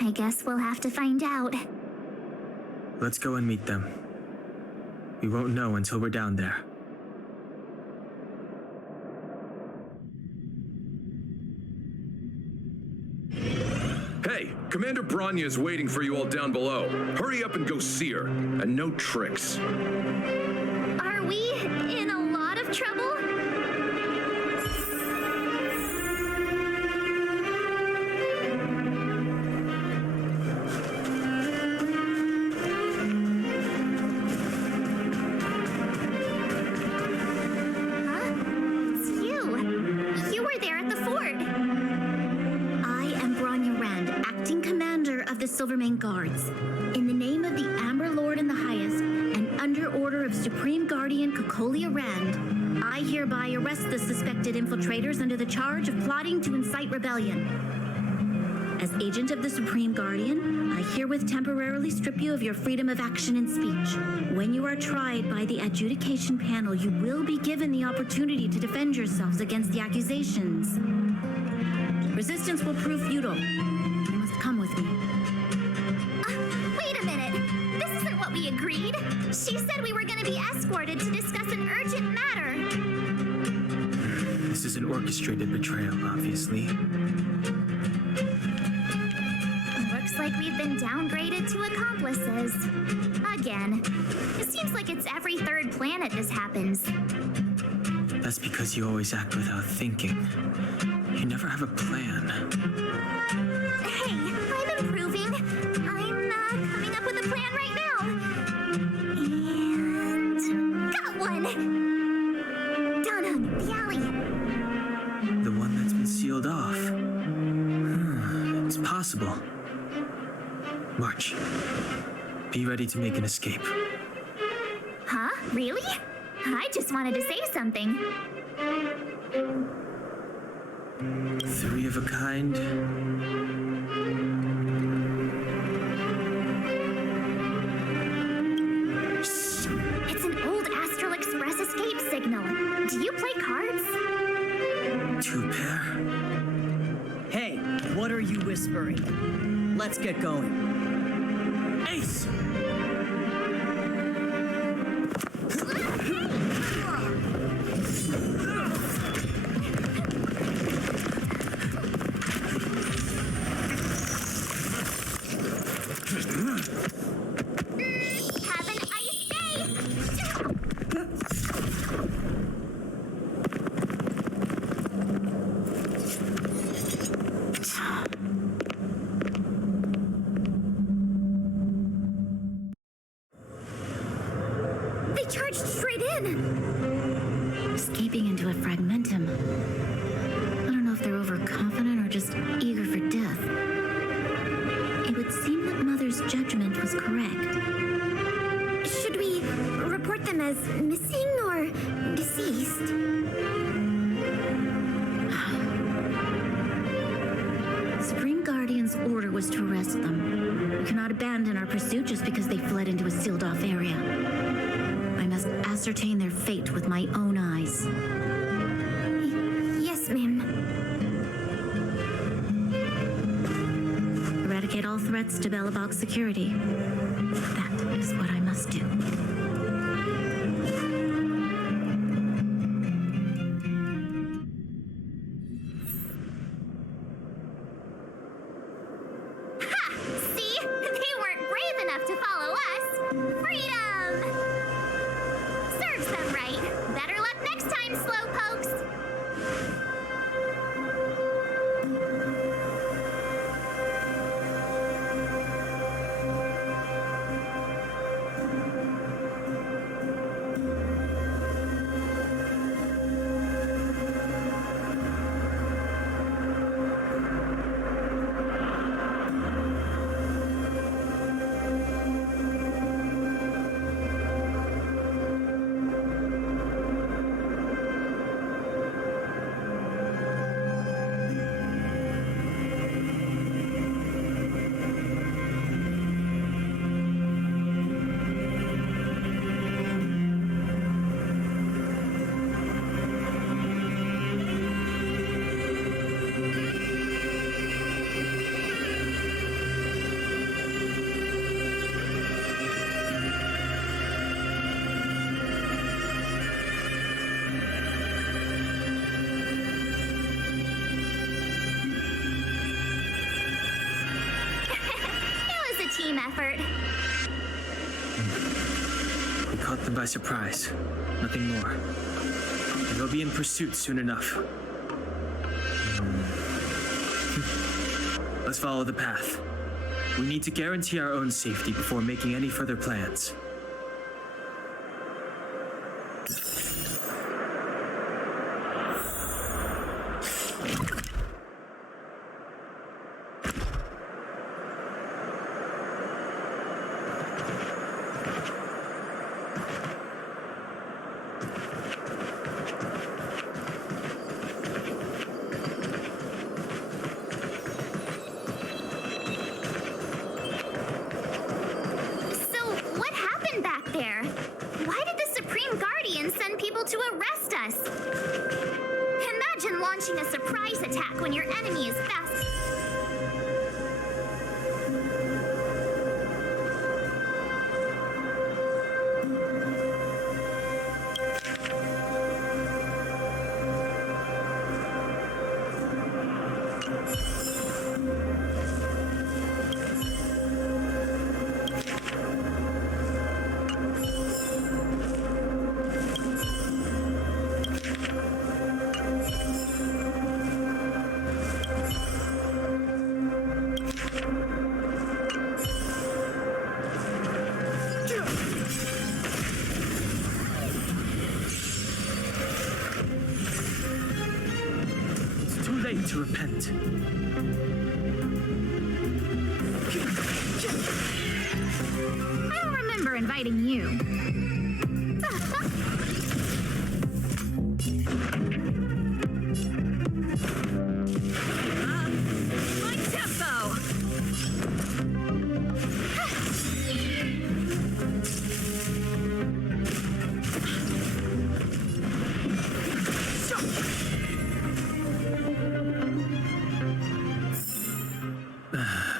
I guess we'll have to find out. Let's go and meet them. We won't know until we're down there. Hey, Commander Bronya is waiting for you all down below. Hurry up and go see her. And no tricks. Are we in a lot of trouble? Huh? It's you. You were there at the fort. I am Bronya Rand, acting commander of the Silvermane Guards. In the name of the Amber Lord and the Highest, and Under order of Supreme Guardian Cocolia Rand, I hereby arrest the suspected infiltrators under the charge of plotting to incite rebellion. As agent of the Supreme Guardian, I herewith temporarily strip you of your freedom of action and speech. When you are tried by the adjudication panel, you will be given the opportunity to defend yourselves against the accusations. Resistance will prove futile. You must come with me. Wait a minute. This isn't what we agreed. She said we were going to be escorted to discuss an urgent matter. This is an orchestrated betrayal, obviously. Looks like we've been downgraded to accomplices. Again. It seems like it's every third planet this happens. That's because you always act without thinking. You never have a plan. Hey, I'm improving. I'm coming up with a plan right now. And got one. Down on the alley. The one that's been sealed off. It's possible. March. Be ready to make an escape. Huh? Really? I just wanted to say something. 3 of a kind. Shh! It's an old Astral Express escape signal. Do you play cards? 2 pair. Hey, what are you whispering? Let's get going. Ace! Have an ice day! They charged straight in! Escaping into a fragmentum. I don't know if they're overconfident or just eager for death. It would seem that Mother's judgment was correct. Should we report them as missing or deceased? Supreme Guardian's order was to arrest them. We cannot abandon our pursuit just because they fled into a sealed-off area. I must ascertain their fate with my own eyes. Yes, ma'am. Eradicate all threats to Belobog security. That is what I must do. Ha! See? They weren't brave enough to follow us. Freedom! Serves them right. Better luck next time, slowpokes. Team effort. We caught them by surprise. Nothing more. And they'll be in pursuit soon enough. Let's follow the path. We need to guarantee our own safety before making any further plans. able to arrest us. Imagine launching a surprise attack when your enemy is fast. To repent. I don't remember inviting you. My tempo!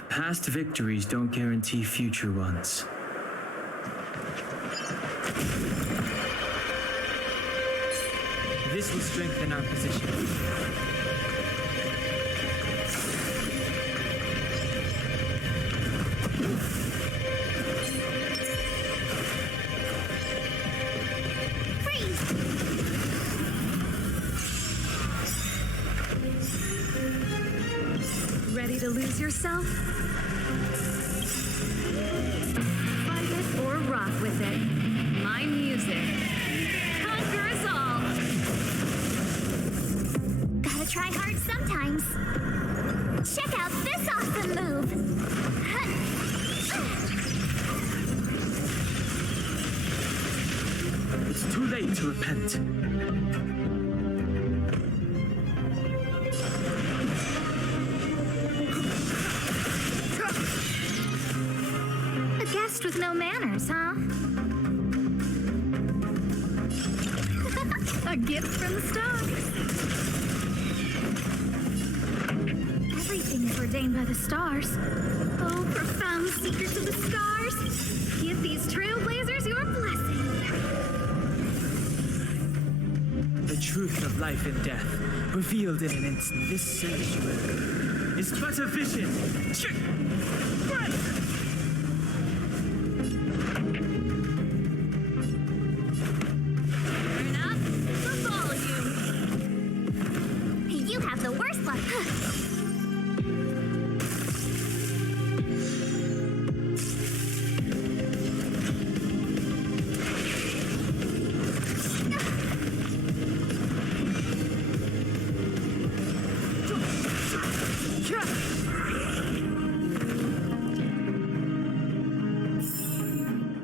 Past victories don't guarantee future ones. This will strengthen our position. Ready to lose yourself? Fight it or rock with it. My music. Conquer us all! Gotta try hard sometimes. Check out this awesome move! It's too late to repent. A guest with no manners, huh? A gift from the stars. Everything is ordained by the stars. Oh, profound secrets of the stars. Give these trailblazers your blessing. The truth of life and death, revealed in an instant. This sanctuary is but a vision. Turn up the volume. You have the worst luck.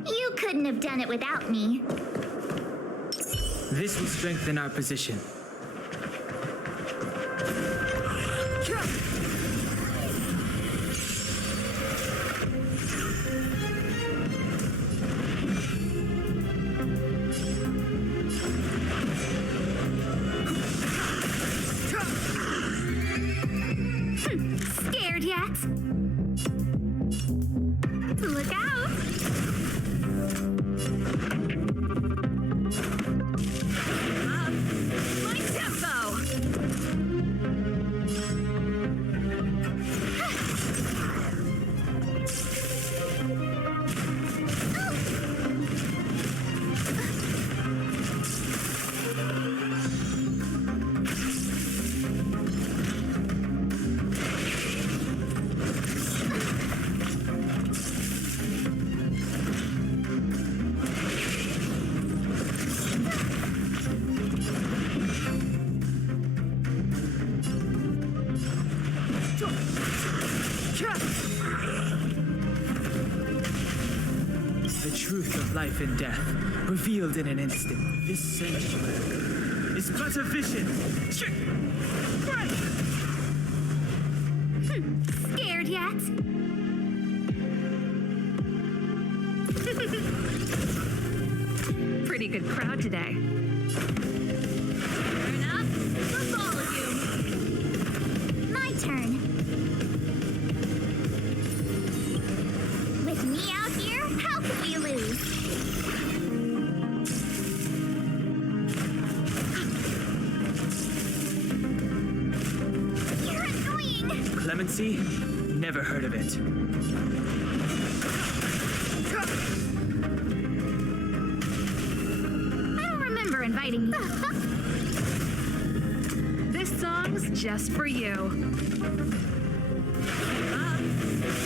You couldn't have done it without me. This will strengthen our position. Scared yet? Look out! My tempo! The truth of life and death, revealed in an instant. This sanctuary is but a vision. Scared yet? Pretty good crowd today. Turn up the volume. My turn. With me out here, how can we lose? You're annoying. Clemency? Never heard of it. I don't remember inviting you. This song's just for you.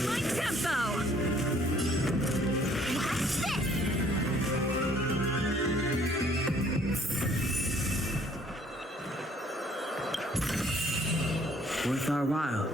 My tempo! Watch this. Worth our while.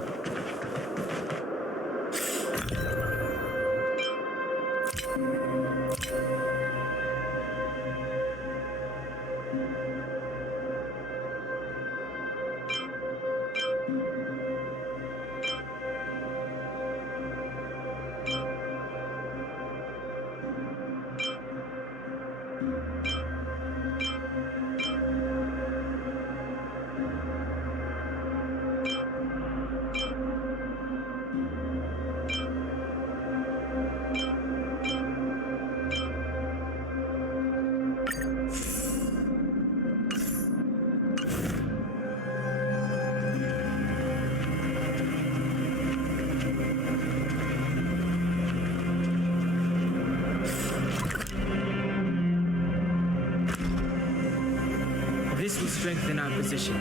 This will strengthen our position.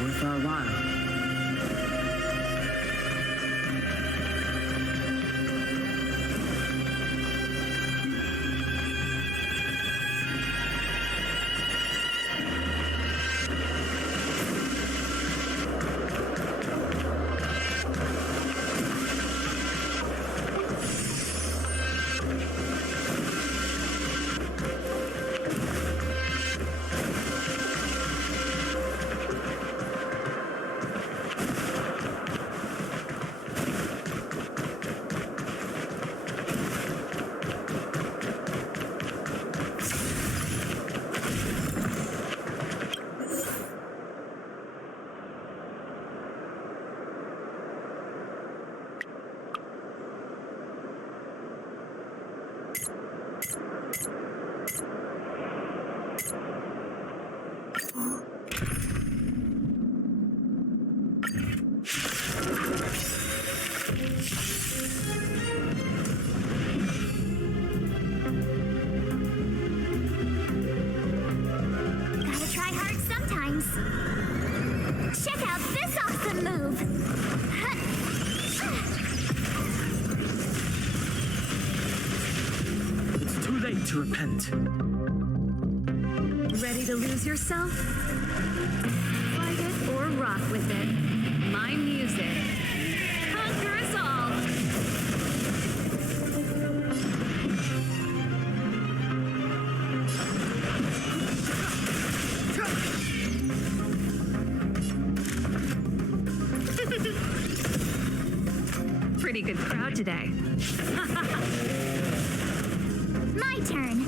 Worth our while. Gotta try hard sometimes. Check out this awesome move. It's too late to repent. Ready to lose yourself? Fight it or rock with it. My music. Conquer us all! Pretty good crowd today. My turn.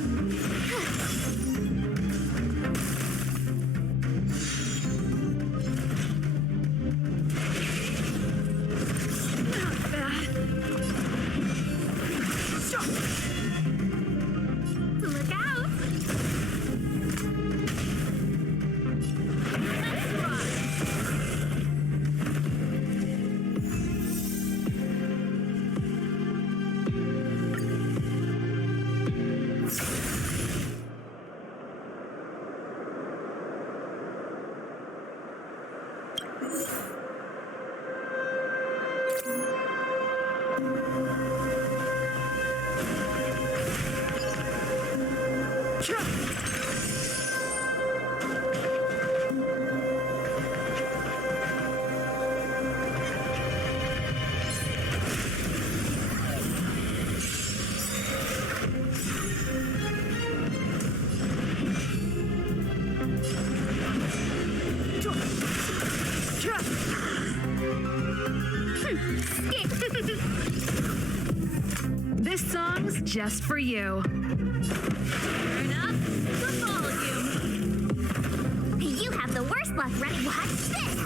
Not bad. Look out. Let's rock. This song's just for you. Turn up the volume. You have the worst luck, right? Watch this.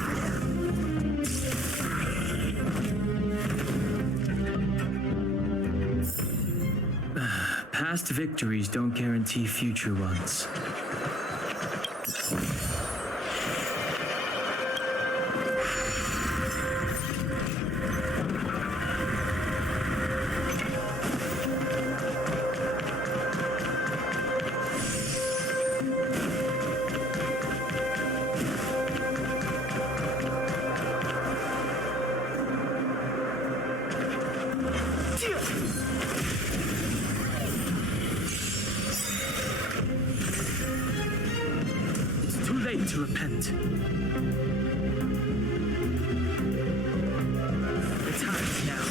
Past victories don't guarantee future ones. To repent. The time's now.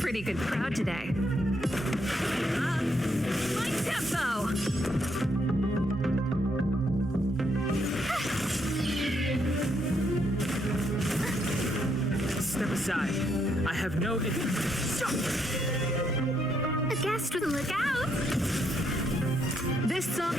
Pretty good crowd today. My tempo! Step aside. I have no... A guest with a lookout. This song...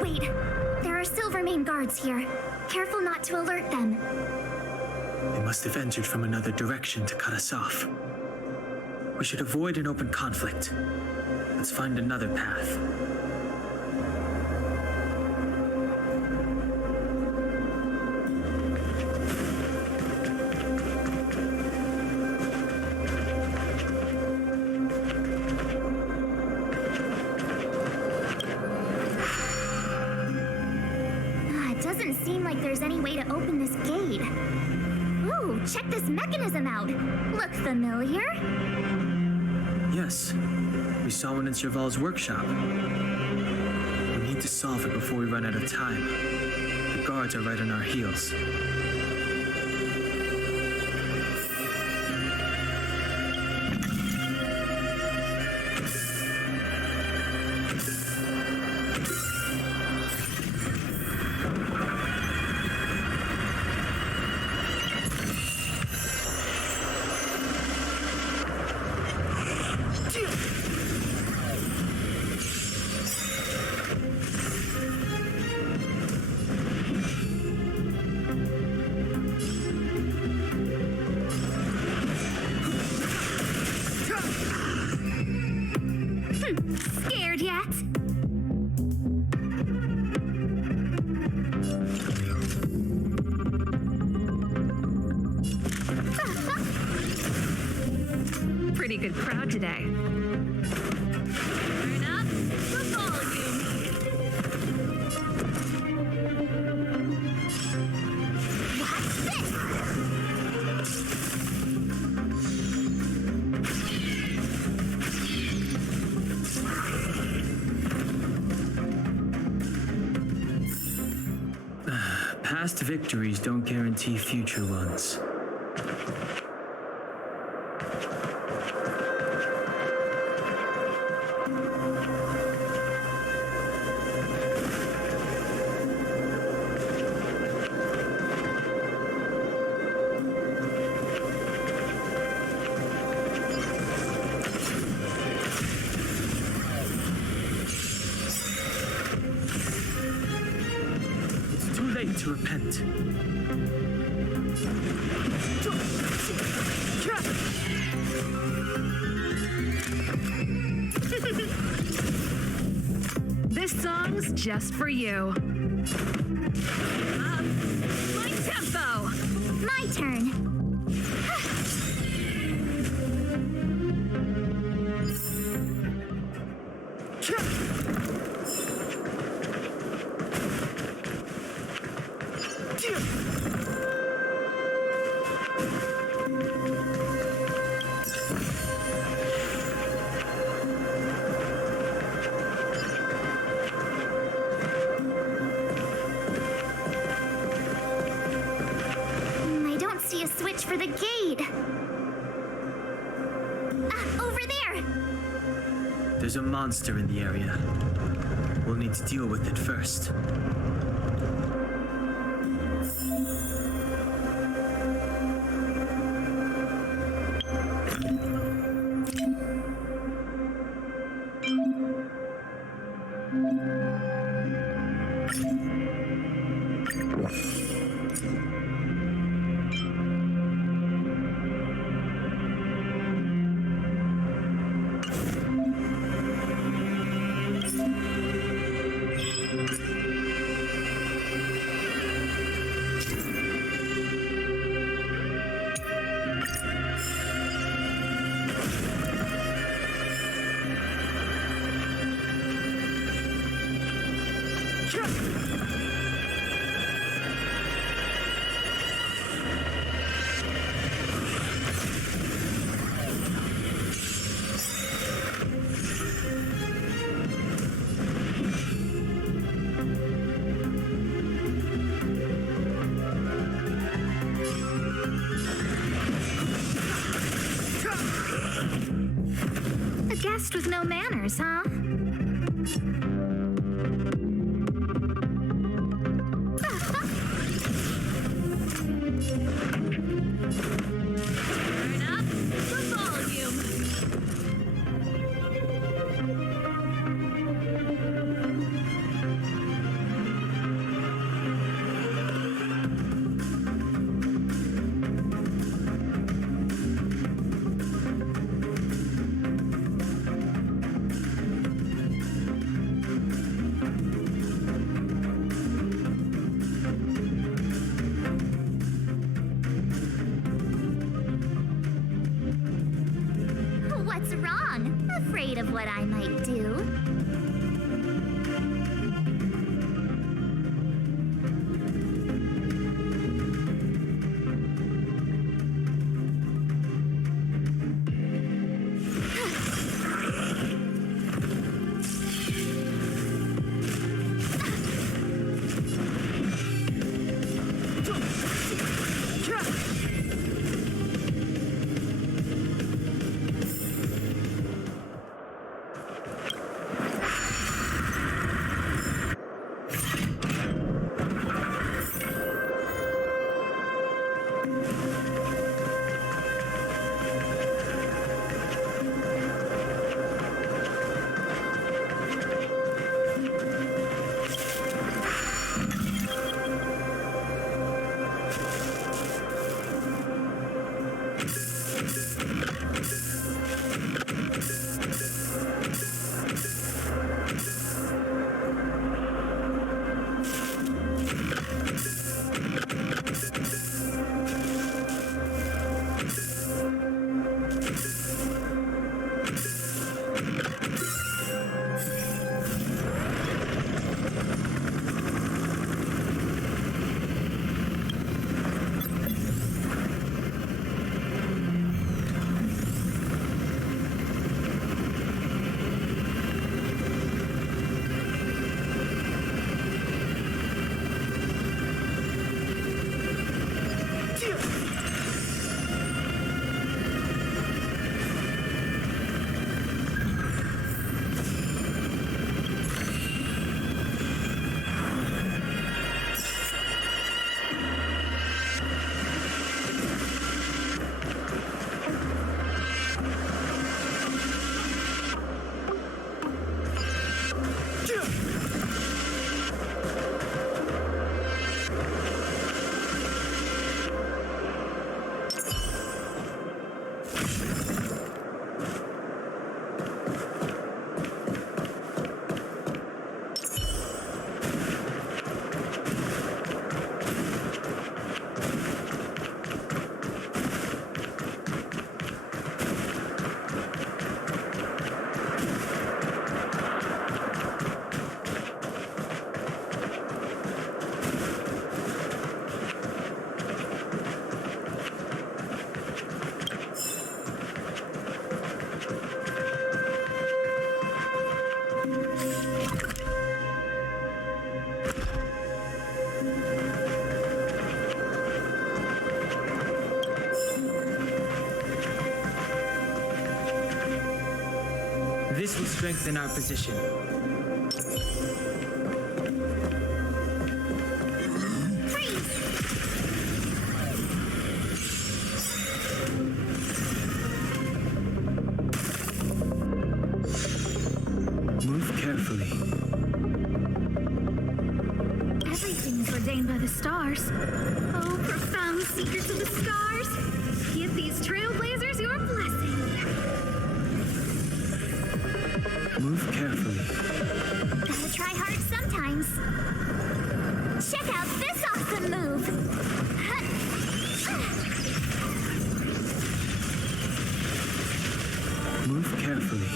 Wait, there are Silvermane guards here. Careful not to alert them. They must have entered from another direction to cut us off. We should avoid an open conflict. Let's find another path. It doesn't seem like there's any way to open this gate. Ooh, check this mechanism out. Look familiar? Yes, we saw one in Serval's workshop. We need to solve it before we run out of time. The guards are right on our heels. Scared yet? Pretty good crowd today. Turn up the volume. Watch this. Past victories don't guarantee future ones. It's too late to repent. This song's just for you. My tempo! My turn. for the gate. Over there! There's a monster in the area. We'll need to deal with it first. A guest with no manners, huh? Turn up the volume. What's wrong? Afraid of what I might do? This will strengthen our position. Move carefully. Everything is ordained by the stars. Oh, profound secrets of the stars. Give these trailblazers your blessing. Move carefully. Gotta try hard sometimes. Check out this awesome move. Move carefully.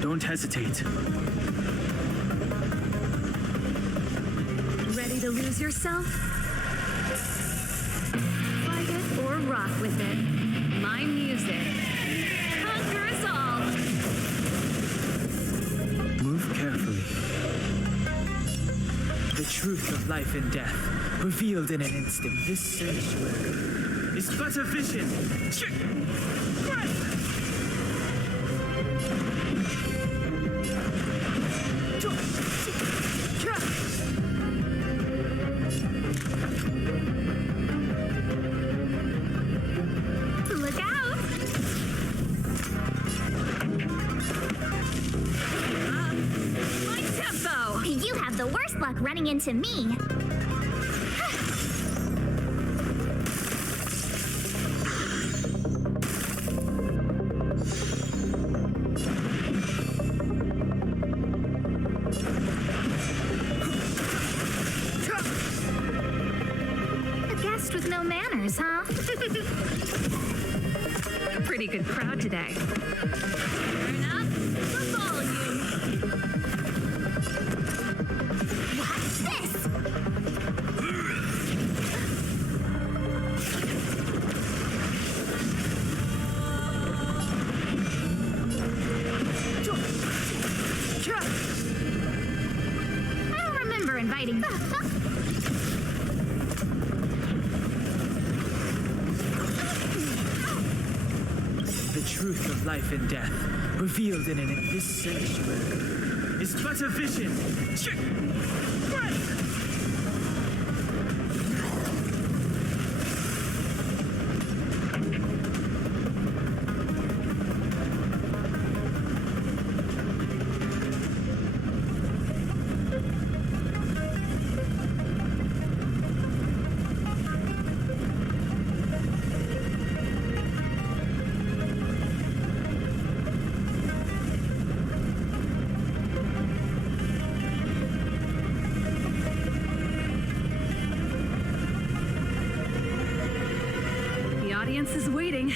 Don't hesitate. Ready to lose yourself? Fight it or rock with it. My music. Conquer us all! Move carefully. The truth of life and death, revealed in an instant. This sanctuary is but a vision. Look out! My tempo! You have the worst luck running into me. A guest with no manners, huh? Pretty good crowd today. Turn up the volume. Watch this! I don't remember inviting. The truth of life and death, revealed in this sanctuary, is but a vision. The audience is waiting.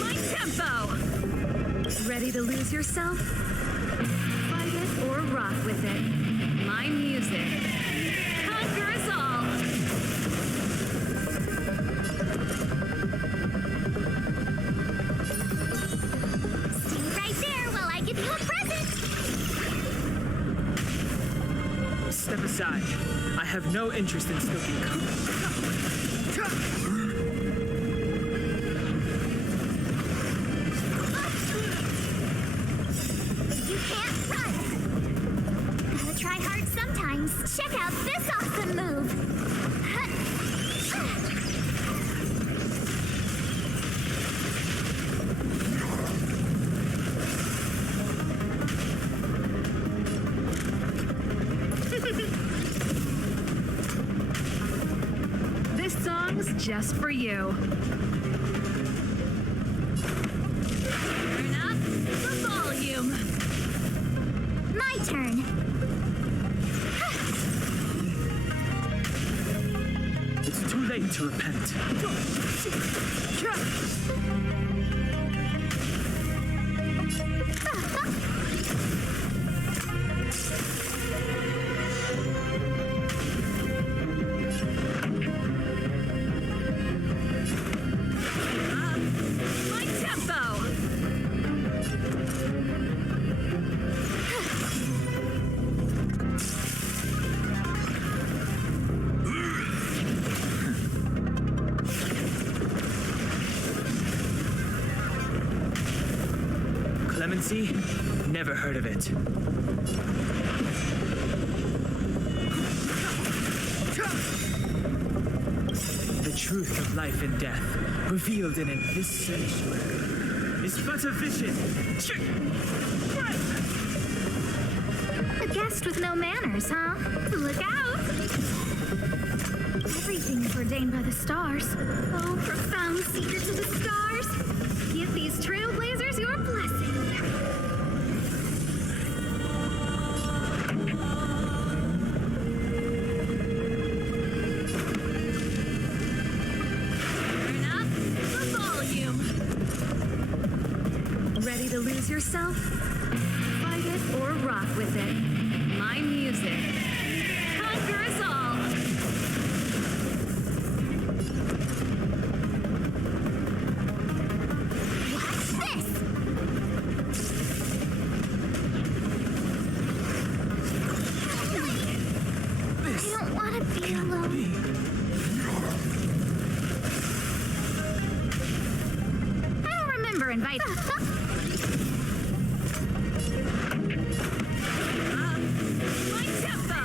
My tempo! Ready to lose yourself? Fight it or rock with it. My music. Conquer us all! Stay right there while I give you a present. Step aside. I have no interest in stoking. You can't run. Gotta try hard sometimes. Check out this awesome move. just for you. Turn up the volume. My turn. It's too late to repent. My tempo. Clemency? Never heard of it. The truth of life and death, revealed in this sanctuary, is but a vision. A guest with no manners, huh? Look out! Everything's ordained by the stars. Oh, profound secrets of the stars. Give these trailblazers your blessing. Turn up the volume. Ready to lose yourself? Fight it or rock with it. My music. Conquer us all. What's this? I don't want to be alone. I don't remember inviting. My tempo.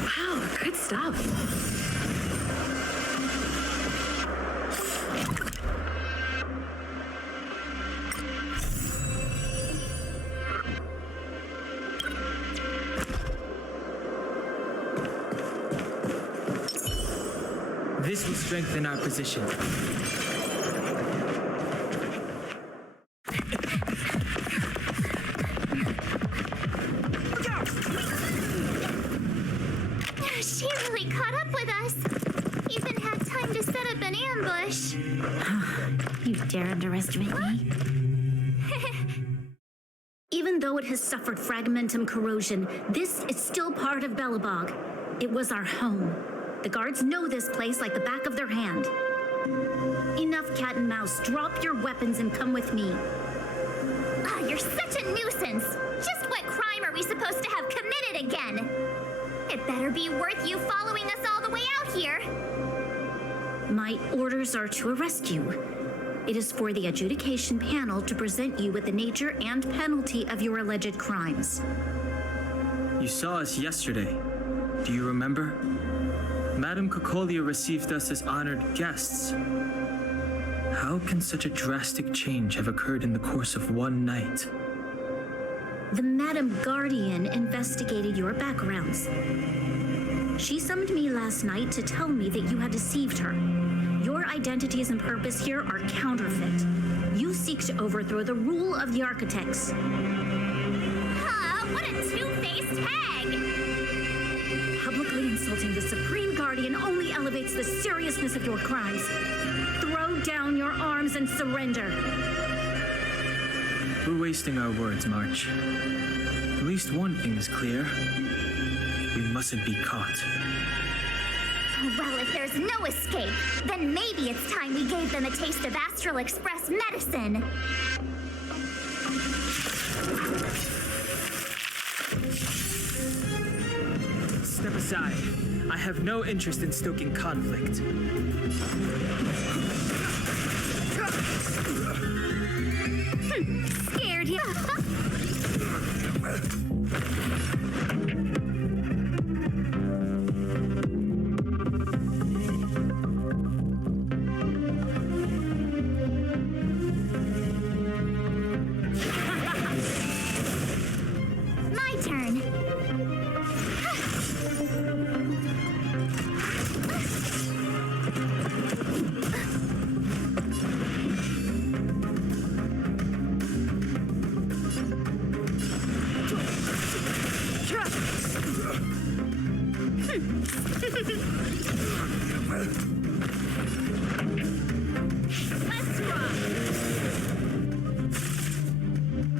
Wow, good stuff. This will strengthen our position. She really caught up with us. Even had time to set up an ambush. You dare underestimate me? Even though it has suffered fragmentum corrosion, this is still part of Belobog. It was our home. The guards know this place like the back of their hand. Enough cat and mouse. Drop your weapons and come with me. Ah, you're such a nuisance. Just what crime are we supposed to have committed again? It better be worth you following us all the way out here. My orders are to arrest you. It is for the adjudication panel to present you with the nature and penalty of your alleged crimes. You saw us yesterday. Do you remember? Madame Cocolia received us as honored guests. How can such a drastic change have occurred in the course of one night? The Madam Guardian investigated your backgrounds. She summoned me last night to tell me that you had deceived her. Your identities and purpose here are counterfeit. You seek to overthrow the rule of the architects. What a two-faced hag! Publicly insulting the Supreme Guardian only elevates the seriousness of your crimes. Throw down your arms and surrender. We're wasting our words, March. At least one thing is clear. We mustn't be caught. Well, if there's no escape, then maybe it's time we gave them a taste of Astral Express medicine. Step aside. I have no interest in stoking conflict. Scared you? My turn. Let's rock.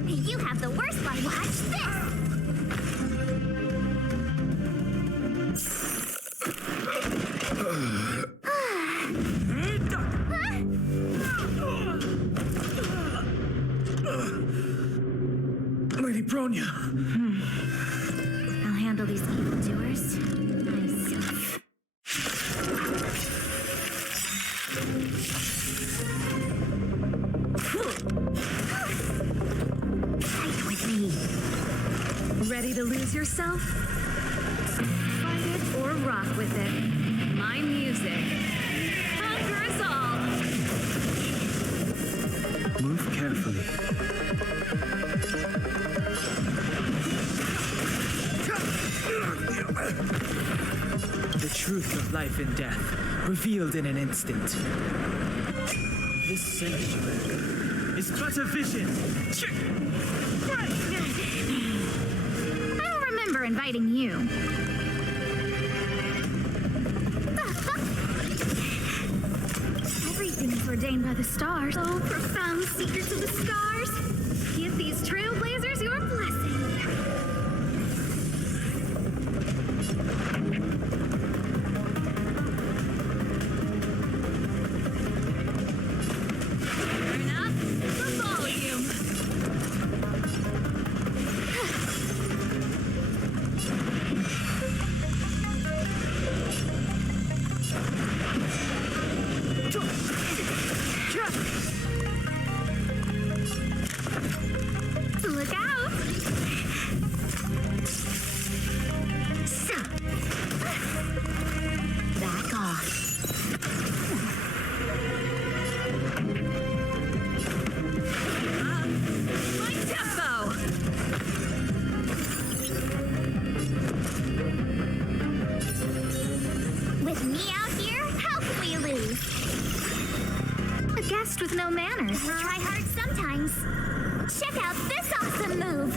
You have the worst one. Watch Lady Bronya. I'll handle these evildoers myself. Fight with me. Ready to lose yourself? Fight it or rock with it. My music. Conquer us all! Move carefully. The truth of life and death, revealed in an instant. This sanctuary is but a vision. I don't remember inviting you. Everything is ordained by the stars. Oh, profound secrets of the stars. Give these trailblazers your blessing. Turn up the volume. Look out! So, back off. My tempo! With me out here, how can we lose? A guest with no manners. Gotta try hard sometimes. Check out this awesome move.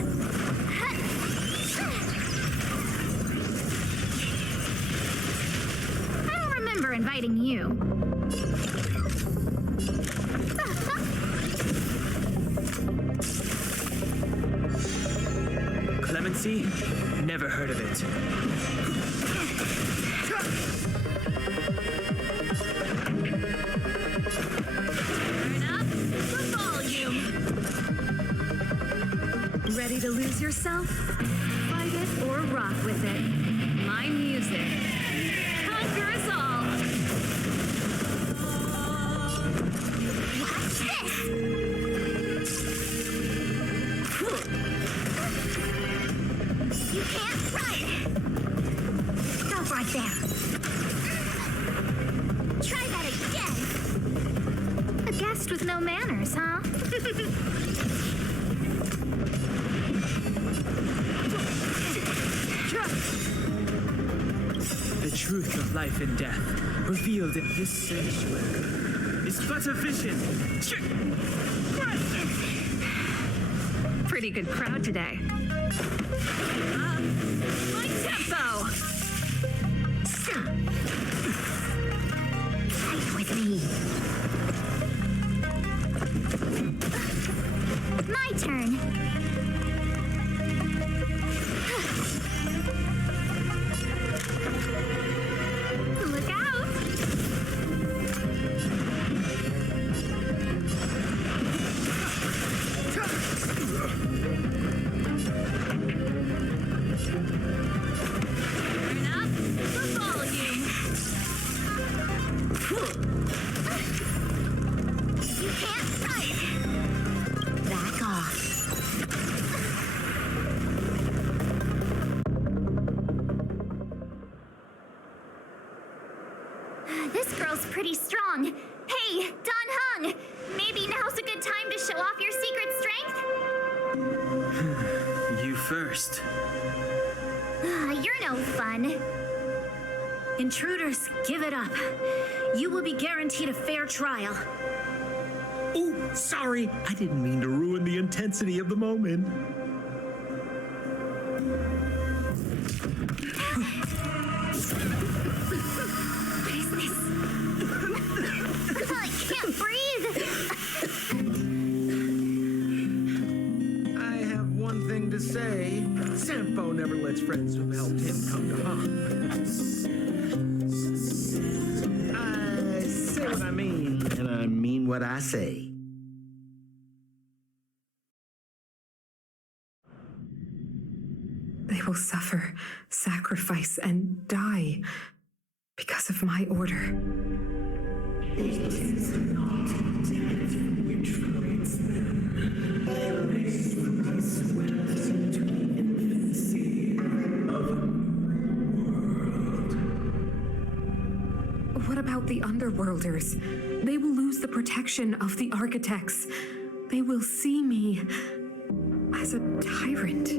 I don't remember inviting you. Clemency? Never heard of it. Turn up the volume. Ready to lose yourself? Fight it or rock with it. My music. Conquer us all! Watch this. You can't run. Stop right there. truth of life and death, revealed in this sanctuary, is but a vision. Pretty good crowd today. My tempo! Fight with me. My turn. Look out! Turn up the volume. You can't fight! Back off. This girl's pretty strong. Hey, Don Hung! Maybe now's a good time to show off your secret strength? You first. You're no fun. Intruders, give it up. You will be guaranteed a fair trial. Oh, sorry. I didn't mean to ruin the intensity of the moment. What is this? I can't breathe! I have one thing to say. Sampo never lets friends who've helped him come to harm. I say what I mean, and I mean what I say. They will suffer, sacrifice, and die because of my order. It is not death which frees them. They race from this wealth into the infancy of a new world. What about the underworlders? They will lose the protection of the architects. They will see me as a tyrant.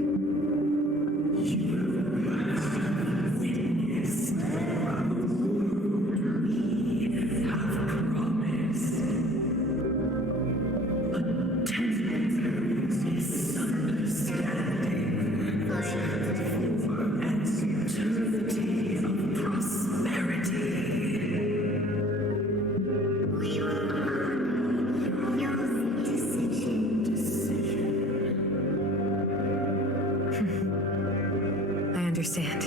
You have witnessed the world we have promised. A temporary misunderstanding for an eternity of prosperity. We will honor your decision. I understand.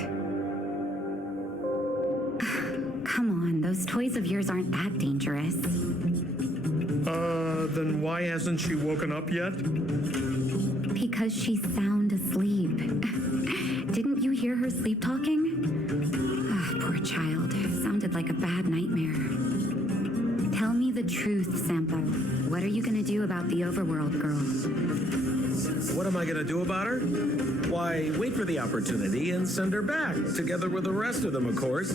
Come on, those toys of yours aren't that dangerous. Then why hasn't she woken up yet? Because she's sound asleep. Didn't you hear her sleep talking? Poor child. Sounded like a bad nightmare. Tell me the truth, Sampo. What are you gonna do about the overworld girl? What am I gonna do about her? Why, wait for the opportunity and send her back, together with the rest of them, of course.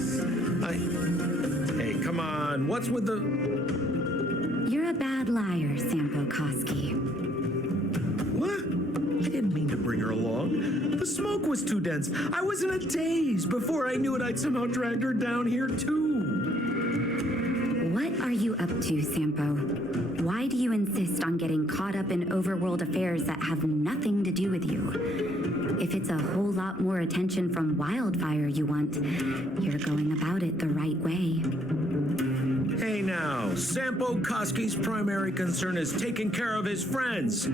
Hey, come on, what's with the... You're a bad liar, Sampo Koski. What? I didn't mean to bring her along. The smoke was too dense. I was in a daze. Before I knew it, I'd somehow dragged her down here, too. What are you up to, Sampo? Why do you insist on getting caught up in overworld affairs that have nothing to do with you? If it's a whole lot more attention from Wildfire you want, you're going about it the right way. Hey now, Sampo Koski's primary concern is taking care of his friends.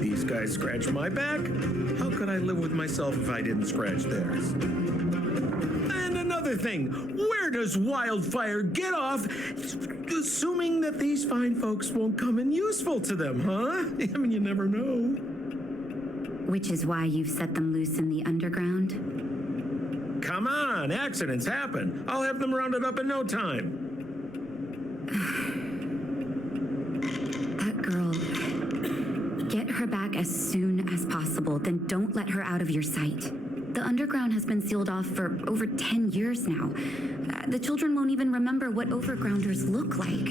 These guys scratch my back. How could I live with myself if I didn't scratch theirs? And another thing, where does Wildfire get off assuming that these fine folks won't come in useful to them, huh? I mean, you never know. Which is why you've set them loose in the underground? Come on, accidents happen. I'll have them rounded up in no time. That girl, get her back as soon as possible, then don't let her out of your sight. The underground has been sealed off for over 10 years now. The children won't even remember what overgrounders look like.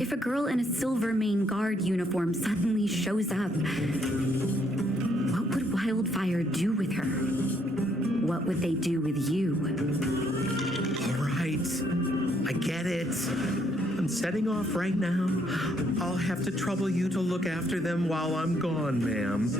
If a girl in a Silvermane Guard uniform suddenly shows up, what would Wildfire do with her? What would they do with you? All right. I get it. I'm setting off right now. I'll have to trouble you to look after them while I'm gone, ma'am.